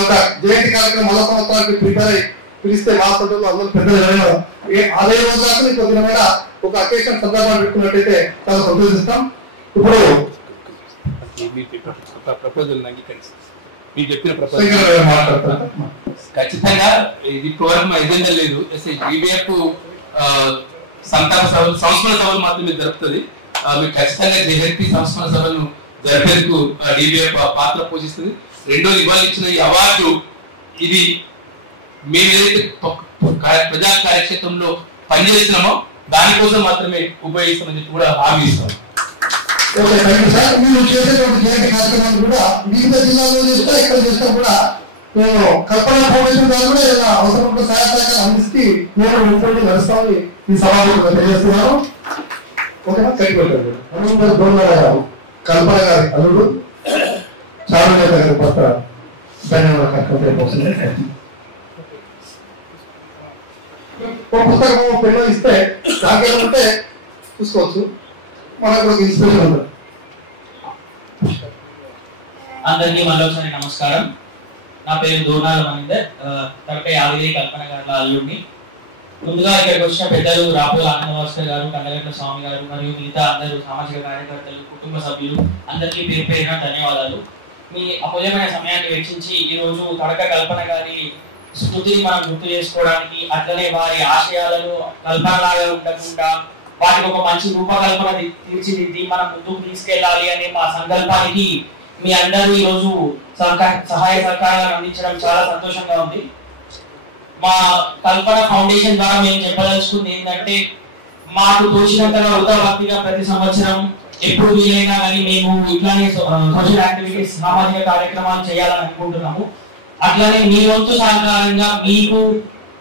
ఒక జయంతి కార్యక్రమం మళ్ళా సంవత్సరానికి ప్రిపేర్ అయ్యి పిలిస్తే మా సొంతంలో అందరూ పెద్దలు అదే రోజు దాకా ఇంకో దినమైన ఒక అకేషన్ సందర్భాలు పెట్టుకున్నట్టయితే చాలా సంతోషిస్తాం. ఇప్పుడు ప్రపోజల్ మీరు చెప్పిన ప్రపోజల్ ఖచ్చితంగా ఇది ఇప్పటివరకు మా ఎజెండా లేదు. DBF సంతాప సభలు, సంస్మరణ సభలు మాత్రమే జరుపుతుంది. మీరు ఖచ్చితంగా జయంతి సంస్మరణ సభలను జరిపేందుకు DBF పాత్ర పోషిస్తుంది. రెండోది ఇవాళ ఇచ్చిన ఈ అవార్డు ఇది మేము ఏదైతే ప్రజా కార్యక్షేత్రంలో పనిచేస్తున్నామో దానికోసం మాత్రమే ఉపయోగిస్తామని చెప్పి కూడా హామీ ఇస్తాం. మీరు చేసేటువంటి జయంతి కార్యక్రమాలు కూడా వివిధ జిల్లాల్లో చేస్తా, ఇక్కడ చేస్తా కూడా నేను కల్పన ఫౌండేషన్ ద్వారా కూడా ఏదైనా అవసరం సహాయ సహకారం అందిస్తే నేను ఇంట్లో నడుస్తామని ఈ సమావేశంలో తెలియజేస్తున్నాను. ఓకేనా? కల్పన గారి అల్లుడు చారునేత తర్వాత ధన్యవాదాలు తెలియపోతుంది. ఒక పుస్తకం పెన్ను ఇస్తే దాంట్లో ఉంటే చూసుకోవచ్చు, మనకు ఒక ఇన్స్పిరేషన్ ఉంటుంది. అందరికీ మరోసారి నమస్కారం. నా పేరు దోనాల మనిందర్, తలపై యాదగిరి కల్పన గారి అల్లుడిని. ముందుగా ఇక్కడికి వచ్చిన పెద్దలు రాపోల ఆనందభాస్కర్ గారు, కండగట్ల స్వామి గారు మరియు మిగతా అందరూ సామాజిక కార్యకర్తలు, కుటుంబ సభ్యులు అందరికీ పేరు పేరున ధన్యవాదాలు. మీ అమూల్యమైన సమయాన్ని వెచ్చించి ఈ రోజు తడక కల్పన గారి స్మృతిని మనం గుర్తు చేసుకోవడానికి, అట్లనే వారి ఆశయాలను కల్పనలాగా ఉండకుండా వాటికి ఒక మంచి రూపకల్పన తీర్చిదిద్ది మనం ముందుకు తీసుకెళ్లాలి అనే మా సంకల్పానికి మీ అందరూ ఈ రోజు సహాయ సహకారాలను అందించడం చాలా సంతోషంగా ఉంది. మా కల్పన ఫౌండేషన్ ద్వారా మేము చెప్పదలుచుకుంది ఏంటంటే, మాకు తోచినంతగా వృత్తాభక్తిగా ప్రతి సంవత్సరం ఎప్పుడు వీలైనా కానీ మేము ఇట్లానే సోషల్ యాక్టివిటీస్, సామాజిక కార్యక్రమాలు చేయాలని అనుకుంటున్నాము. అట్లానే మీ వంతు సహకారంగా మీకు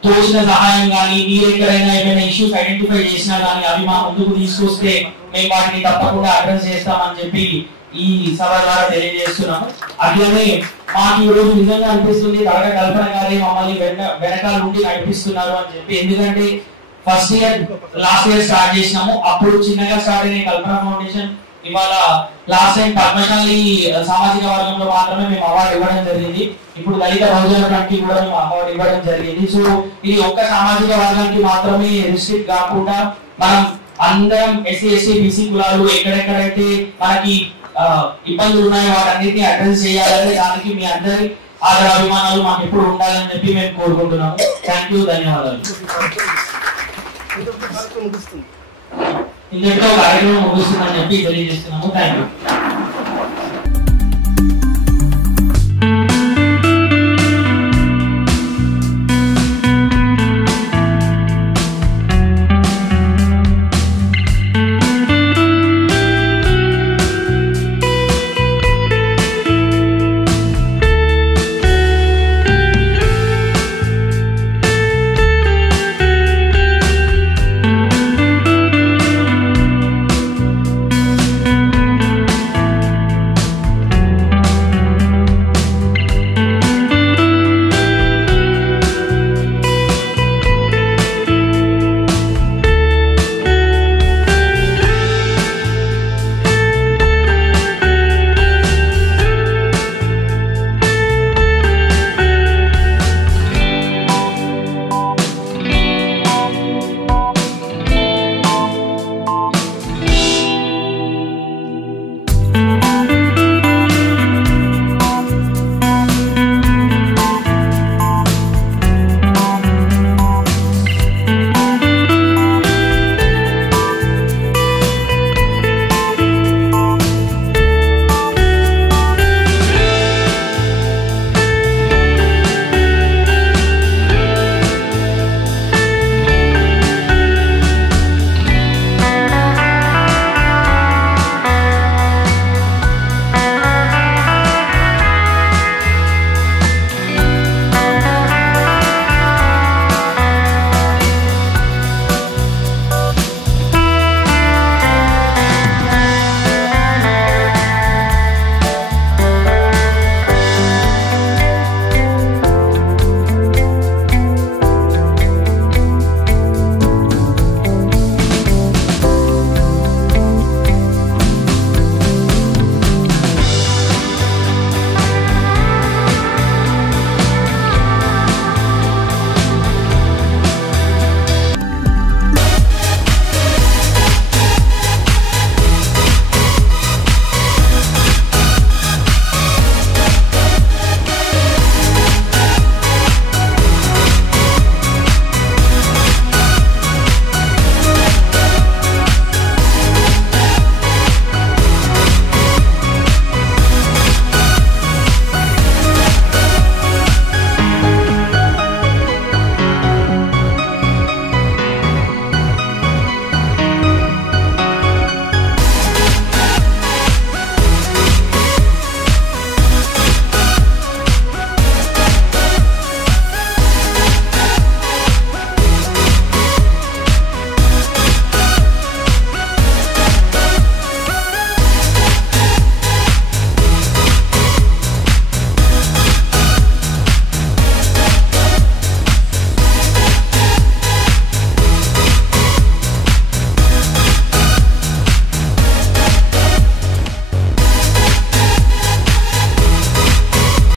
తోచిన సహాయం కానీ, మీరు ఎక్కడైనా ఏమైనా ఇష్యూస్ ఐడెంటిఫై చేసినా కానీ అవి మా ముందుకు తీసుకొస్తే మేము వాటిని తప్పకుండా అడ్రస్ చేస్తామని చెప్పి ఈ సభ ద్వారా తెలియజేస్తున్నాము. అట్లనే మాకు ఈ రోజు నిజంగా అనిపిస్తుంది తడక కల్పన గారి మమ్మల్ని వెనకాల నుండి నడిపిస్తున్నారు అని చెప్పి. ఎందుకంటే first year last year start చేసినాము, అప్పుడు చిన్నగా స్టార్ట్ అయిన కల్పన ఫౌండేషన్ ఇవాళ లాస్ట్ టైం పద్మశాలి సామాజిక వర్గంలో మాత్రమే మేము అవార్డు ఇవ్వడం జరిగింది. ఇప్పుడు దళిత బహుజన ఫ్రంట్ కూడా మేము అవార్డు ఇవ్వడం జరిగింది. సో ఇది ఒక్క సామాజిక వర్గానికి మాత్రమే రిస్ట్రిక్ట్ కాకుండా మనం అందరం ఎస్సీ ఎస్టీ బీసీ కులాలు ఎక్కడెక్కడైతే మనకి ఇబ్బందులు ఉన్నాయో వాటన్నిటిని అడ్రస్ చేయాలని, దానికి మీ అందరి ఆదర అభిమానాలు మాకు ఎప్పుడు ఉండాలని చెప్పి మేము కోరుకుంటున్నాము. థ్యాంక్ యూ, ధన్యవాదాలు. ఇంతటితో కార్యక్రమం ముగుస్తుందని చెప్పి తెలియజేస్తున్నాము. Thank you.